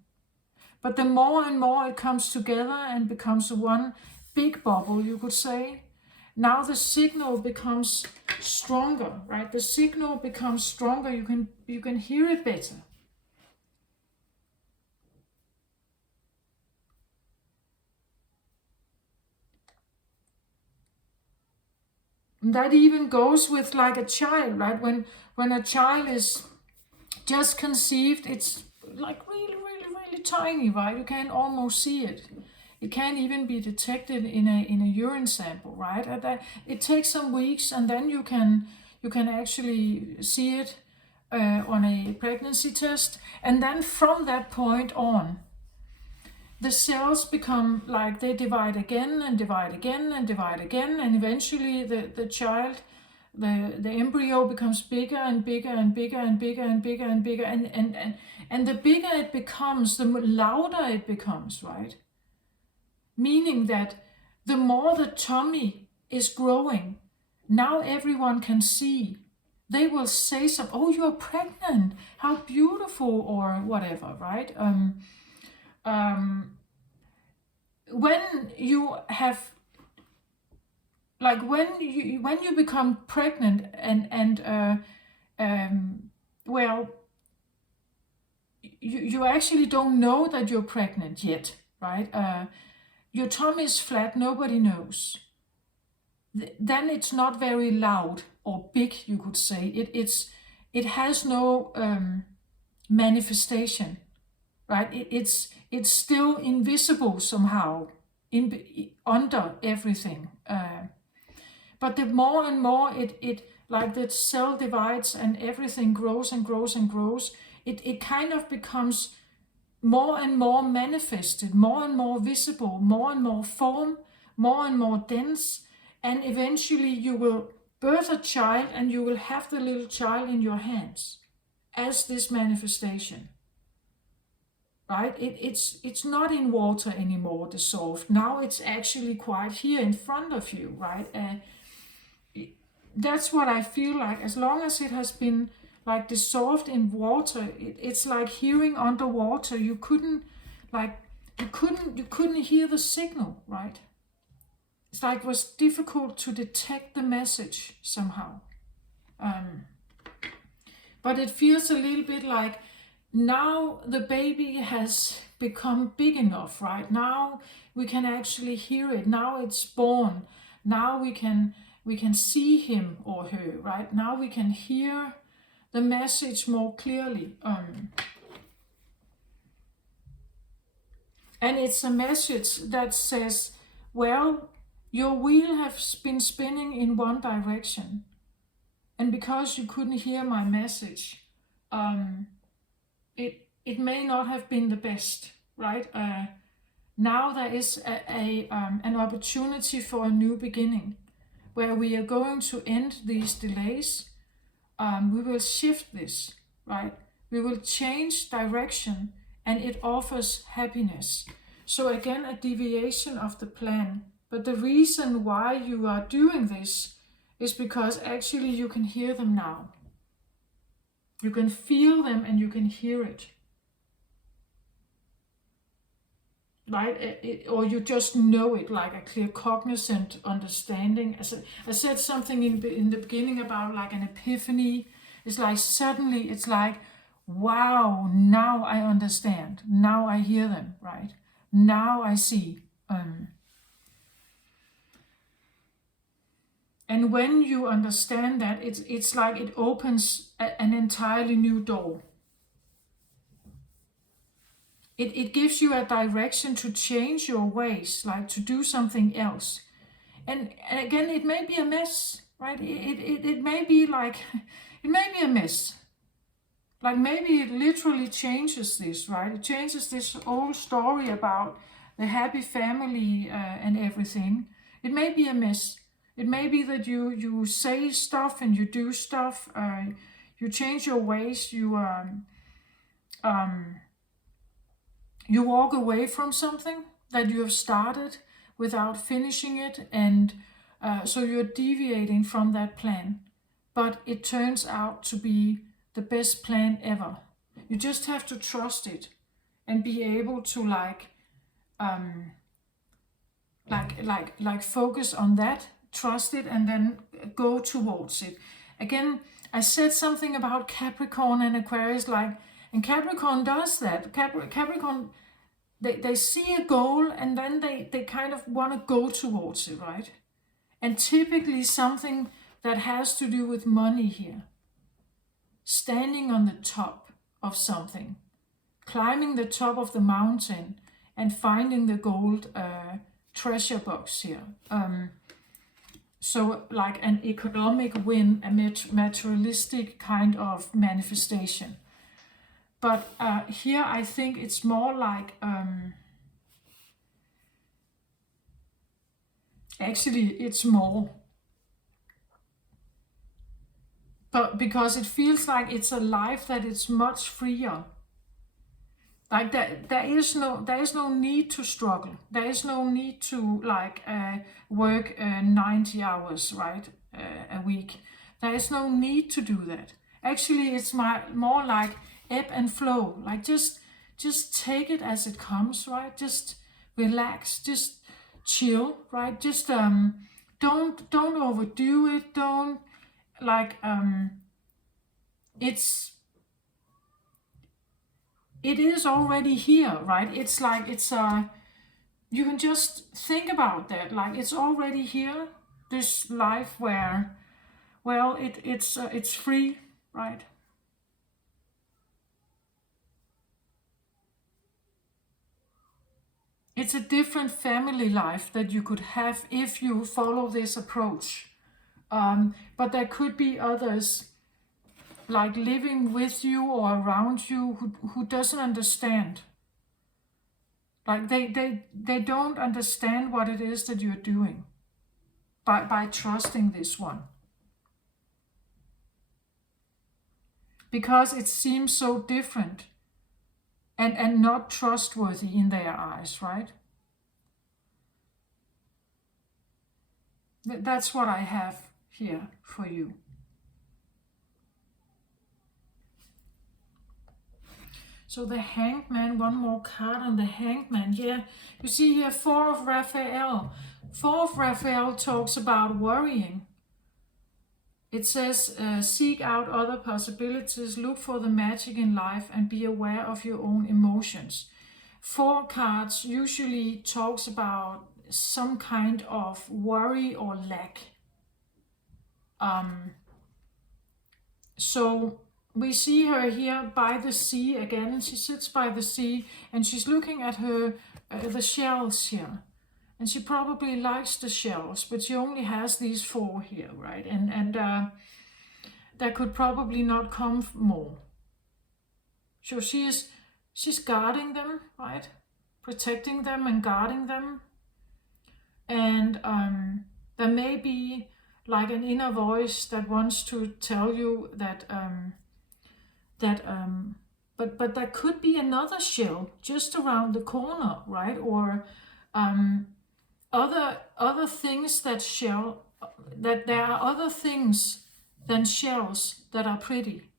But the more and more it comes together and becomes one big bubble, you could say, now the signal becomes stronger, right? The signal becomes stronger, you can hear it better. And that even goes with like a child, right? When a child is just conceived, it's like really, really, really tiny, right? You can almost see it. It can't even be detected in a urine sample, right? It takes some weeks, and then you can actually see it on a pregnancy test, and then from that point on, the cells become like they divide again and divide again and divide again, and eventually the child, the embryo becomes bigger and bigger and bigger and bigger and bigger and bigger, and the bigger it becomes, the louder it becomes, right? Meaning that the more the tummy is growing, now everyone can see. They will say something, oh, you're pregnant, how beautiful, or whatever, right? When you have, like when you become pregnant and well, you actually don't know that you're pregnant yet, right? Your tummy is flat, nobody knows. Then it's not very loud or big, you could say. It has no manifestation, right? It's still invisible somehow, under everything. but the more and more it like the cell divides and everything grows and grows and grows, it kind of becomes more and more manifested, more and more visible, more and more form, more and more dense, and eventually you will birth a child and you will have the little child in your hands as this manifestation. Right? It's not in water anymore, dissolved. Now it's actually quite here in front of you, right? That's what I feel like. As long as it has been like dissolved in water, it's like hearing underwater. You couldn't hear the signal, right? It's like it was difficult to detect the message somehow. But it feels a little bit like now the baby has become big enough, right? Now we can actually hear it. Now it's born. Now we can see him or her, right? Now we can hear the message more clearly. And it's a message that says, well, your wheel has been spinning in one direction. And because you couldn't hear my message, it may not have been the best, right? Now there is an opportunity for a new beginning, where we are going to end these delays. We will shift this, right? We will change direction, and it offers happiness. So again, a deviation of the plan. But the reason why you are doing this is because actually you can hear them now. You can feel them and you can hear it. Right? Or you just know it, like a clear cognizant understanding. I said something in the beginning about like an epiphany. It's like suddenly it's like, wow, now I understand. Now I hear them, right? Now I see. And when you understand that, it's like it opens an entirely new door. It gives you a direction to change your ways, like to do something else. And again, it may be a mess, right? It may be like, it may be a mess. Like maybe it literally changes this, right? It changes this whole story about the happy family and everything. It may be a mess. It may be that you say stuff and you do stuff. You change your ways. You walk away from something that you have started without finishing it, and so you're deviating from that plan. But it turns out to be the best plan ever. You just have to trust it and be able to like focus on that, trust it, and then go towards it. Again, I said something about Capricorn and Aquarius, and Capricorn does that. Capricorn, they see a goal and then they kind of want to go towards it, right? And typically something that has to do with money here. Standing on the top of something, climbing the top of the mountain and finding the gold treasure box here. So like an economic win, a materialistic kind of manifestation. But here I think it's more like, actually it's more. But because it feels like it's a life that is much freer. Like there is no need to struggle. There is no need to work 90 hours, right, a week. There is no need to do that. Actually, it's more like ebb and flow. Like just take it as it comes, right? Just relax, just chill, right? Just don't overdo it. Don't it is already here, right? It's like you can just think about that, like it's already here, this life where, well, it's free, right? It's a different family life that you could have if you follow this approach. But there could be others like living with you or around you who doesn't understand. Like they don't understand what it is that you're doing by trusting this one. Because it seems so different and not trustworthy in their eyes, right? That's what I have here for you. So the Hanged Man, one more card on the Hanged Man. Yeah, you see here, Four of Raphael. Four of Raphael talks about worrying. It says, seek out other possibilities, look for the magic in life, and be aware of your own emotions. Four cards usually talks about some kind of worry or lack. So we see her here by the sea again. She sits by the sea and she's looking at her the shells here. And she probably likes the shells, but she only has these four here, right? And there could probably not come more. So she's guarding them, right? Protecting them and guarding them. And there may be like an inner voice that wants to tell you that but there could be another shell just around the corner, right? Or other things that there are other things than shells that are pretty,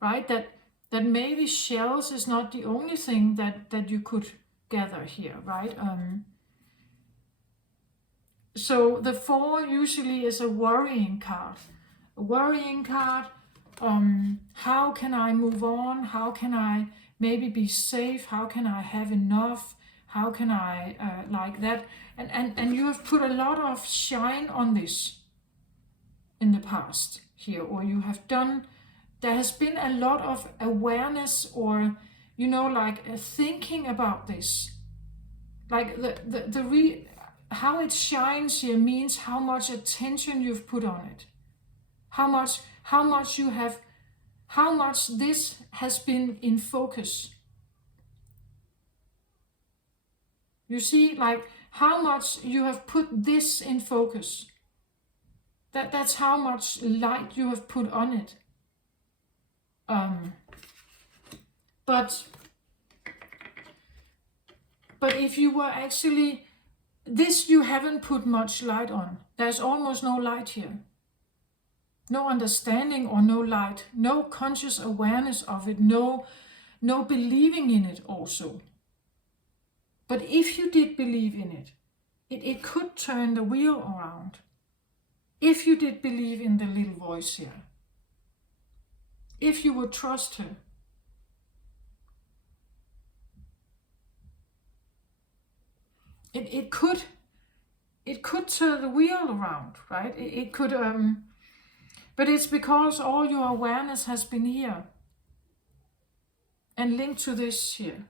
right? That maybe shells is not the only thing that you could gather here, right? So the four usually is a worrying card. A worrying card. How can I move on? How can I maybe be safe? How can I have enough? How can I like that? And you have put a lot of shine on this in the past here, or you have done. There has been a lot of awareness, or like thinking about this, like how it shines here means how much attention you've put on it, how much this has been in focus. You see, like how much you have put this in focus. That's how much light you have put on it. But if you were actually, this you haven't put much light on. There's almost no light here. No understanding or no light. No conscious awareness of it. No believing in it also. But if you did believe in it, it could turn the wheel around. If you did believe in the little voice here. If you would trust her. It could turn the wheel around, right? It could, but it's because all your awareness has been here and linked to this here.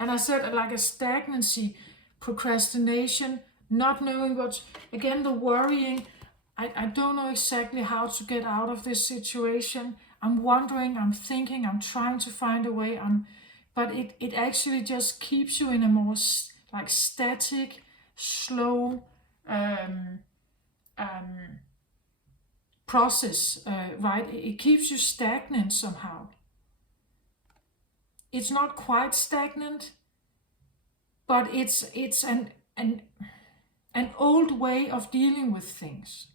And I said like a stagnancy, procrastination, not knowing again, the worrying. I don't know exactly how to get out of this situation. I'm wondering, I'm thinking, I'm trying to find a way. But it actually just keeps you in a more like static, slow process, right? It keeps you stagnant somehow. It's not quite stagnant, but it's an old way of dealing with things.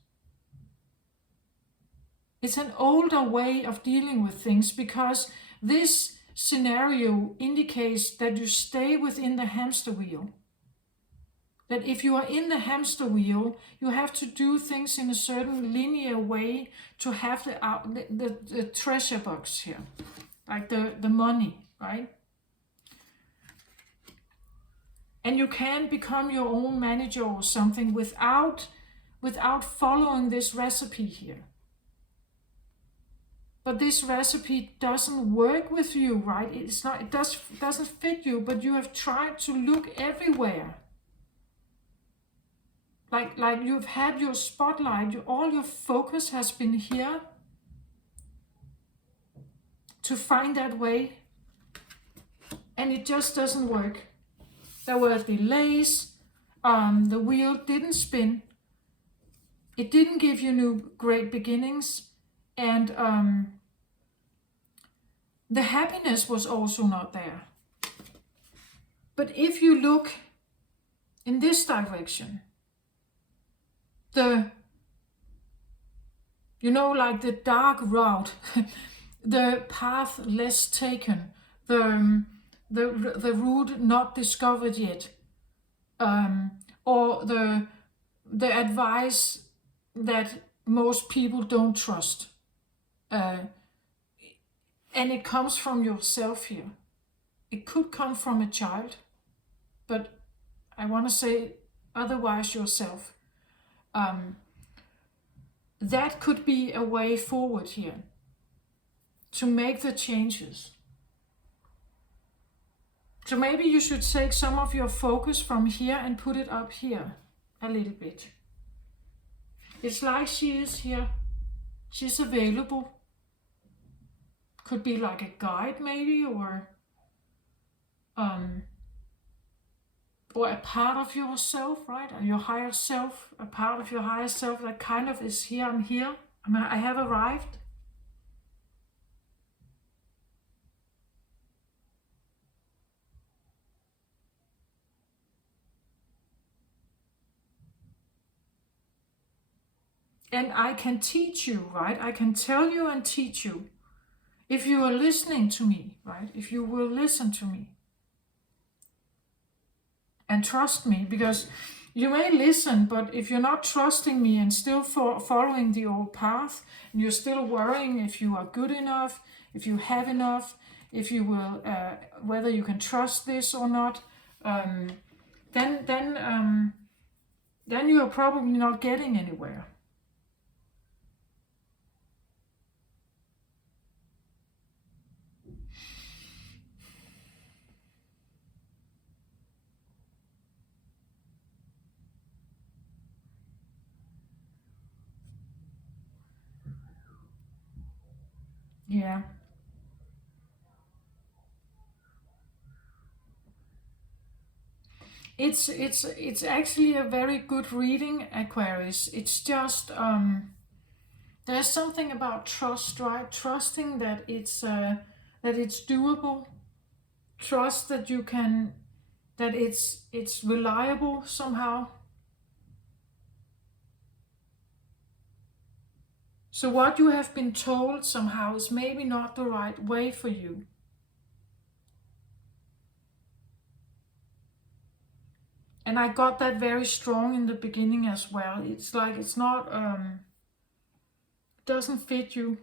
It's an older way of dealing with things because this scenario indicates that you stay within the hamster wheel. That if you are in the hamster wheel, you have to do things in a certain linear way to have the treasure box here, like the money, right? And you can become your own manager or something without following this recipe here. But this recipe doesn't work with you, right? It doesn't fit you, but you have tried to look everywhere. like you've had your spotlight, all your focus has been here to find that way, and it just doesn't work. There were delays, the wheel didn't spin, it didn't give you new great beginnings, and the happiness was also not there. But if you look in this direction, like the dark route, the path less taken, the route not discovered yet, or the advice that most people don't trust, and it comes from yourself here. It could come from a child, but I want to say otherwise yourself. That could be a way forward here to make the changes. So maybe you should take some of your focus from here and put it up here a little bit. It's like she is here. She's available. Could be like a guide maybe, or a part of yourself, right? Your higher self, a part of your higher self that kind of is here. I'm here. I have arrived. And I can teach you, right? I can tell you and teach you if you are listening to me, right? If you will listen to me and trust me, because you may listen, but if you're not trusting me and still following the old path, and you're still worrying if you are good enough, if you have enough, if you will, whether you can trust this or not, then you are probably not getting anywhere. Yeah. It's actually a very good reading, Aquarius. It's just there's something about trust, right? Trusting that it's doable. Trust that you can, that it's reliable somehow. So what you have been told somehow is maybe not the right way for you. And I got that very strong in the beginning as well. It's like it's not doesn't fit you.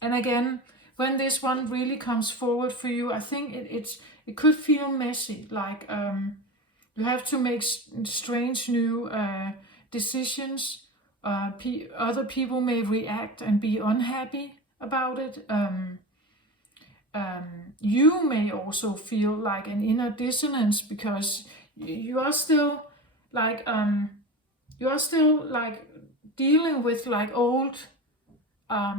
And again, when this one really comes forward for you, I think it could feel messy. Like you have to make strange new decisions. Other people may react and be unhappy about it. You may also feel like an inner dissonance because you are still like dealing with like old,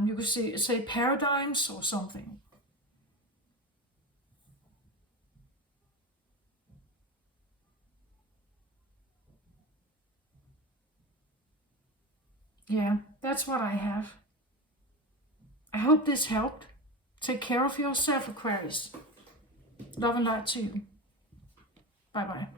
you could say paradigms or something. Yeah, that's what I have. I hope this helped. Take care of yourself, Aquarius. Love and light to you. Bye bye.